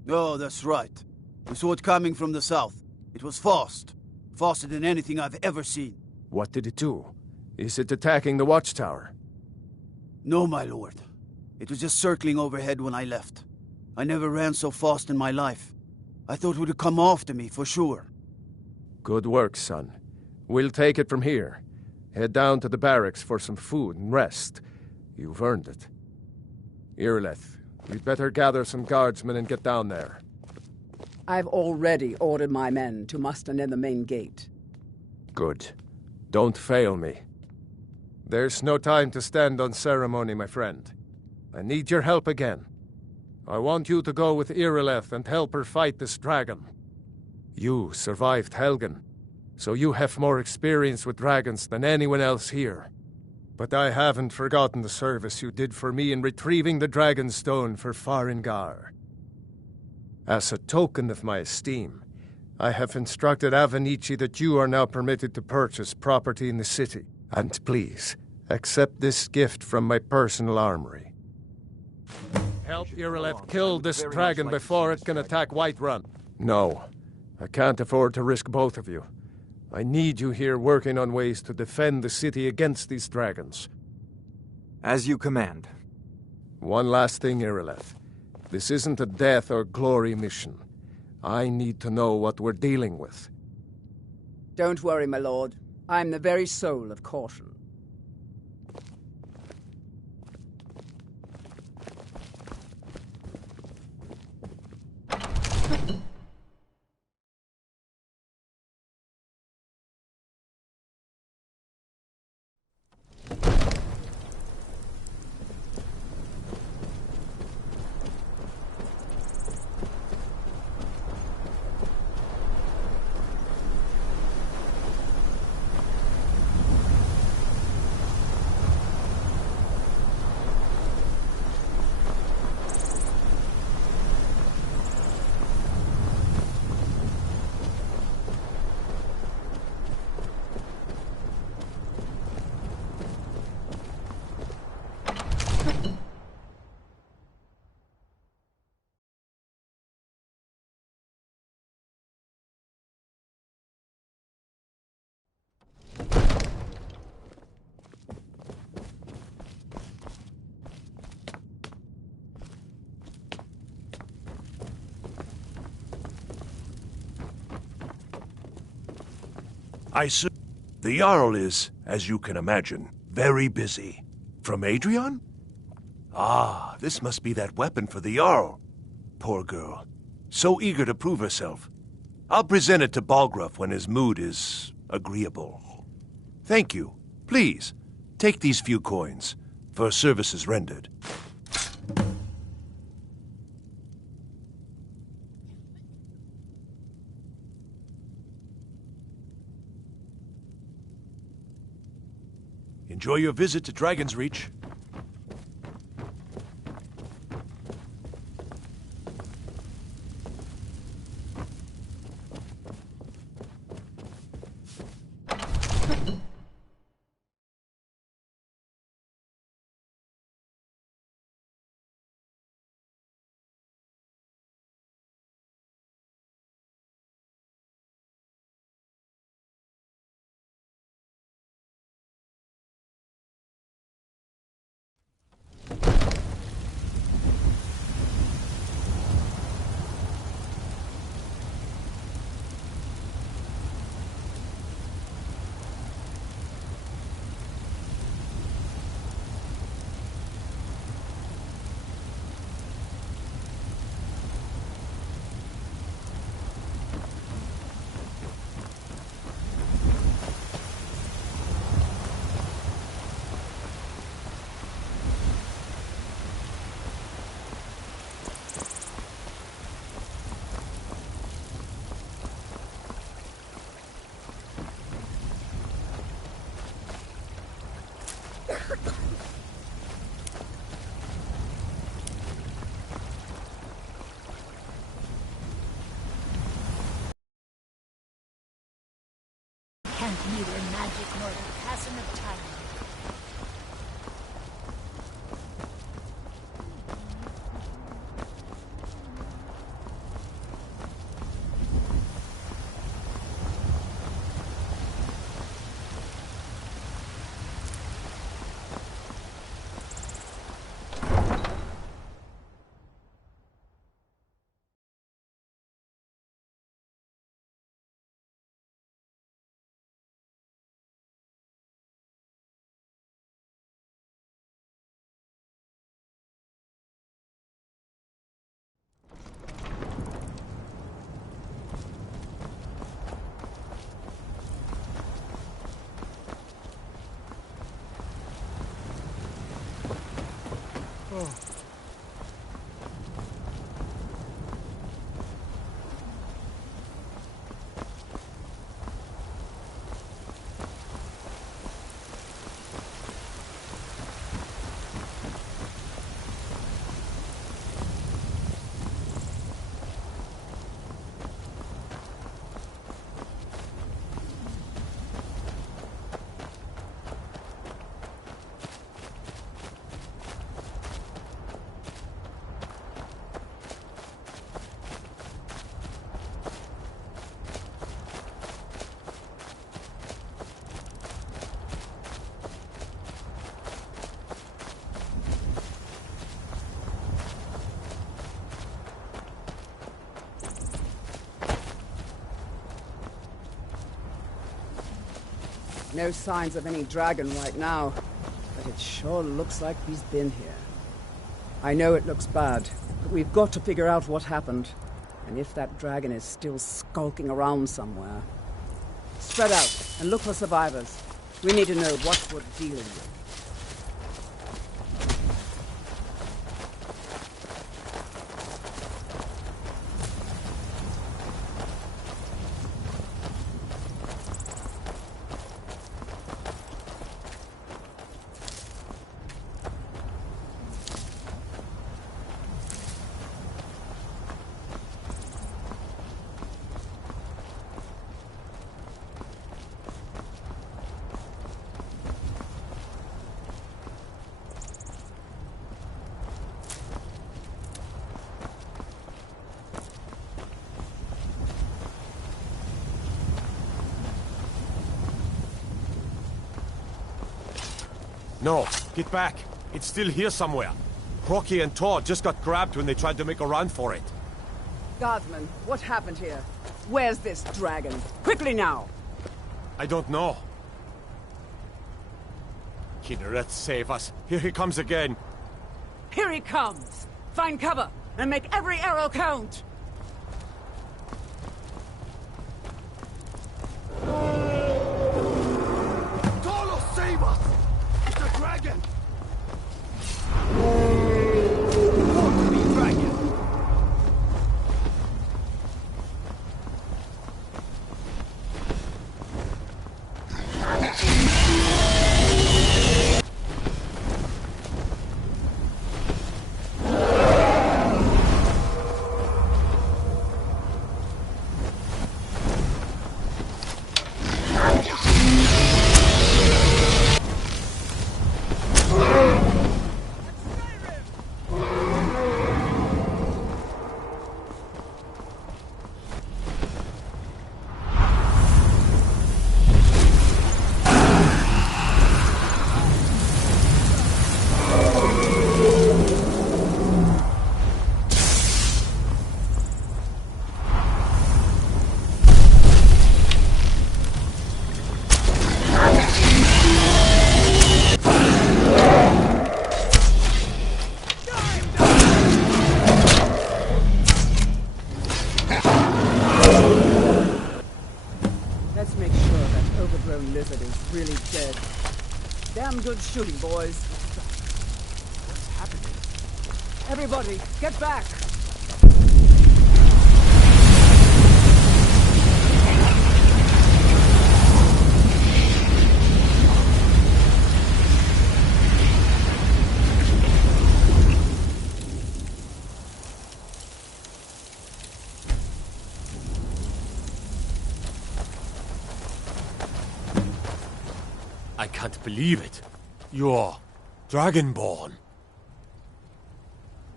Oh, that's right. We saw it coming from the south. It was fast. Faster than anything I've ever seen. What did it do? Is it attacking the Watchtower? No, my lord. It was just circling overhead when I left. I never ran so fast in my life. I thought it would come after me, for sure. Good work, son. We'll take it from here. Head down to the barracks for some food and rest. You've earned it. Irileth, we'd better gather some guardsmen and get down there. I've already ordered my men to muster near the main gate. Good. Don't fail me. There's no time to stand on ceremony, my friend. I need your help again. I want you to go with Irileth and help her fight this dragon. You survived Helgen, so you have more experience with dragons than anyone else here. But I haven't forgotten the service you did for me in retrieving the Dragon Stone for Farengar. As a token of my esteem, I have instructed Avenici that you are now permitted to purchase property in the city. And please, accept this gift from my personal armory. Help Irileth kill this dragon before it can attack Whiterun. No, I can't afford to risk both of you. I need you here working on ways to defend the city against these dragons. As you command. One last thing, Irileth. This isn't a death or glory mission. I need to know what we're dealing with. Don't worry, my lord. I'm the very soul of caution. The Jarl is, as you can imagine, very busy. From Adrian? Ah, this must be that weapon for the Jarl. Poor girl. So eager to prove herself. I'll present it to Balgruuf when his mood is agreeable. Thank you. Please, take these few coins for services rendered. Enjoy your visit to Dragon's Reach. understand neither magic nor the passing of time. No signs of any dragon right now, but it sure looks like he's been here. I know it looks bad, but we've got to figure out what happened, and if that dragon is still skulking around somewhere. Spread out and look for survivors. We need to know what we're dealing with. No, get back. It's still here somewhere. Rocky and Todd just got grabbed when they tried to make a run for it. Guardsman, what happened here? Where's this dragon? Quickly now! I don't know. Kinnereth, save us. Here he comes again. Here he comes! Find cover, and make every arrow count! Carlos, save us! It's a dragon! Let's make sure that overgrown lizard is really dead. Damn good shooting, boys. What's happening? Everybody, get back! I can't believe it. You're Dragonborn.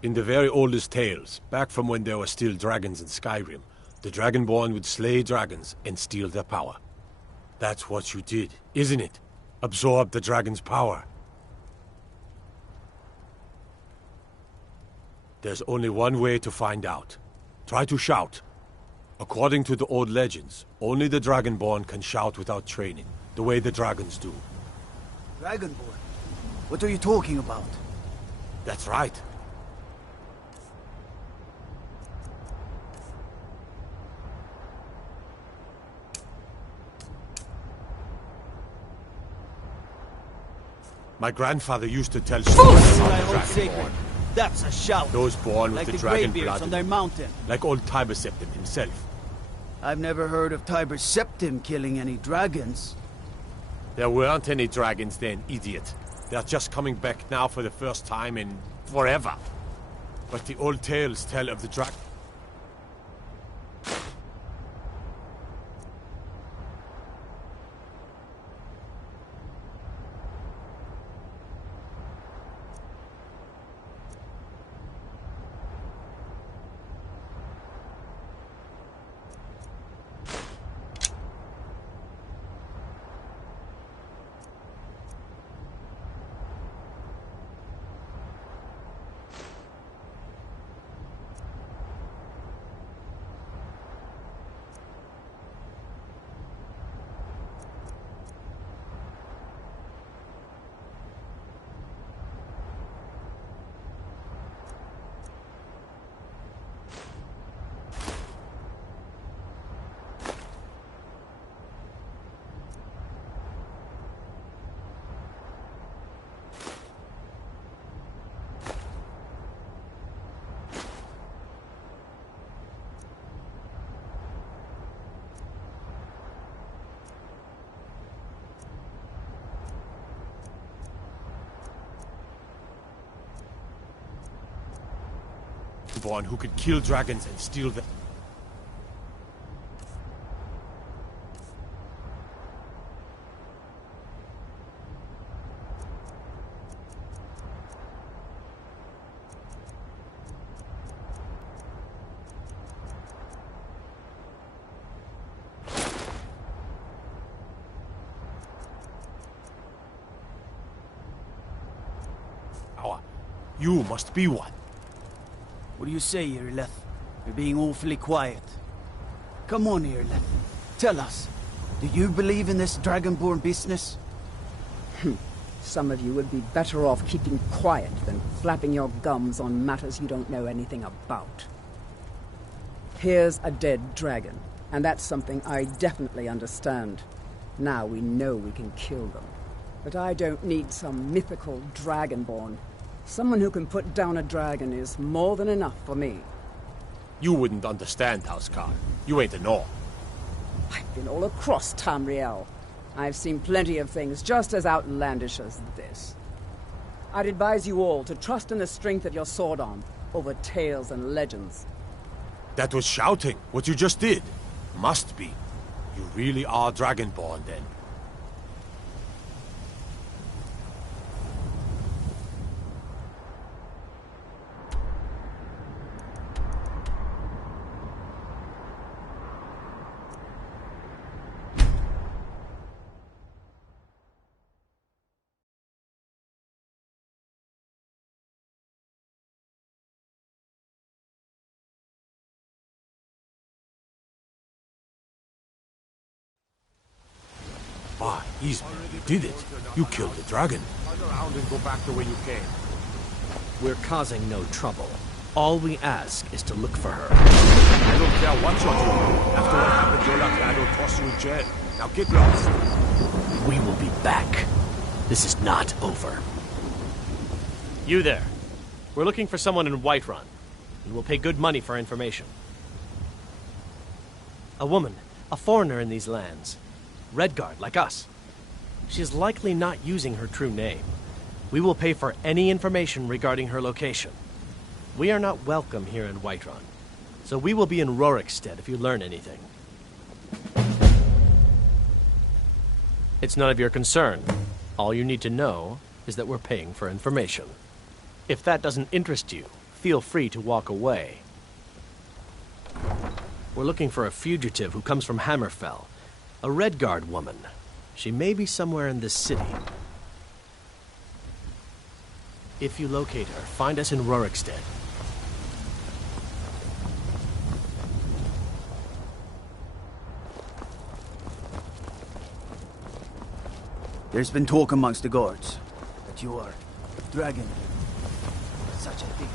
In the very oldest tales, back from when there were still dragons in Skyrim, the Dragonborn would slay dragons and steal their power. That's what you did, isn't it? Absorb the dragon's power. There's only one way to find out. Try to shout. According to the old legends, only the Dragonborn can shout without training, the way the dragons do. Dragonborn? What are you talking about? That's right. My grandfather used to tell stories about the Dragonborn. That's a shout. Those born with like the dragon Greybeards blood on their mountain. like old Tiber Septim himself. I've never heard of Tiber Septim killing any dragons. There weren't any dragons then, idiot. They're just coming back now for the first time in forever. But the old tales tell of the dragon. Born who could kill dragons and steal them. You must be one. What do you say, Irileth? You're being awfully quiet. Come on, Irileth. Tell us. Do you believe in this Dragonborn business? Some of you would be better off keeping quiet than flapping your gums on matters you don't know anything about. Here's a dead dragon, and that's something I definitely understand. Now we know we can kill them. But I don't need some mythical Dragonborn. Someone who can put down a dragon is more than enough for me. You wouldn't understand, Housecar. You ain't a Nor. I've been all across Tamriel. I've seen plenty of things just as outlandish as this. I'd advise you all to trust in the strength of your sword arm over tales and legends. That was shouting, what you just did. Must be. You really are Dragonborn, then. Easy. You did it. You killed the dragon. Turn around and go back the way you came. We're causing no trouble. All we ask is to look for her. I don't care what you're doing. After what happened, you're lucky I don't toss you in jail. Now get lost. We will be back. This is not over. You there. We're looking for someone in Whiterun, and we'll pay good money for information. A woman, a foreigner in these lands. Redguard, like us. She's likely not using her true name. We will pay for any information regarding her location. We are not welcome here in Whiterun, so we will be in Rorikstead if you learn anything. It's none of your concern. All you need to know is that we're paying for information. If that doesn't interest you, feel free to walk away. We're looking for a fugitive who comes from Hammerfell. A Redguard woman. She may be somewhere in this city. If you locate her, find us in Rorikstead. There's been talk amongst the guards that you are dragging such a thing.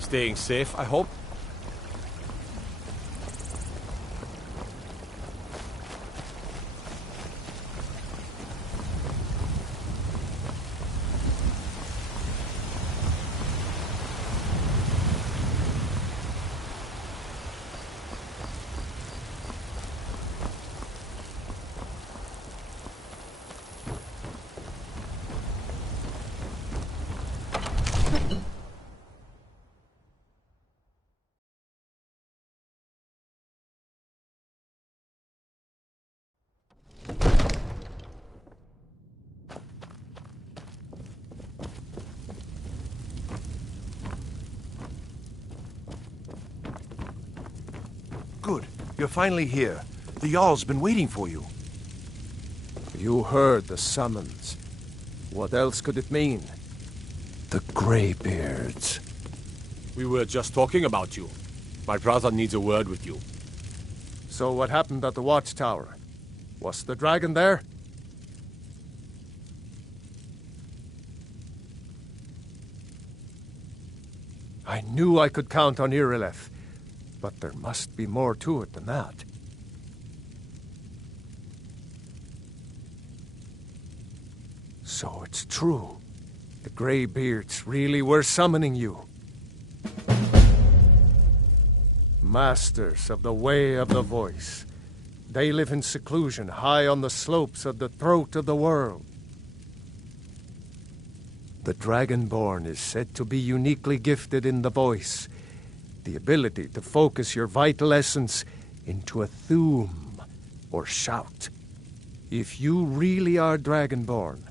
Staying safe, I hope? Good. You're finally here. The Jarl's been waiting for you. You heard the summons. What else could it mean? The Greybeards. We were just talking about you. My brother needs a word with you. So what happened at the watchtower? Was the dragon there? I knew I could count on Irileth, but there must be more to it than that. So it's true. The Greybeards really were summoning you. Masters of the Way of the Voice. They live in seclusion high on the slopes of the throat of the world. The Dragonborn is said to be uniquely gifted in the voice, the ability to focus your vital essence into a thume or shout. If you really are Dragonborn,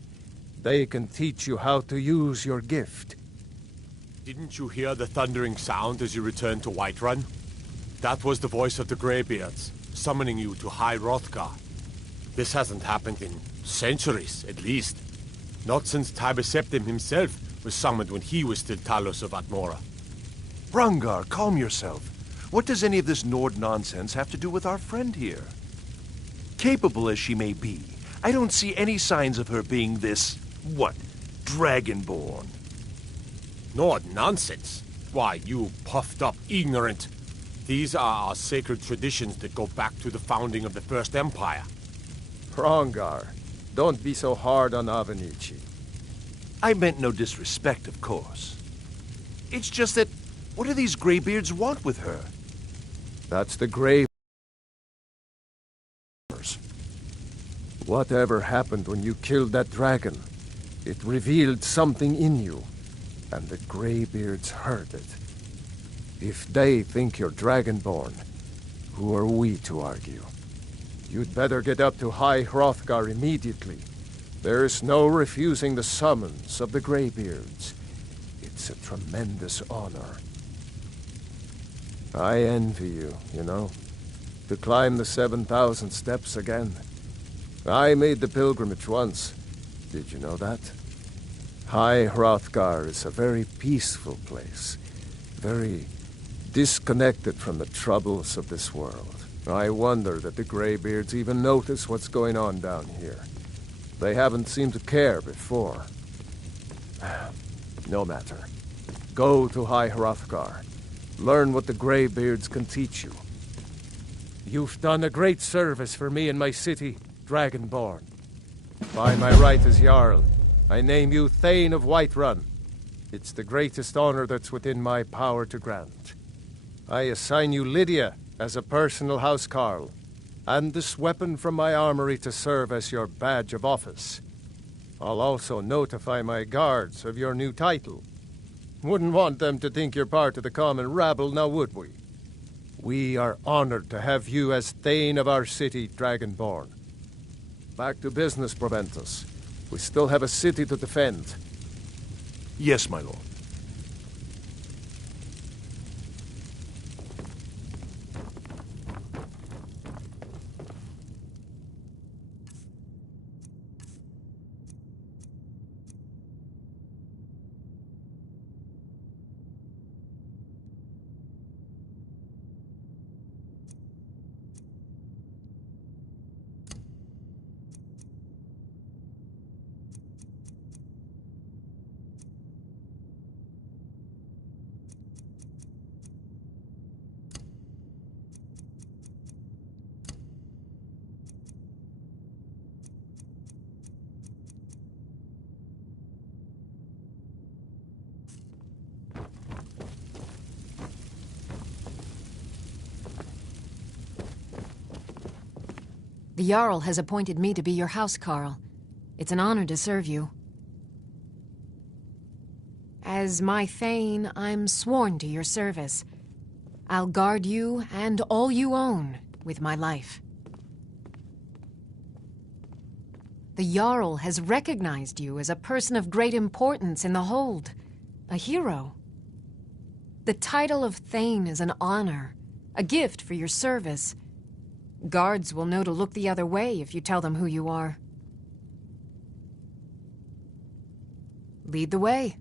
they can teach you how to use your gift. Didn't you hear the thundering sound as you returned to Whiterun? That was the voice of the Greybeards, summoning you to High Hrothgar. This hasn't happened in centuries, at least. Not since Tiber Septim himself was summoned when he was still Talos of Atmora. Hrongar, calm yourself. What does any of this Nord nonsense have to do with our friend here? Capable as she may be, I don't see any signs of her being this, Dragonborn. Nord nonsense? Why, you puffed up ignorant. These are our sacred traditions that go back to the founding of the First Empire. Hrongar, don't be so hard on Avenici. I meant no disrespect, of course. It's just that, what do these Greybeards want with her? That's the Grey... Whatever happened when you killed that dragon, it revealed something in you, and the Greybeards heard it. If they think you're Dragonborn, who are we to argue? You'd better get up to High Hrothgar immediately. There's no refusing the summons of the Greybeards. It's a tremendous honor. I envy you, you know, to climb the 7,000 steps again. I made the pilgrimage once. Did you know that? High Hrothgar is a very peaceful place. Very disconnected from the troubles of this world. I wonder that the Greybeards even notice what's going on down here. They haven't seemed to care before. No matter. Go to High Hrothgar. Learn what the Greybeards can teach you. You've done a great service for me and my city, Dragonborn. By my right as Jarl, I name you Thane of Whiterun. It's the greatest honor that's within my power to grant. I assign you Lydia as a personal housecarl, and this weapon from my armory to serve as your badge of office. I'll also notify my guards of your new title. Wouldn't want them to think you're part of the common rabble, now would we? We are honored to have you as Thane of our city, Dragonborn. Back to business, Proventus. We still have a city to defend. Yes, my lord. The Jarl has appointed me to be your housecarl. It's an honor to serve you. As my Thane, I'm sworn to your service. I'll guard you and all you own with my life. The Jarl has recognized you as a person of great importance in the Hold, a hero. The title of Thane is an honor, a gift for your service. Guards will know to look the other way if you tell them who you are. Lead the way.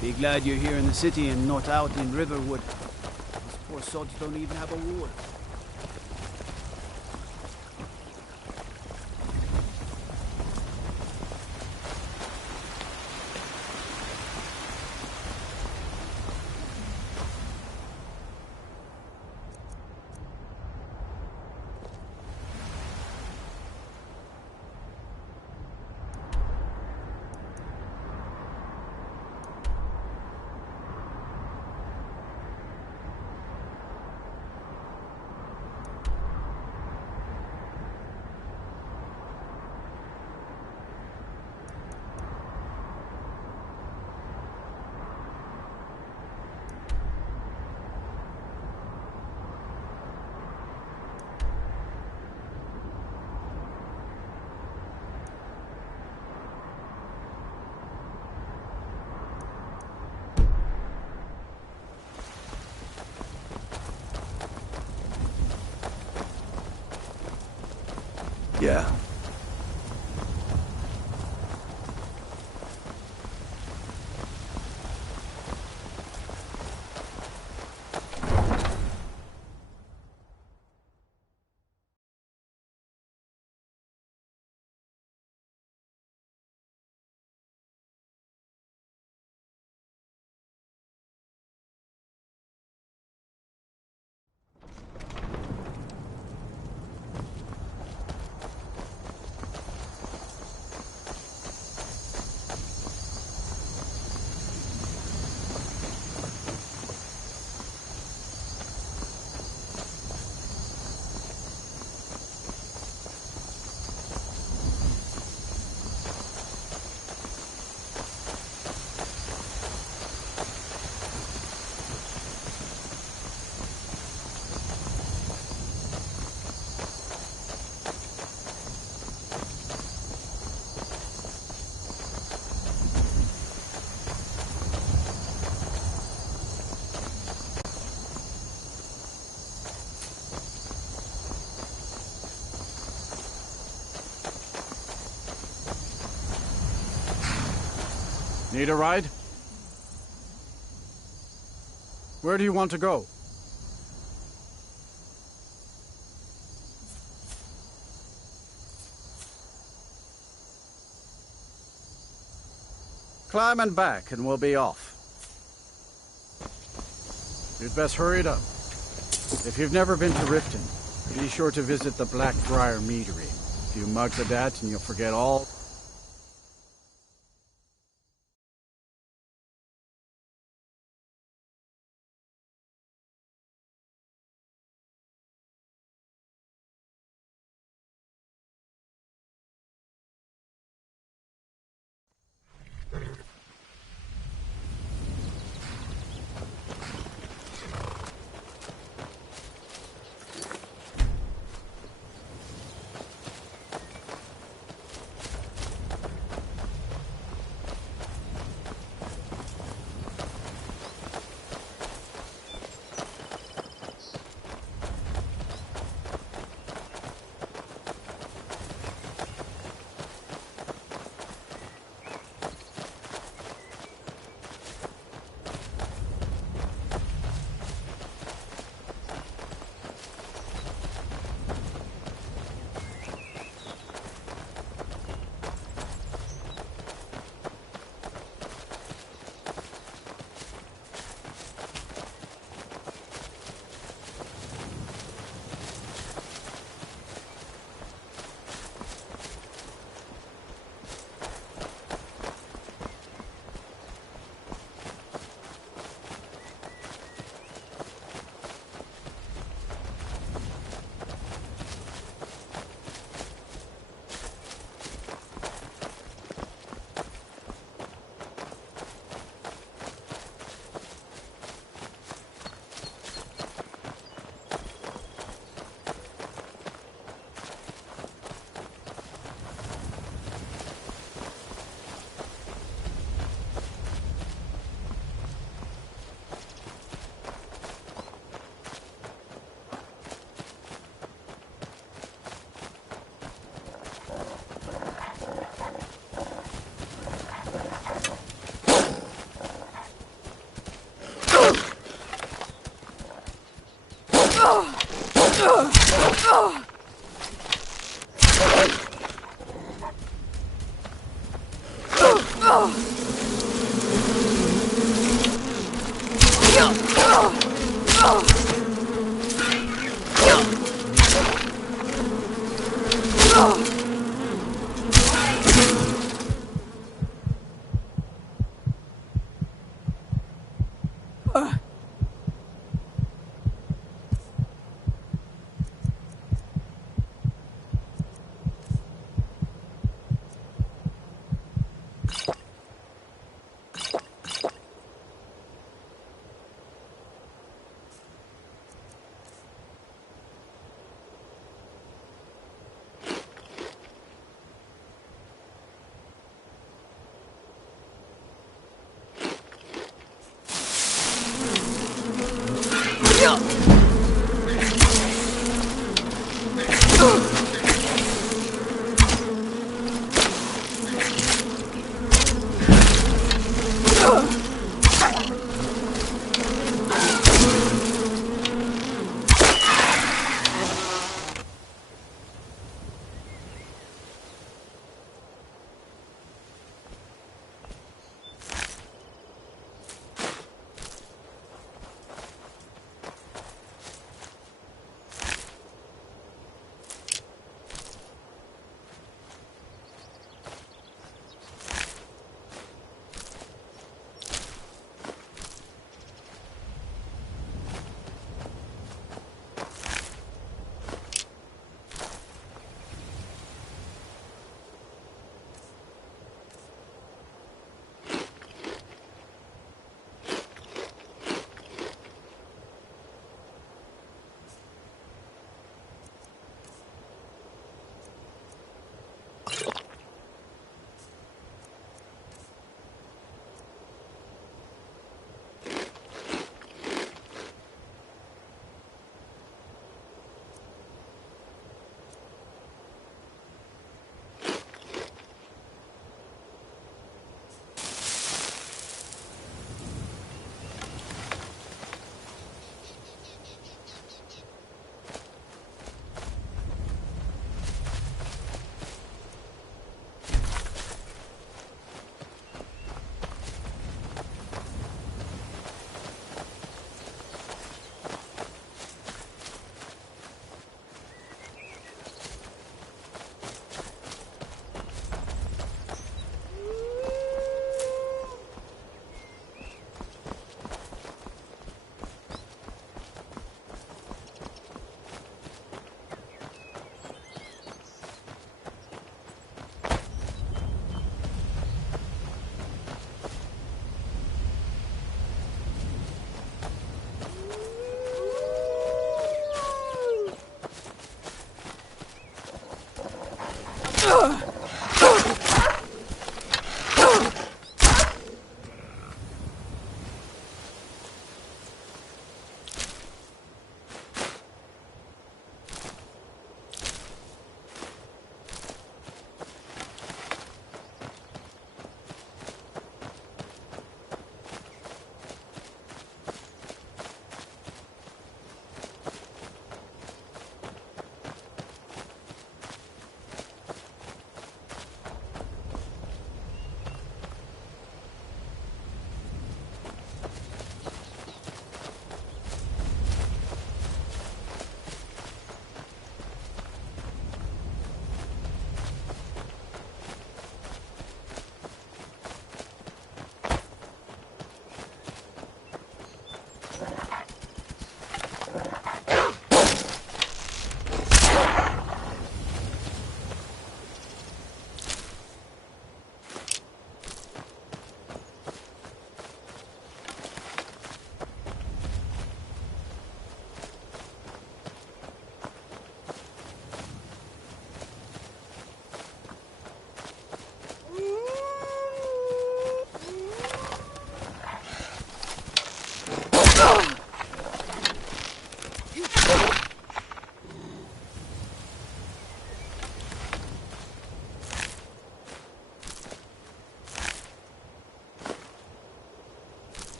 Be glad you're here in the city and not out in Riverwood. These poor sods don't even have a wall. Yeah. Need a ride? Where do you want to go? Climb and back, and we'll be off. You'd best hurry it up. If you've never been to Riften, be sure to visit the Blackbriar Meadery. A few mugs of that and you'll forget all...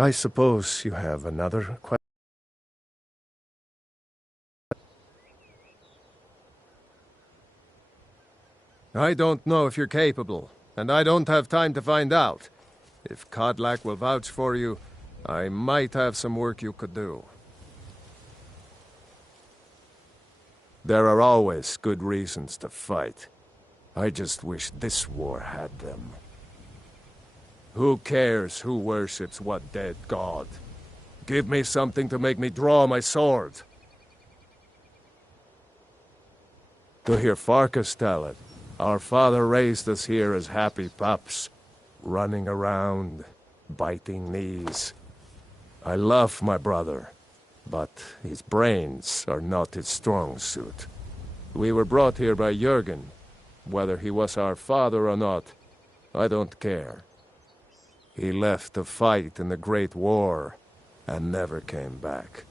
I suppose you have another question? I don't know if you're capable, and I don't have time to find out. If Kodlak will vouch for you, I might have some work you could do. There are always good reasons to fight. I just wish this war had them. Who cares who worships what dead god? Give me something to make me draw my sword. To hear Farkas tell it, our father raised us here as happy pups, running around, biting knees. I love my brother, but his brains are not his strong suit. We were brought here by Jürgen. Whether he was our father or not, I don't care. He left to fight in the Great War and never came back.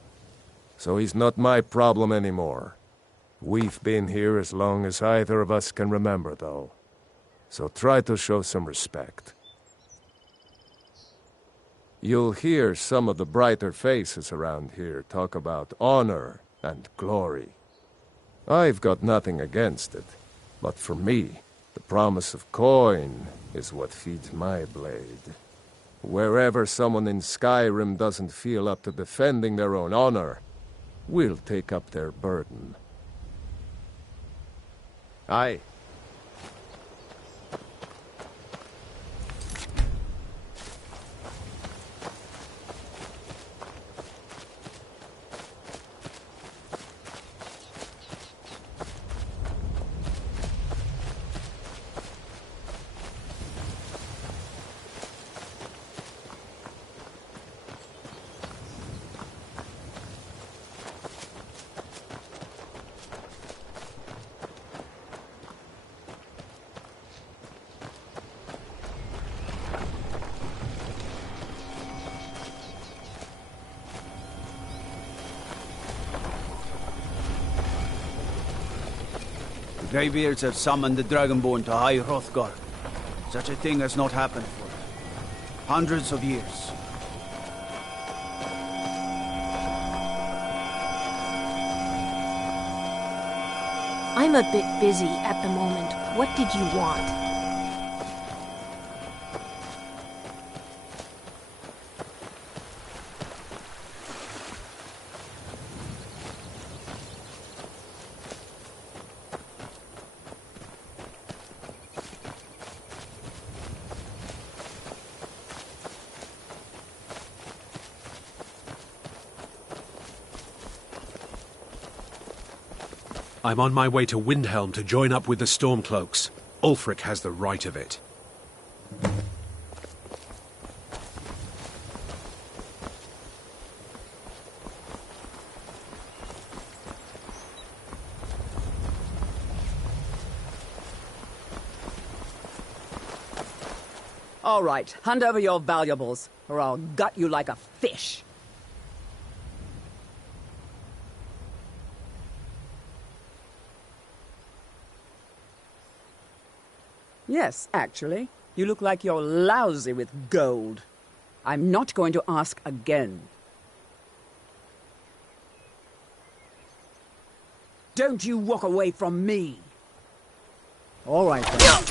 So he's not my problem anymore. We've been here as long as either of us can remember, though. So try to show some respect. You'll hear some of the brighter faces around here talk about honor and glory. I've got nothing against it, but for me, the promise of coin is what feeds my blade. Wherever someone in Skyrim doesn't feel up to defending their own honor, we'll take up their burden. Aye. The Greybeards have summoned the Dragonborn to High Hrothgar. Such a thing has not happened for hundreds of years. I'm a bit busy at the moment. What did you want? I'm on my way to Windhelm to join up with the Stormcloaks. Ulfric has the right of it. All right, hand over your valuables, or I'll gut you like a fish. Yes, actually. You look like you're lousy with gold. I'm not going to ask again. Don't you walk away from me. All right, then.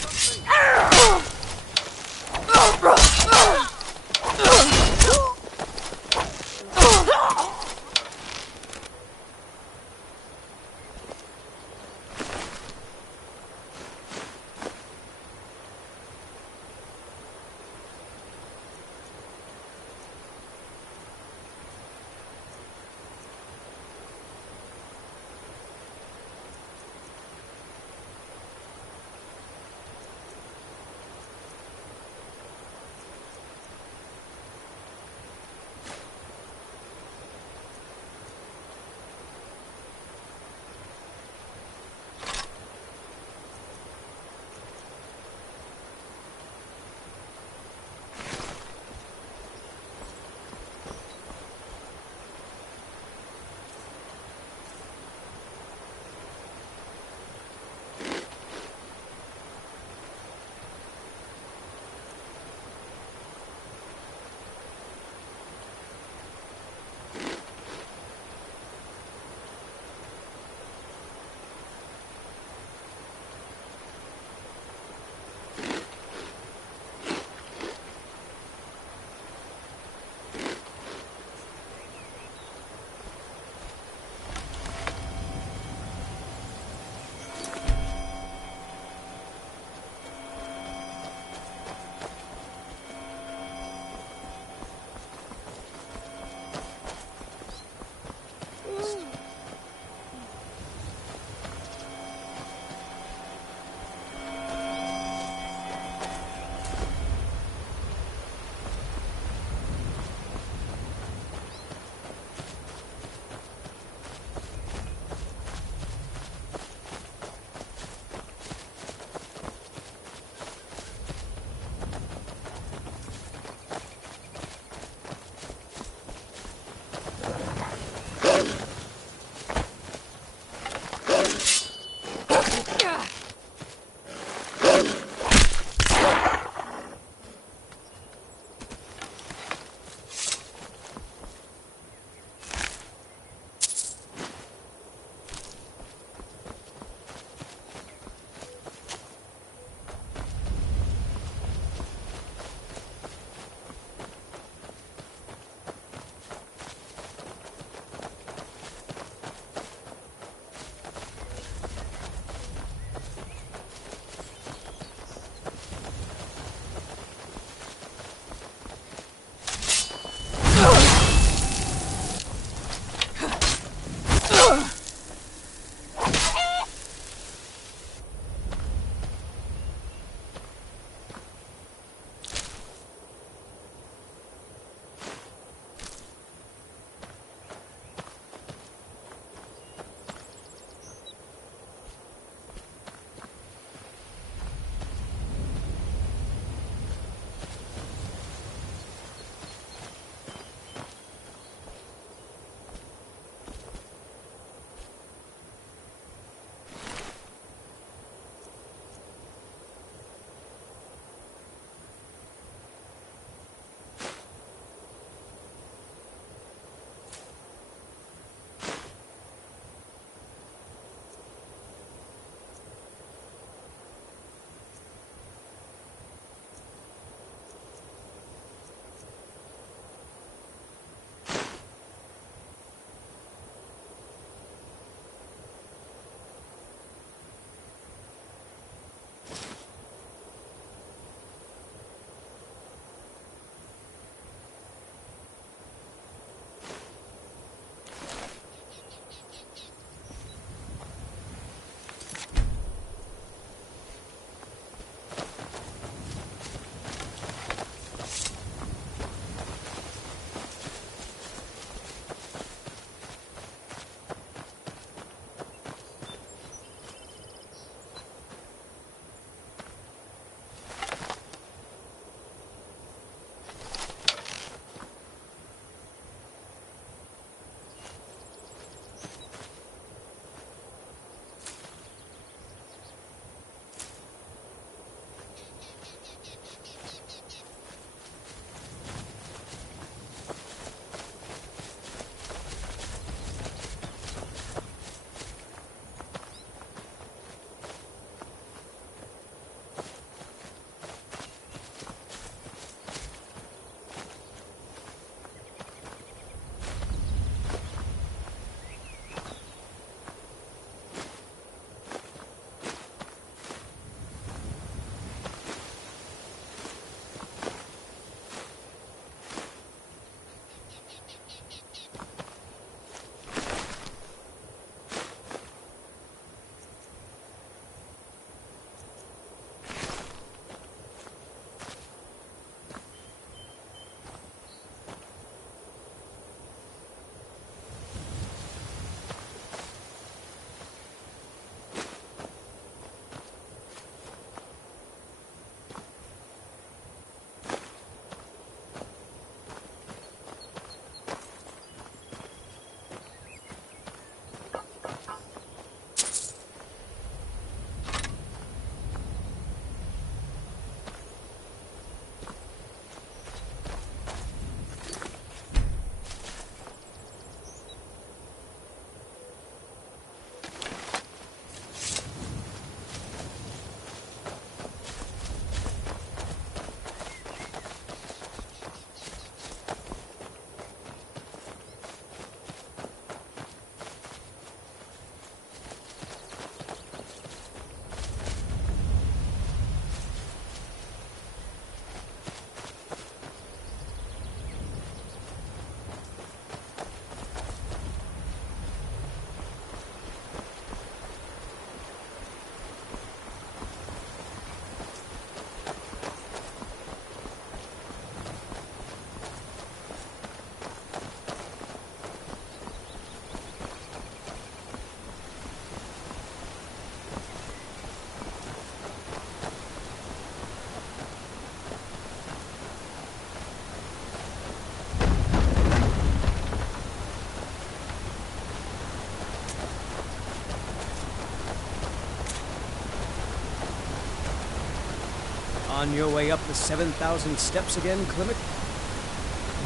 On your way up the 7,000 steps again, Clement?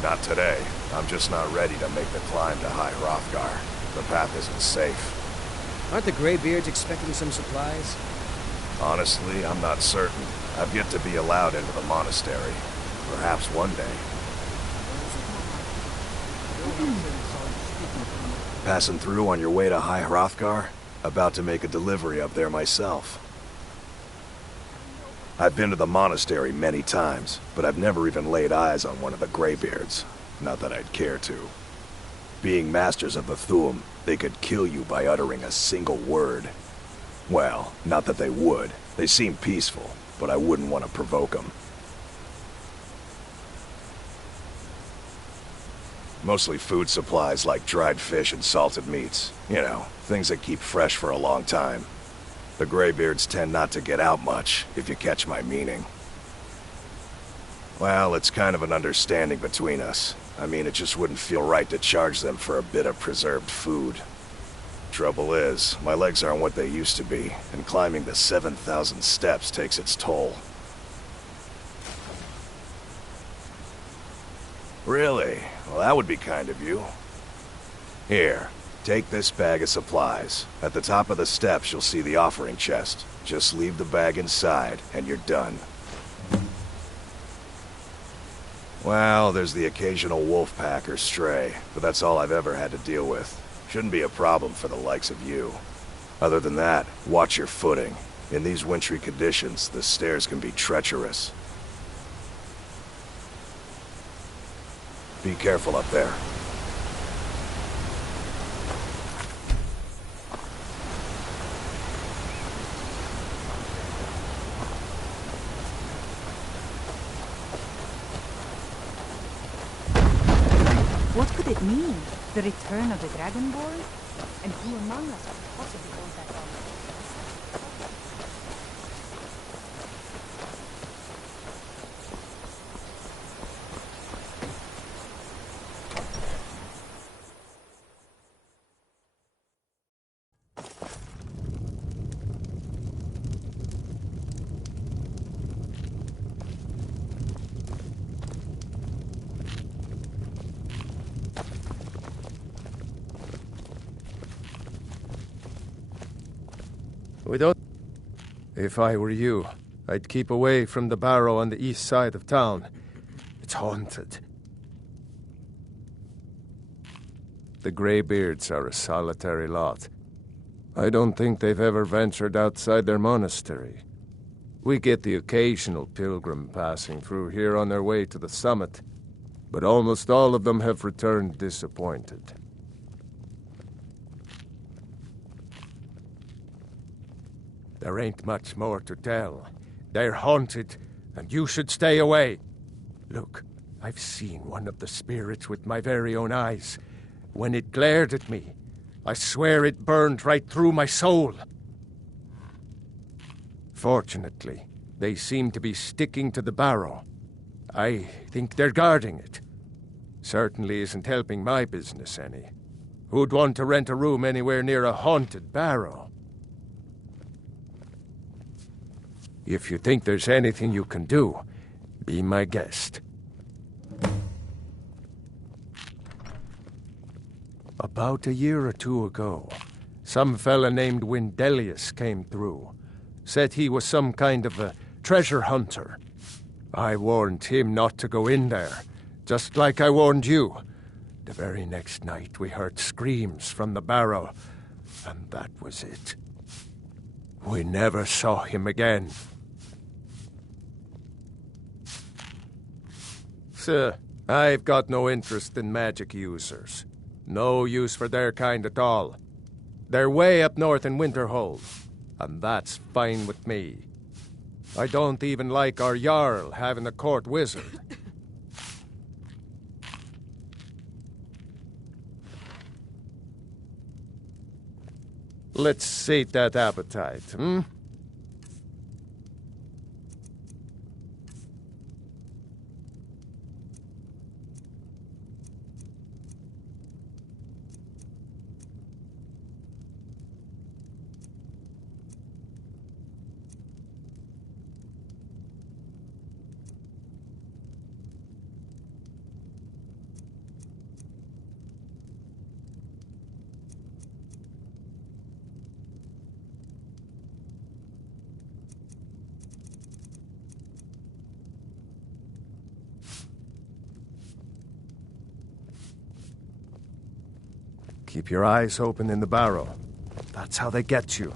Not today. I'm just not ready to make the climb to High Hrothgar. The path isn't safe. Aren't the Greybeards expecting some supplies? Honestly, I'm not certain. I've yet to be allowed into the monastery. Perhaps one day. Passing through on your way to High Hrothgar? About to make a delivery up there myself. I've been to the monastery many times, but I've never even laid eyes on one of the Greybeards. Not that I'd care to. Being masters of the Thu'um, they could kill you by uttering a single word. Well, not that they would. They seem peaceful, but I wouldn't want to provoke them. Mostly food supplies like dried fish and salted meats. You know, things that keep fresh for a long time. The Greybeards tend not to get out much, if you catch my meaning. Well, it's kind of an understanding between us. I mean, it just wouldn't feel right to charge them for a bit of preserved food. Trouble is, my legs aren't what they used to be, and climbing the 7,000 steps takes its toll. Really? Well, that would be kind of you. Here, take this bag of supplies. At the top of the steps, you'll see the offering chest. Just leave the bag inside, and you're done. Well, there's the occasional wolf pack or stray, but that's all I've ever had to deal with. Shouldn't be a problem for the likes of you. Other than that, watch your footing. In these wintry conditions, the stairs can be treacherous. Be careful up there. What could it mean? The return of the Dragonborn? And who among us could possibly hold that on? We don't... If I were you, I'd keep away from the barrow on the east side of town. It's haunted. The Greybeards are a solitary lot. I don't think they've ever ventured outside their monastery. We get the occasional pilgrim passing through here on their way to the summit, but almost all of them have returned disappointed. There ain't much more to tell. They're haunted, and you should stay away. Look, I've seen one of the spirits with my very own eyes. When it glared at me, I swear it burned right through my soul. Fortunately, they seem to be sticking to the barrow. I think they're guarding it. Certainly isn't helping my business any. Who'd want to rent a room anywhere near a haunted barrow? If you think there's anything you can do, be my guest. About a year or two ago, some fella named Windelius came through. Said he was some kind of a treasure hunter. I warned him not to go in there, just like I warned you. The very next night we heard screams from the barrow, and that was it. We never saw him again. Sir, I've got no interest in magic users. No use for their kind at all. They're way up north in Winterhold, and that's fine with me. I don't even like our Jarl having a court wizard. Let's sate that appetite, hmm? Keep your eyes open in the barrow. That's how they get you.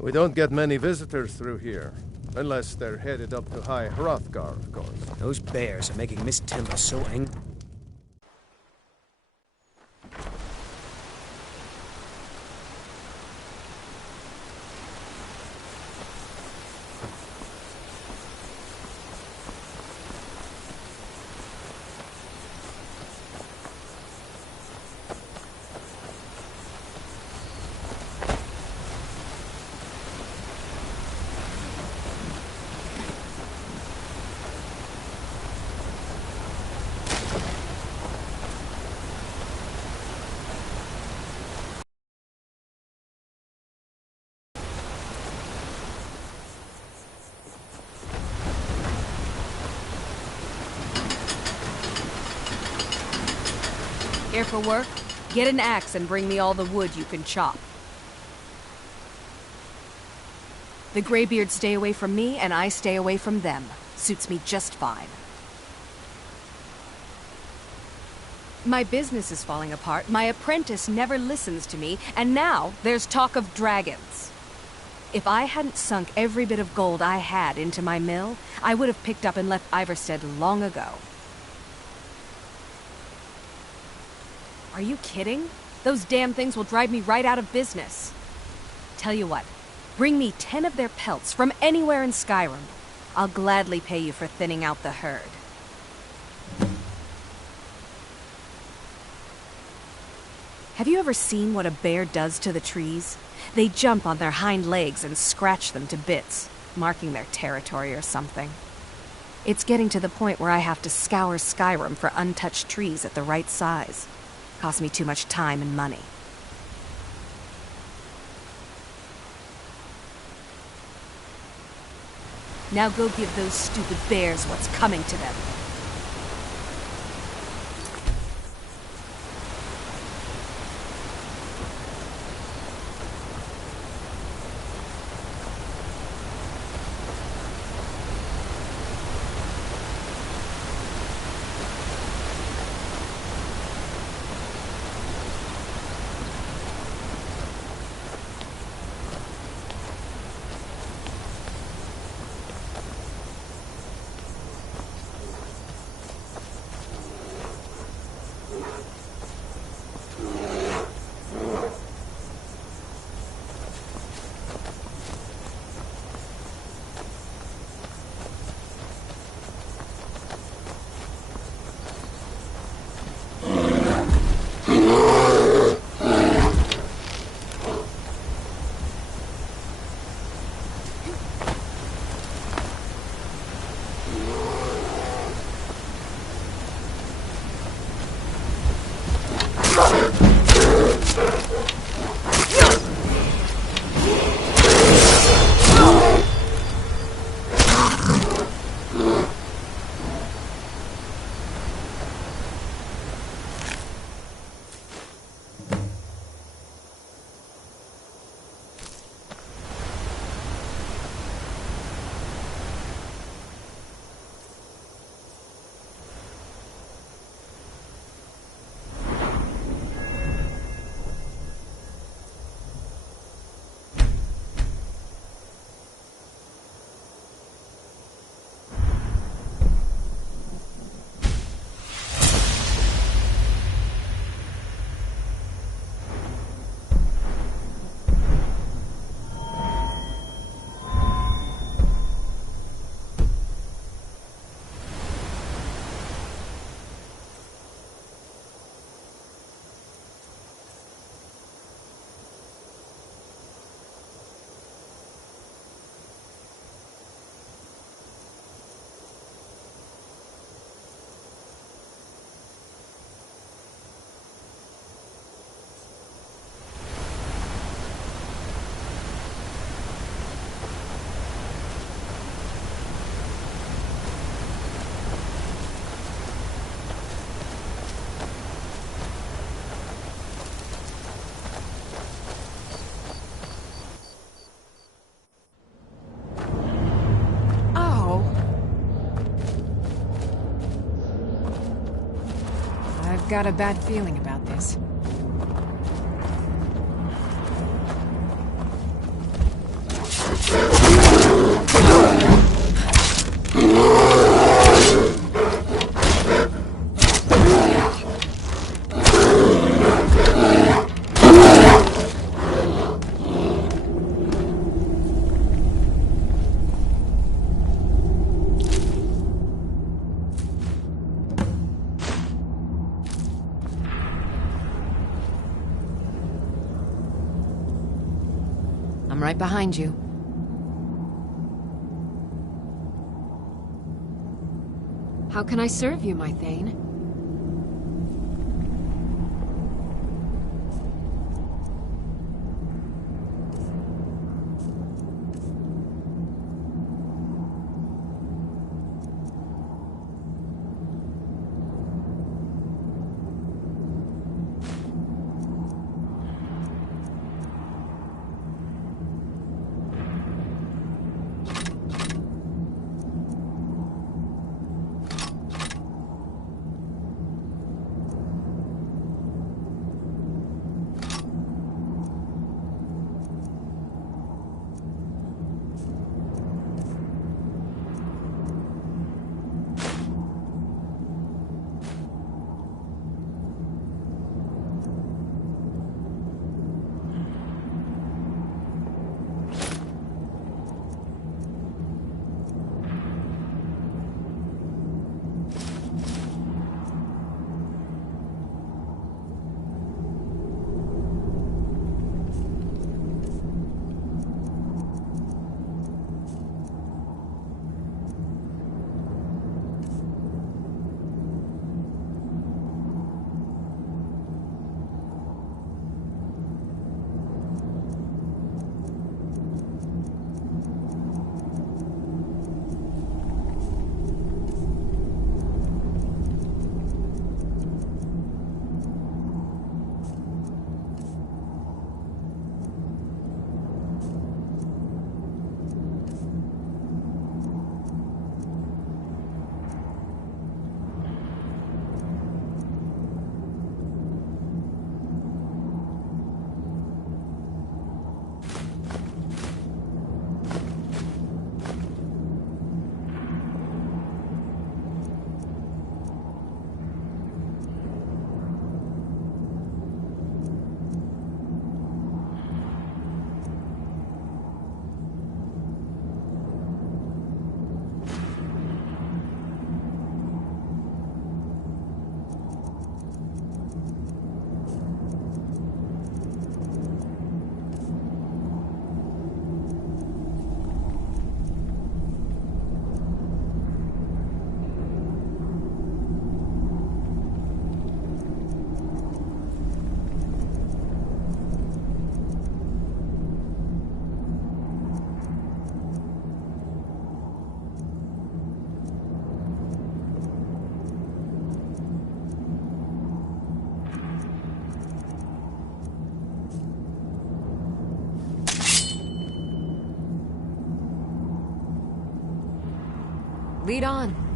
We don't get many visitors through here. Unless they're headed up to High Hrothgar, of course. Those bears are making Miss Timber so angry. Here for work? Get an axe and bring me all the wood you can chop. The Greybeards stay away from me, and I stay away from them. Suits me just fine. My business is falling apart, my apprentice never listens to me, and now there's talk of dragons. If I hadn't sunk every bit of gold I had into my mill, I would have picked up and left Iverstead long ago. Are you kidding? Those damn things will drive me right out of business. Tell you what, bring me 10 of their pelts from anywhere in Skyrim. I'll gladly pay you for thinning out the herd. Have you ever seen what a bear does to the trees? They jump on their hind legs and scratch them to bits, marking their territory or something. It's getting to the point where I have to scour Skyrim for untouched trees at the right size. Costs me too much time and money. Now go give those stupid bears what's coming to them. got a bad feeling about this. I'm right behind you. How can I serve you, my Thane? Lead on.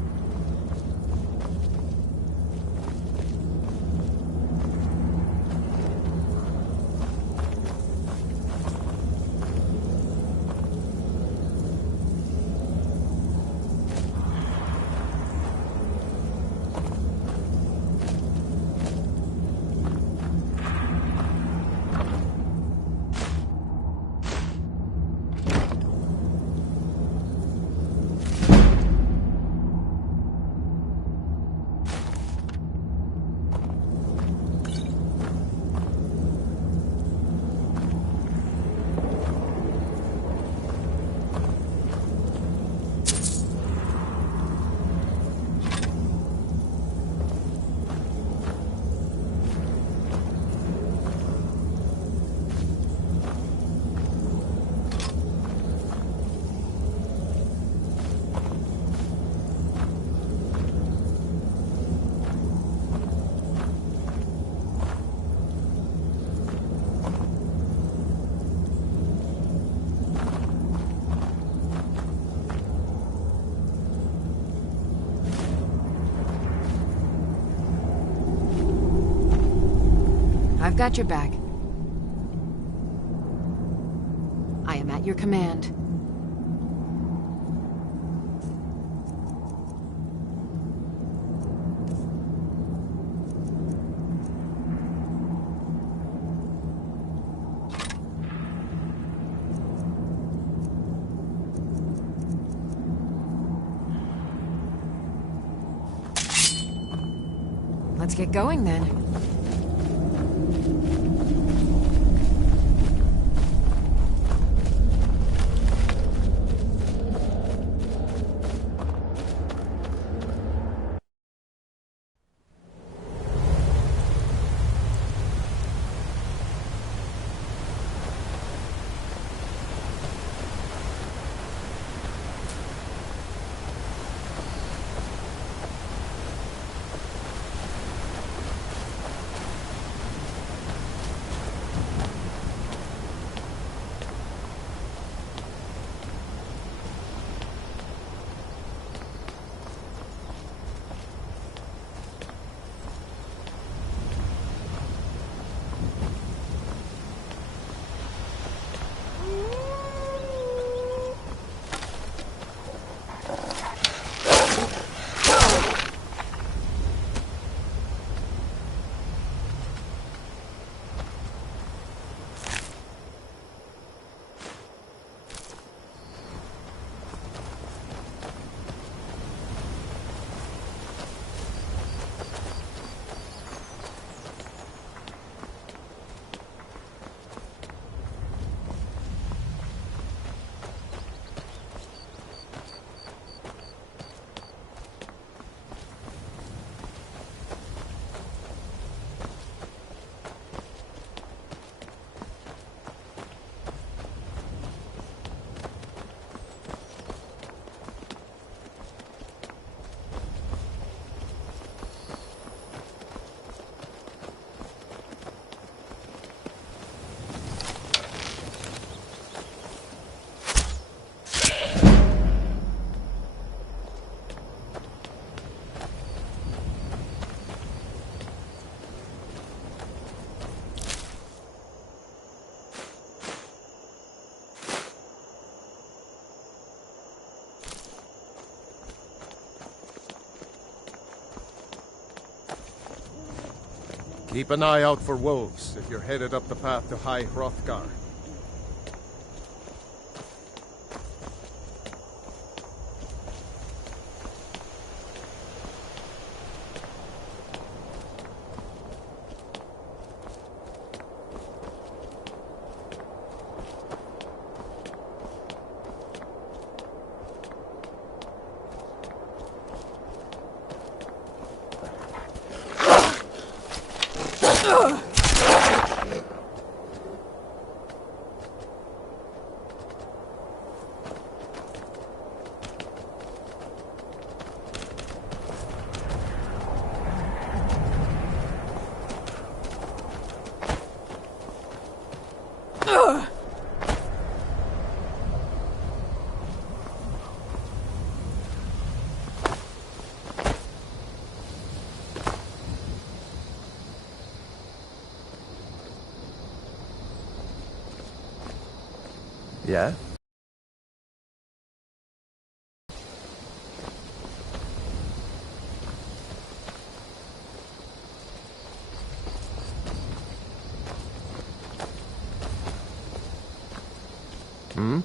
I've got your back. I am at your command. Let's get going then. Keep an eye out for wolves if you're headed up the path to High Hrothgar. Yeah? Hmm?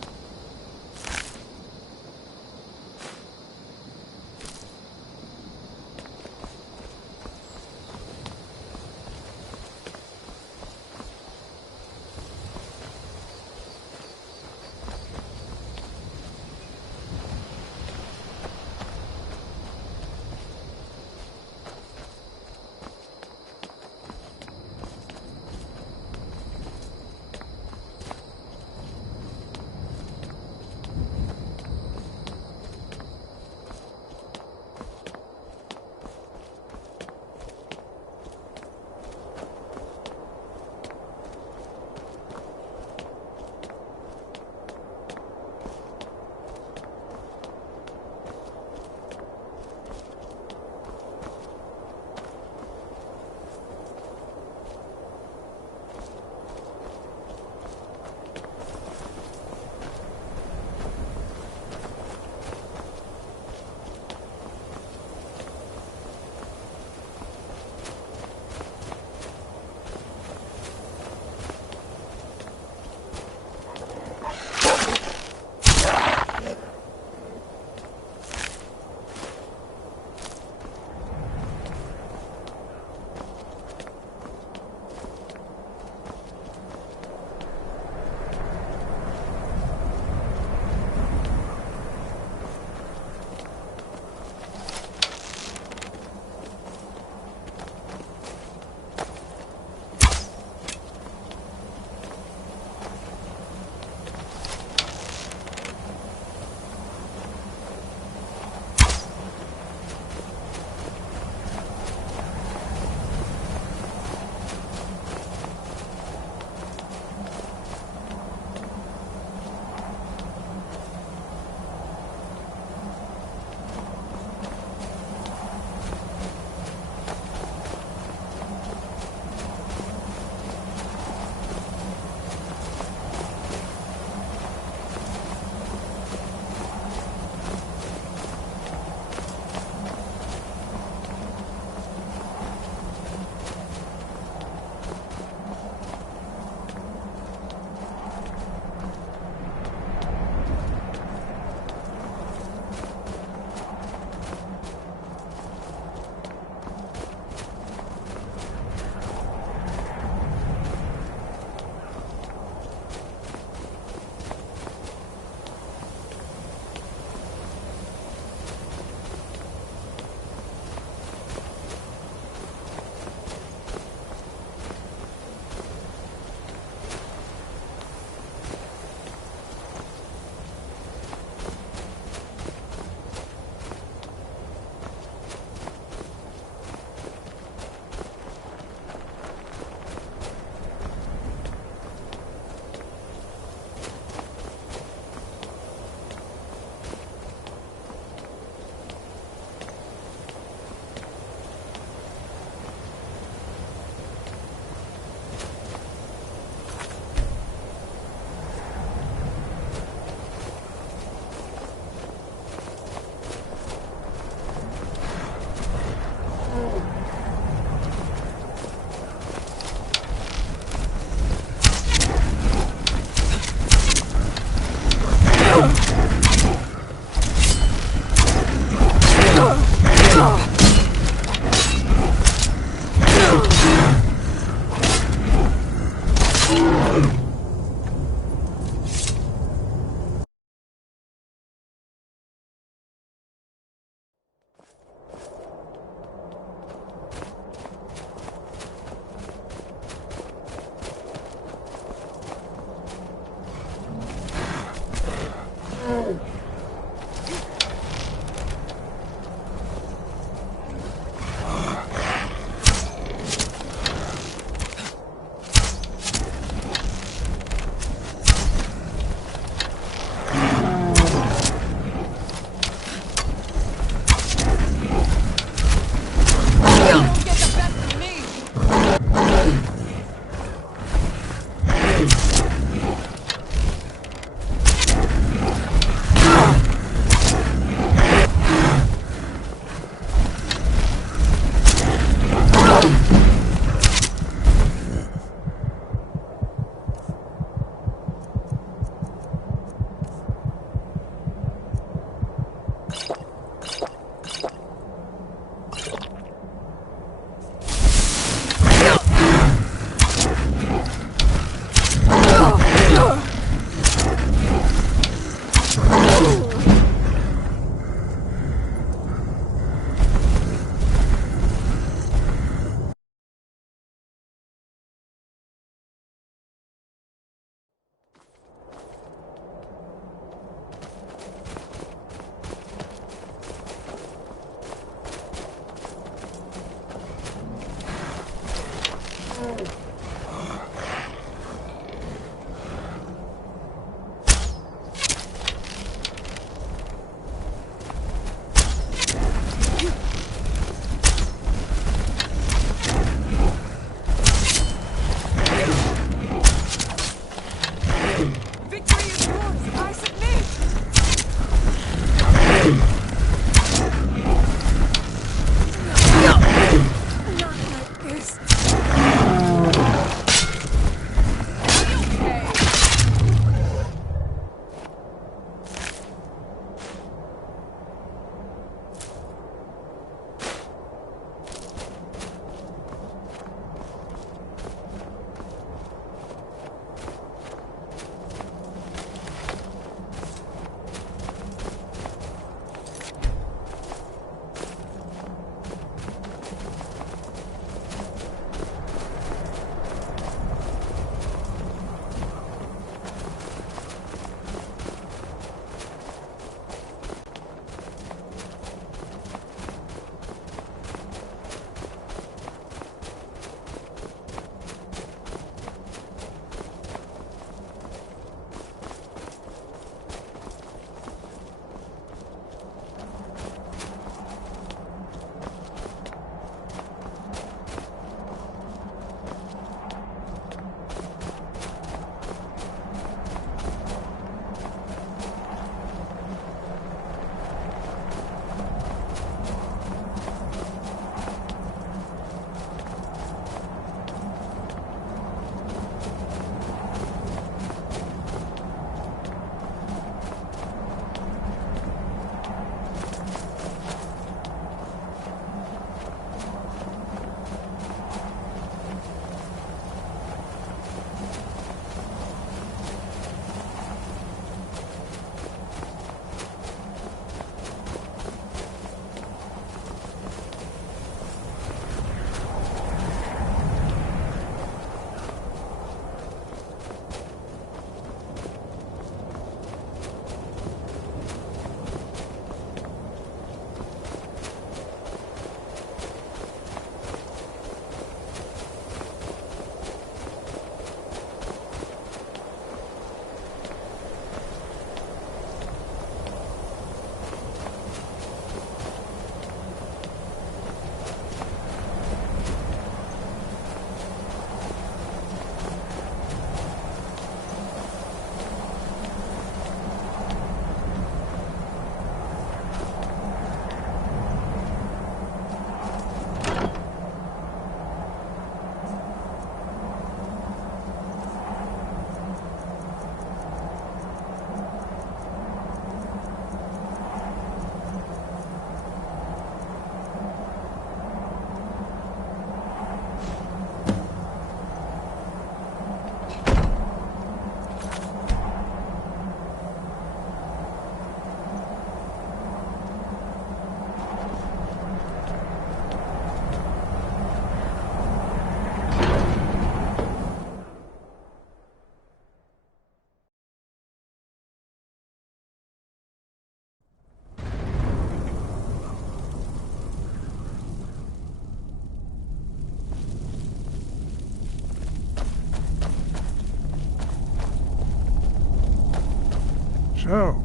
So,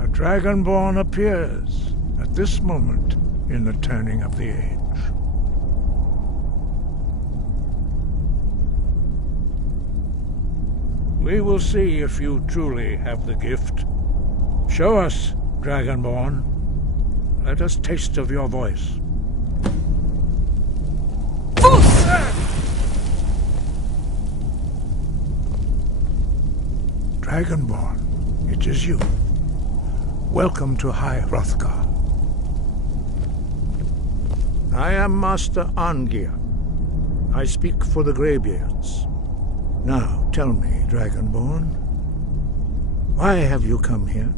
a Dragonborn appears at this moment in the turning of the age. We will see if you truly have the gift. Show us, Dragonborn. Let us taste of your voice. Dragonborn, it is you. Welcome to High Hrothgar. I am Master Arngeir. I speak for the Greybeards. Now, tell me, Dragonborn, why have you come here?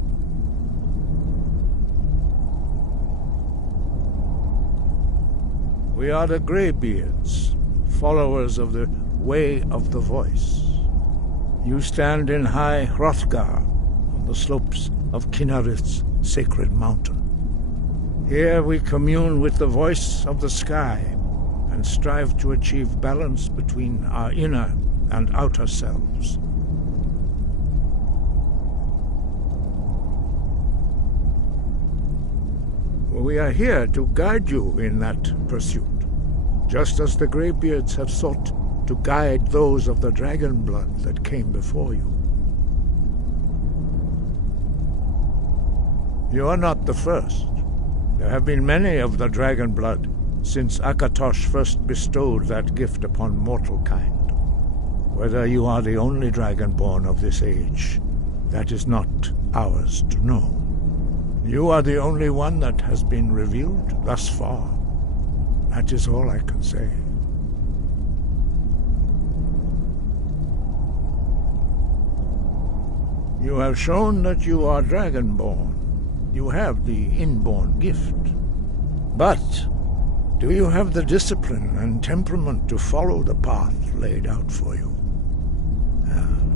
We are the Greybeards, followers of the Way of the Voice. You stand in High Hrothgar, on the slopes of Kinareth's sacred mountain. Here we commune with the voice of the sky and strive to achieve balance between our inner and outer selves. We are here to guide you in that pursuit, just as the Greybeards have sought to guide those of the dragon blood that came before you. You are not the first. There have been many of the dragon blood since Akatosh first bestowed that gift upon mortal kind. Whether you are the only dragonborn of this age, that is not ours to know. You are the only one that has been revealed thus far. That is all I can say. You have shown that you are dragonborn. You have the inborn gift. But do you have the discipline and temperament to follow the path laid out for you?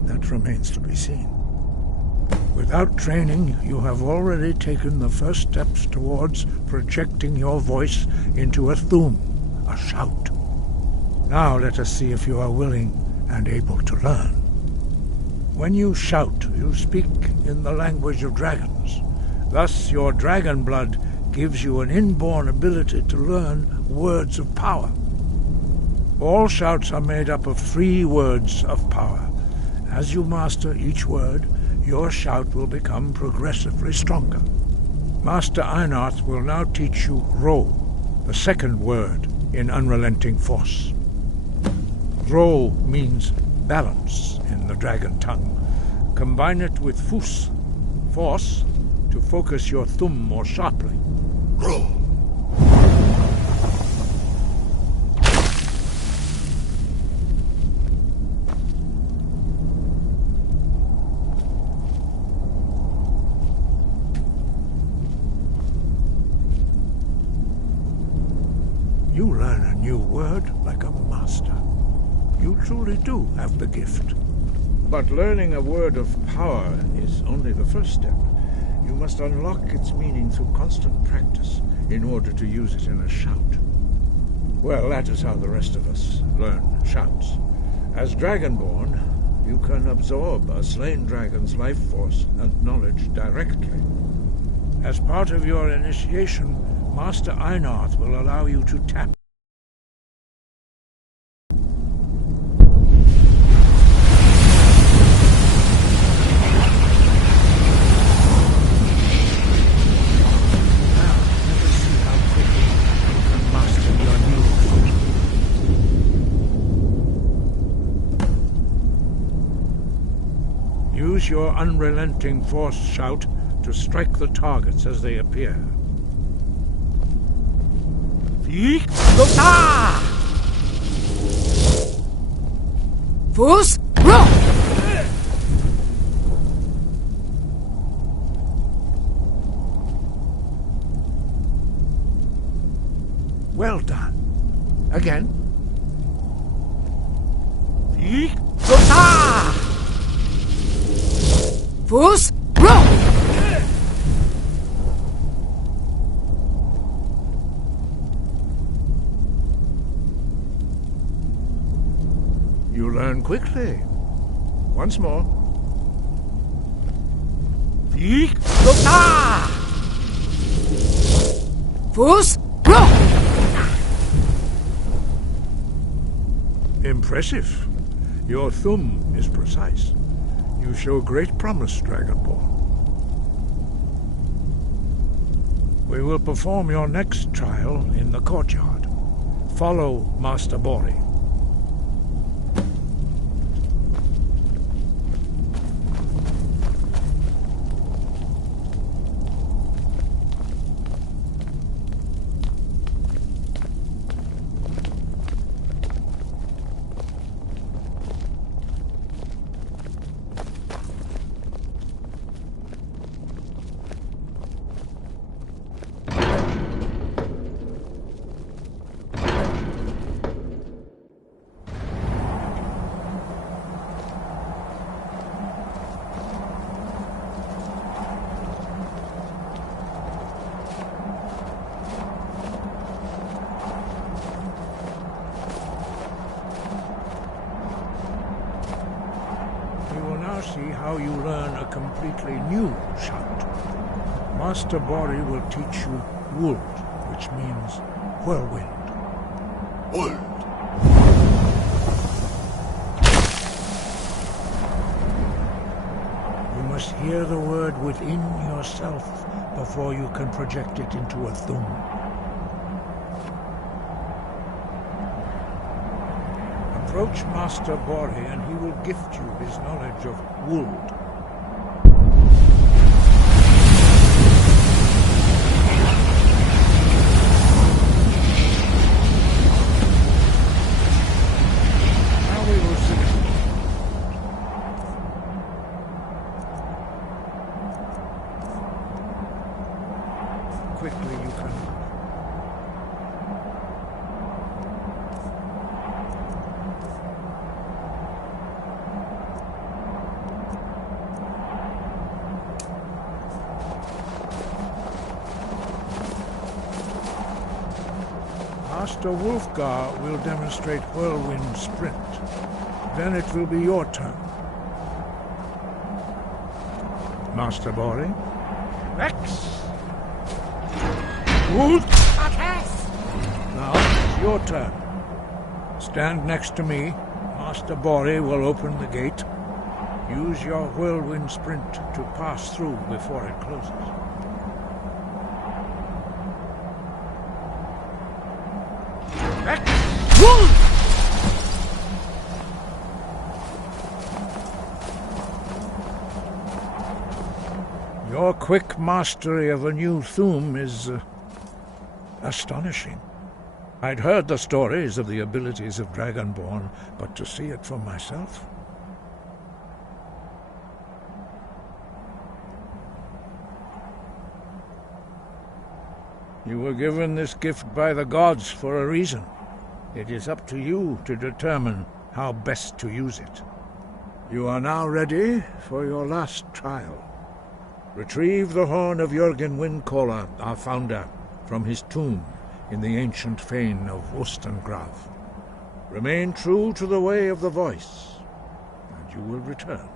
That remains to be seen. Without training, you have already taken the first steps towards projecting your voice into a thum, a shout. Now let us see if you are willing and able to learn. When you shout, you speak in the language of dragons. Thus, your dragon blood gives you an inborn ability to learn words of power. All shouts are made up of 3 words of power. As you master each word, your shout will become progressively stronger. Master Einarth will now teach you Ro, the second word in Unrelenting Force. Ro means balance in the dragon tongue. Combine it with Fus, force, to focus your thumb more sharply. Ro! You learn a new word like a master. You truly do have the gift. But learning a word of power is only the first step. You must unlock its meaning through constant practice in order to use it in a shout. Well, that is how the rest of us learn shouts. As Dragonborn, you can absorb a slain dragon's life force and knowledge directly. As part of your initiation, Master Einarth will allow you to tap. Use your unrelenting force shout to strike the targets as they appear. Fus, Ro! Well done. Again. Fus, Ro! You learn quickly. Once more. Fus, Ro! Impressive. Your thumb is precise. You show great promise, Dragonborn. We will perform your next trial in the courtyard. Follow Master Bori. see how you learn a completely new shout. Master Bori will teach you Wold, which means whirlwind. Wold. You must hear the word within yourself before you can project it into a thum. Approach Master Bori and he will gift you his knowledge of Wold. Now we will see. Quickly you can. Master Wolfgar will demonstrate Whirlwind Sprint. Then it will be your turn. Master Bori? Rex! Wolf! Now it's your turn. Stand next to me. Master Bori will open the gate. Use your Whirlwind Sprint to pass through before it closes. Your quick mastery of a new thum is astonishing. I'd heard the stories of the abilities of Dragonborn, but to see it for myself... You were given this gift by the gods for a reason. It is up to you to determine how best to use it. You are now ready for your last trial. Retrieve the horn of Jürgen Windcaller, our founder, from his tomb in the ancient fane of Ostengrav. Remain true to the way of the voice, and you will return.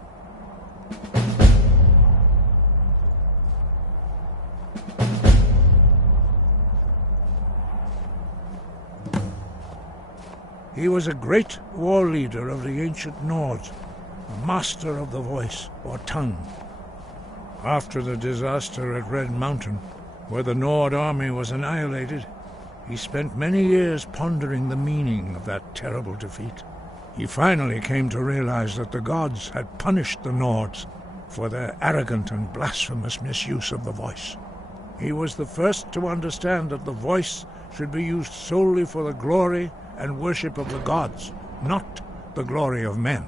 He was a great war leader of the ancient Nords, a master of the voice, or tongue. After the disaster at Red Mountain, where the Nord army was annihilated, he spent many years pondering the meaning of that terrible defeat. He finally came to realize that the gods had punished the Nords for their arrogant and blasphemous misuse of the voice. He was the first to understand that the voice should be used solely for the glory and worship of the gods, not the glory of men.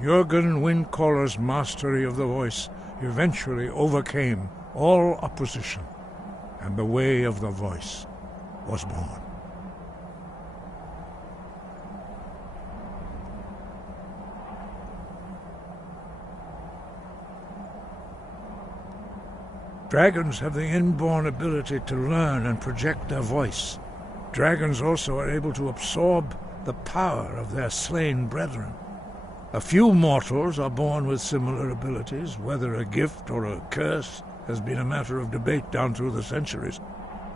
Jürgen Windcaller's mastery of the voice eventually overcame all opposition, and the way of the voice was born. Dragons have the inborn ability to learn and project their voice. Dragons also are able to absorb the power of their slain brethren. A few mortals are born with similar abilities. Whether a gift or a curse has been a matter of debate down through the centuries.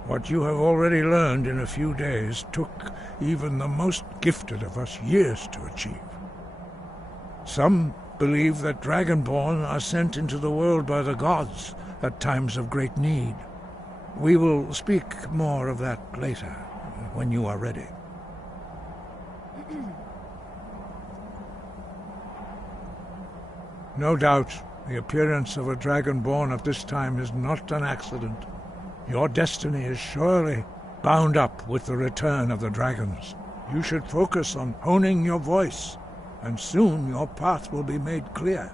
What you have already learned in a few days took even the most gifted of us years to achieve. Some believe that Dragonborn are sent into the world by the gods at times of great need. We will speak more of that later, when you are ready. No doubt, the appearance of a Dragonborn at this time is not an accident. Your destiny is surely bound up with the return of the dragons. You should focus on honing your voice, and soon your path will be made clear.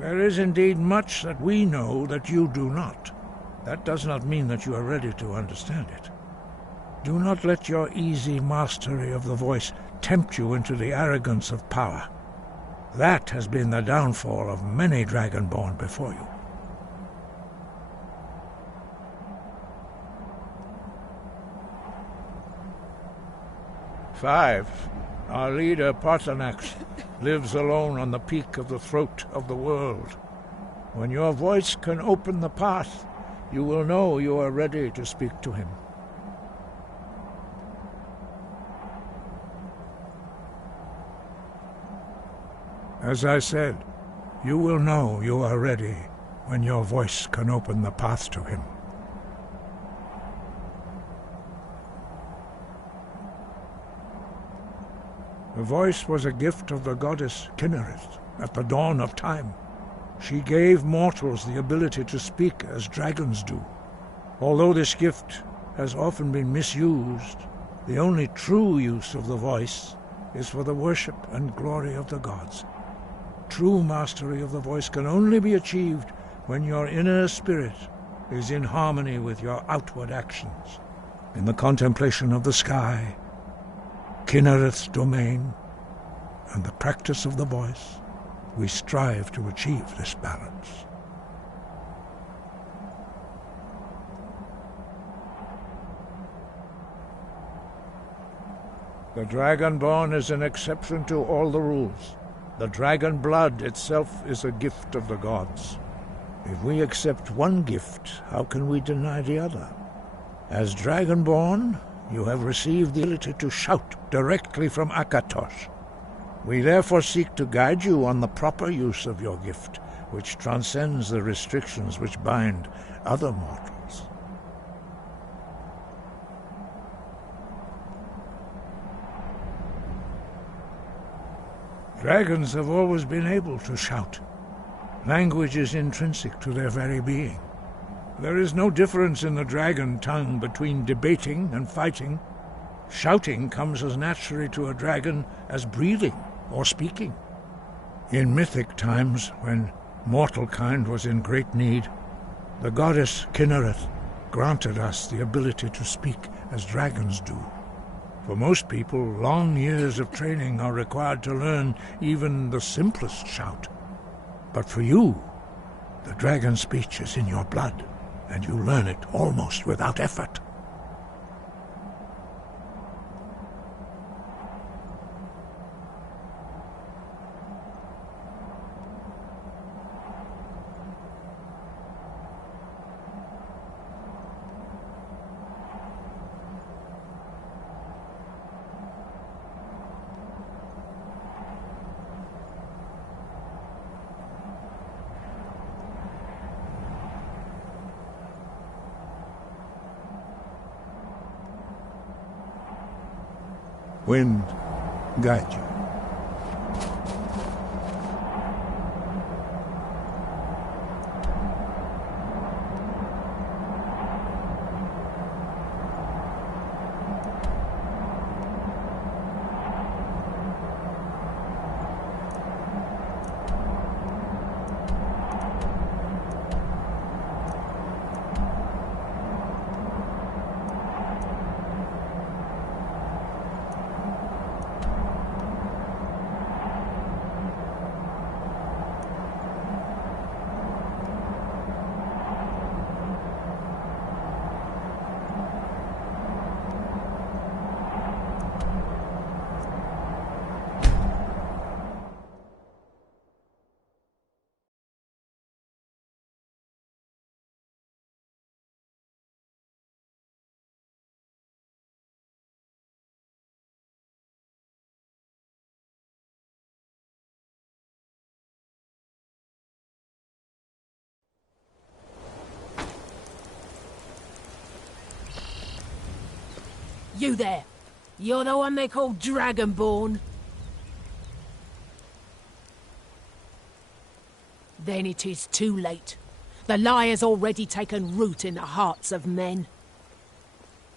There is indeed much that we know that you do not. That does not mean that you are ready to understand it. Do not let your easy mastery of the voice tempt you into the arrogance of power. That has been the downfall of many Dragonborn before you. 5. Our leader, Parthenax, lives alone on the peak of the throat of the world. When your voice can open the path, you will know you are ready to speak to him. As I said, you will know you are ready when your voice can open the path to him. The voice was a gift of the goddess Kinnereth at the dawn of time. She gave mortals the ability to speak as dragons do. Although this gift has often been misused, the only true use of the voice is for the worship and glory of the gods. True mastery of the voice can only be achieved when your inner spirit is in harmony with your outward actions. In the contemplation of the sky, Kinnereth's domain, and the practice of the voice, we strive to achieve this balance. The Dragonborn is an exception to all the rules. The dragon blood itself is a gift of the gods. If we accept one gift, how can we deny the other? As Dragonborn, you have received the ability to shout directly from Akatosh. We therefore seek to guide you on the proper use of your gift, which transcends the restrictions which bind other mortals. Dragons have always been able to shout. Language is intrinsic to their very being. There is no difference in the dragon tongue between debating and fighting. Shouting comes as naturally to a dragon as breathing or speaking. In mythic times, when mortal kind was in great need, the goddess Kinnereth granted us the ability to speak as dragons do. For most people, long years of training are required to learn even the simplest shout. But for you, the dragon speech is in your blood, and you learn it almost without effort. Wind, guide you. You there! You're the one they call Dragonborn? Then it is too late. The lie has already taken root in the hearts of men.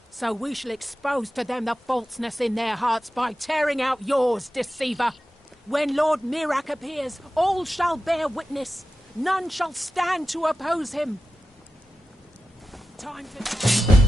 So we shall expose to them the falseness in their hearts by tearing out yours, deceiver. When Lord Mirak appears, all shall bear witness. None shall stand to oppose him. Time to...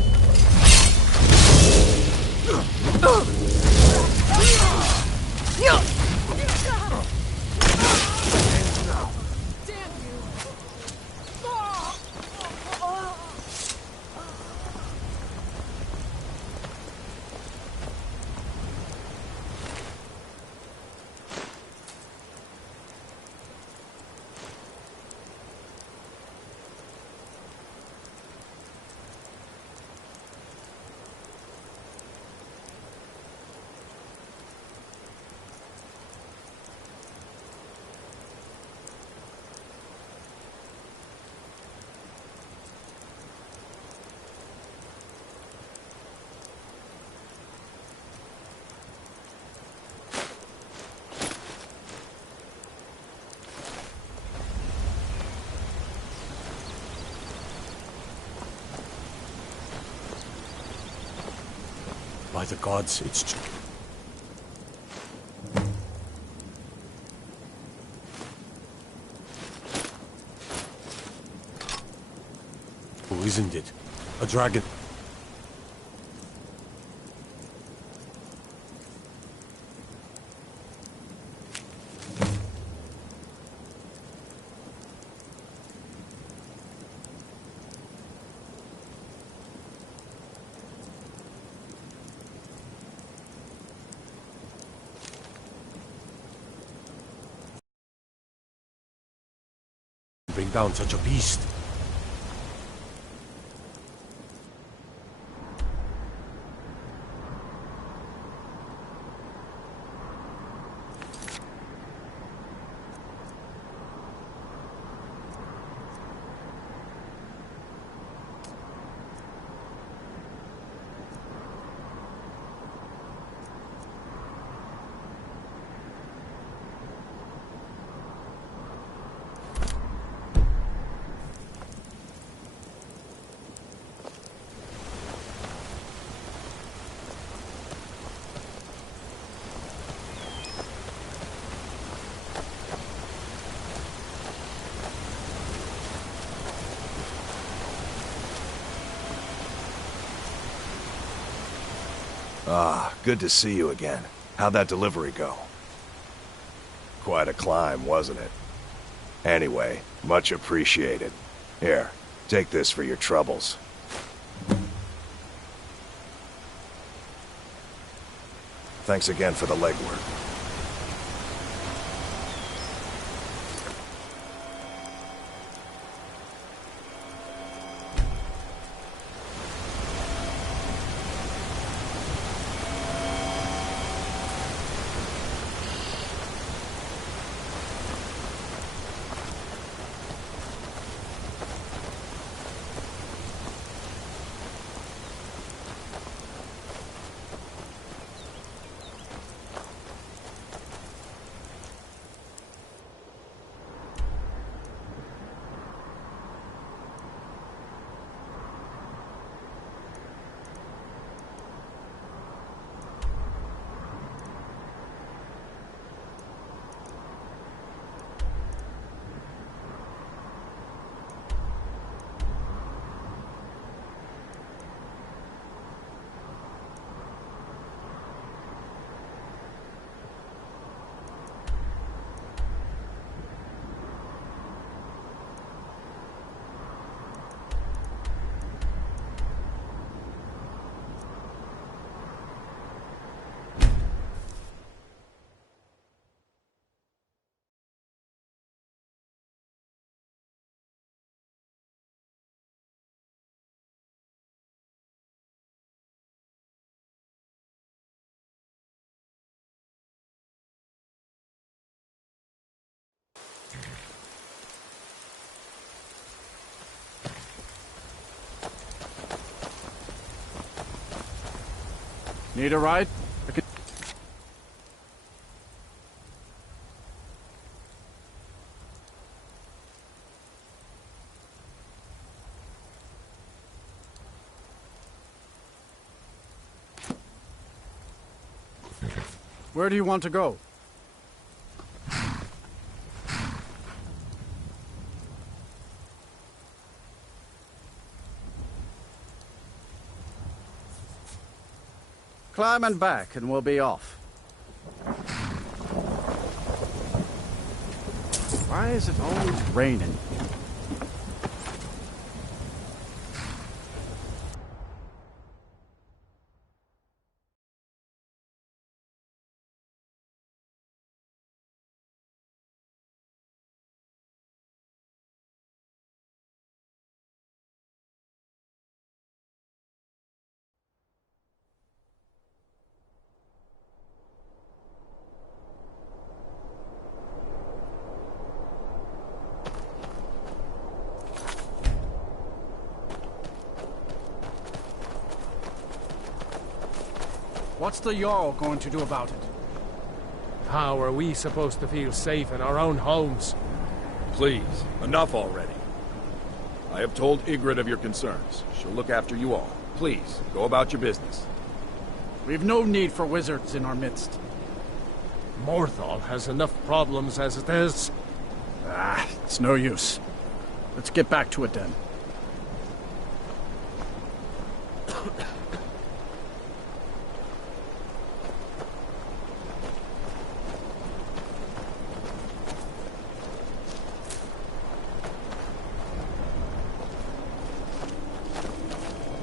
By the gods, it's true. Oh, isn't it? A dragon. Bring down such a beast. Ah, good to see you again. How'd that delivery go? Quite a climb, wasn't it? Anyway, much appreciated. Here, take this for your troubles. Thanks again for the legwork. Need a ride? Where do you want to go? Climb and back, and we'll be off. Why is it always raining? What's the Jarl going to do about it? How are we supposed to feel safe in our own homes? Please, enough already. I have told Ygritte of your concerns. She'll look after you all. Please, go about your business. We've no need for wizards in our midst. Morthal has enough problems as it is. It's no use. Let's get back to it then.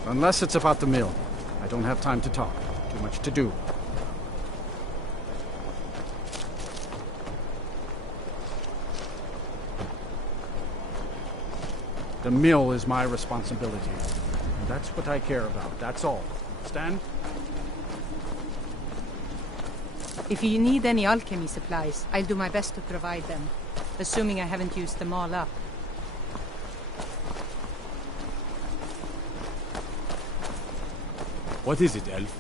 Unless it's about the mill. I don't have time to talk. Too much to do. The mill is my responsibility. And that's what I care about. That's all. Understand? If you need any alchemy supplies, I'll do my best to provide them. Assuming I haven't used them all up. What is it, Elf?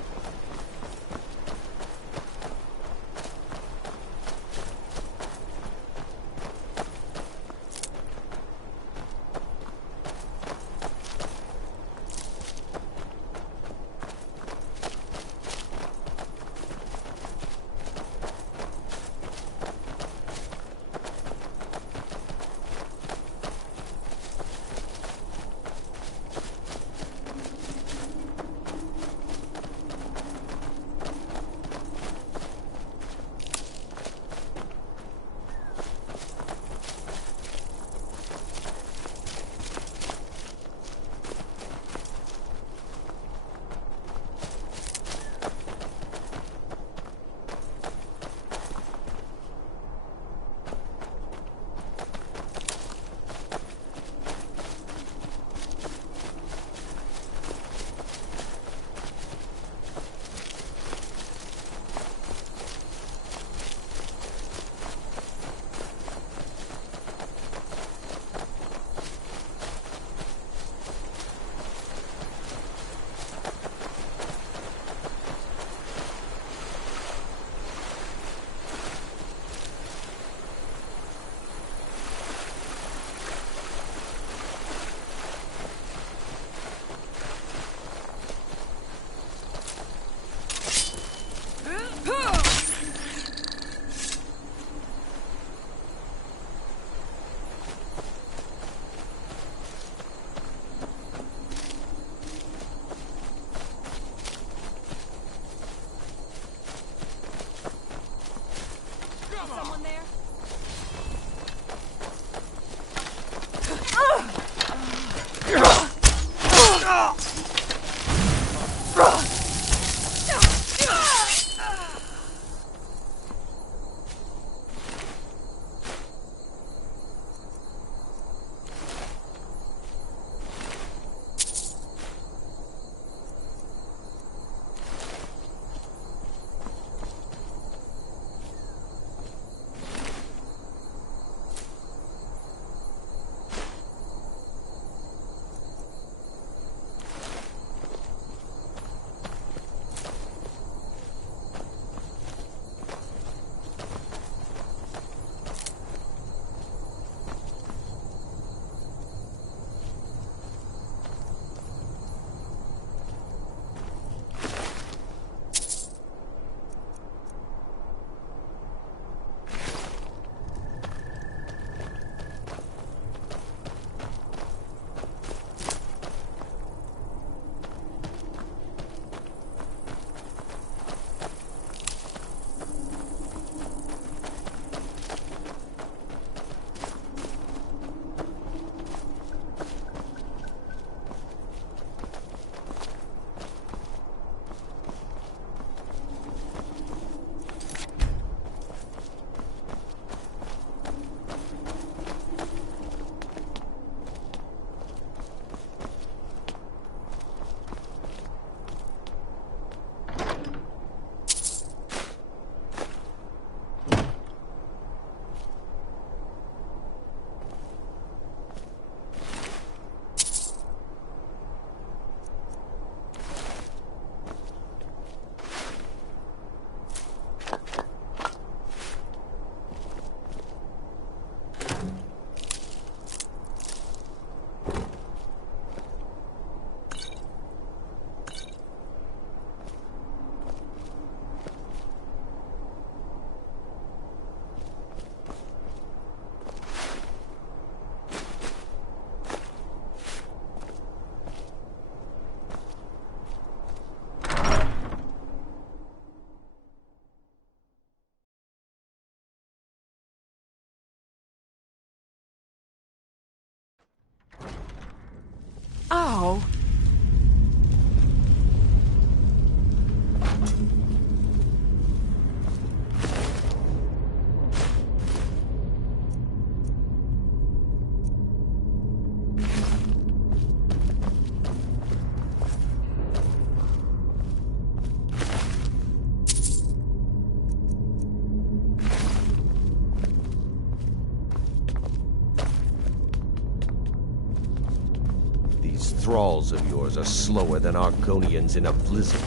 go. These thralls of yours are slower than Argonians in a blizzard.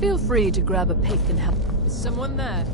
Feel free to grab a pick and help. Is someone there?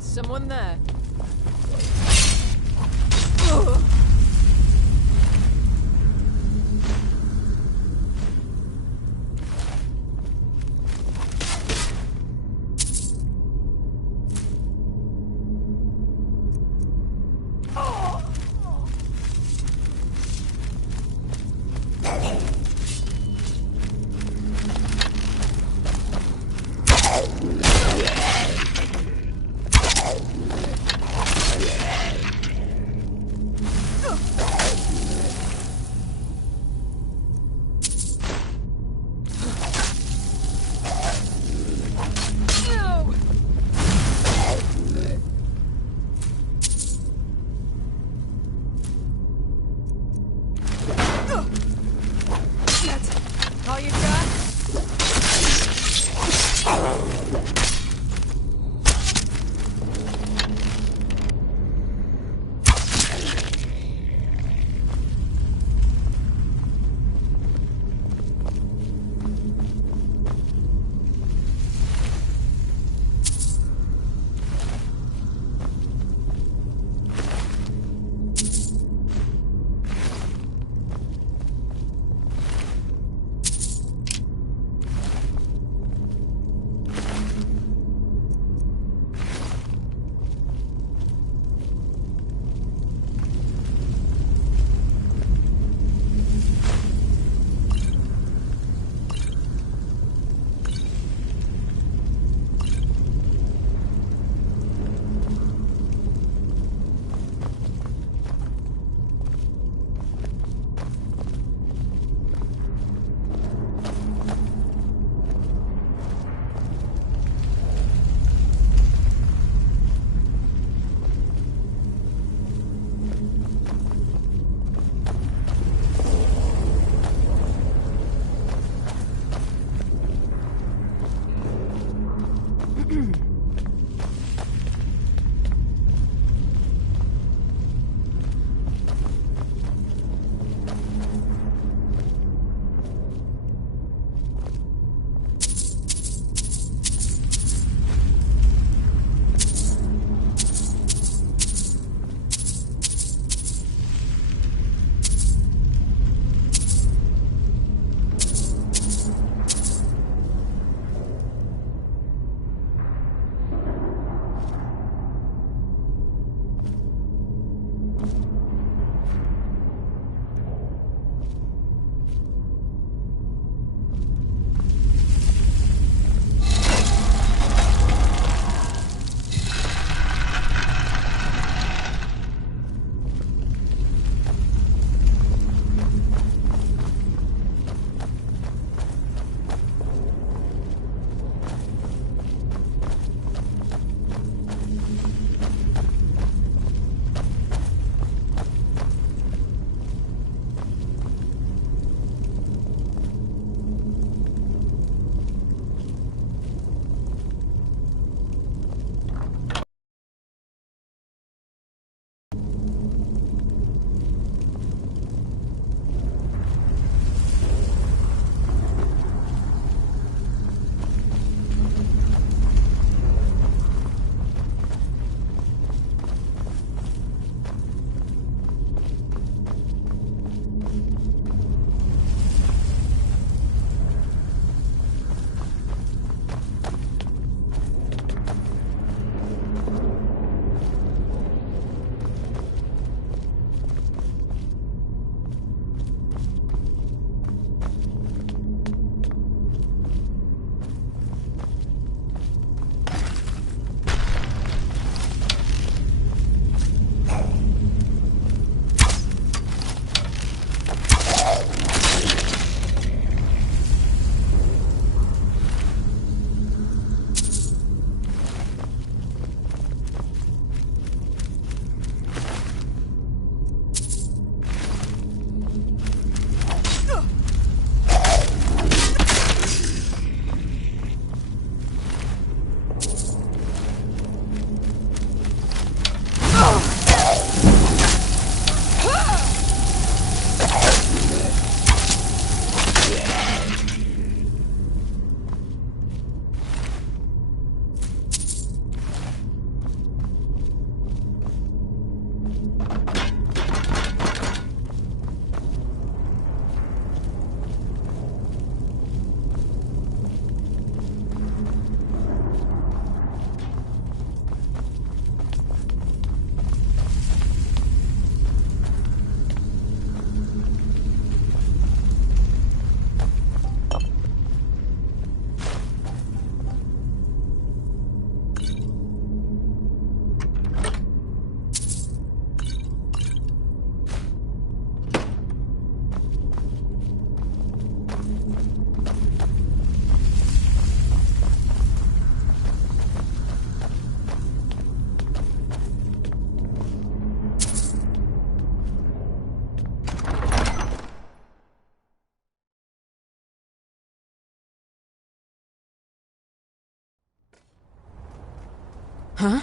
Someone there. Huh?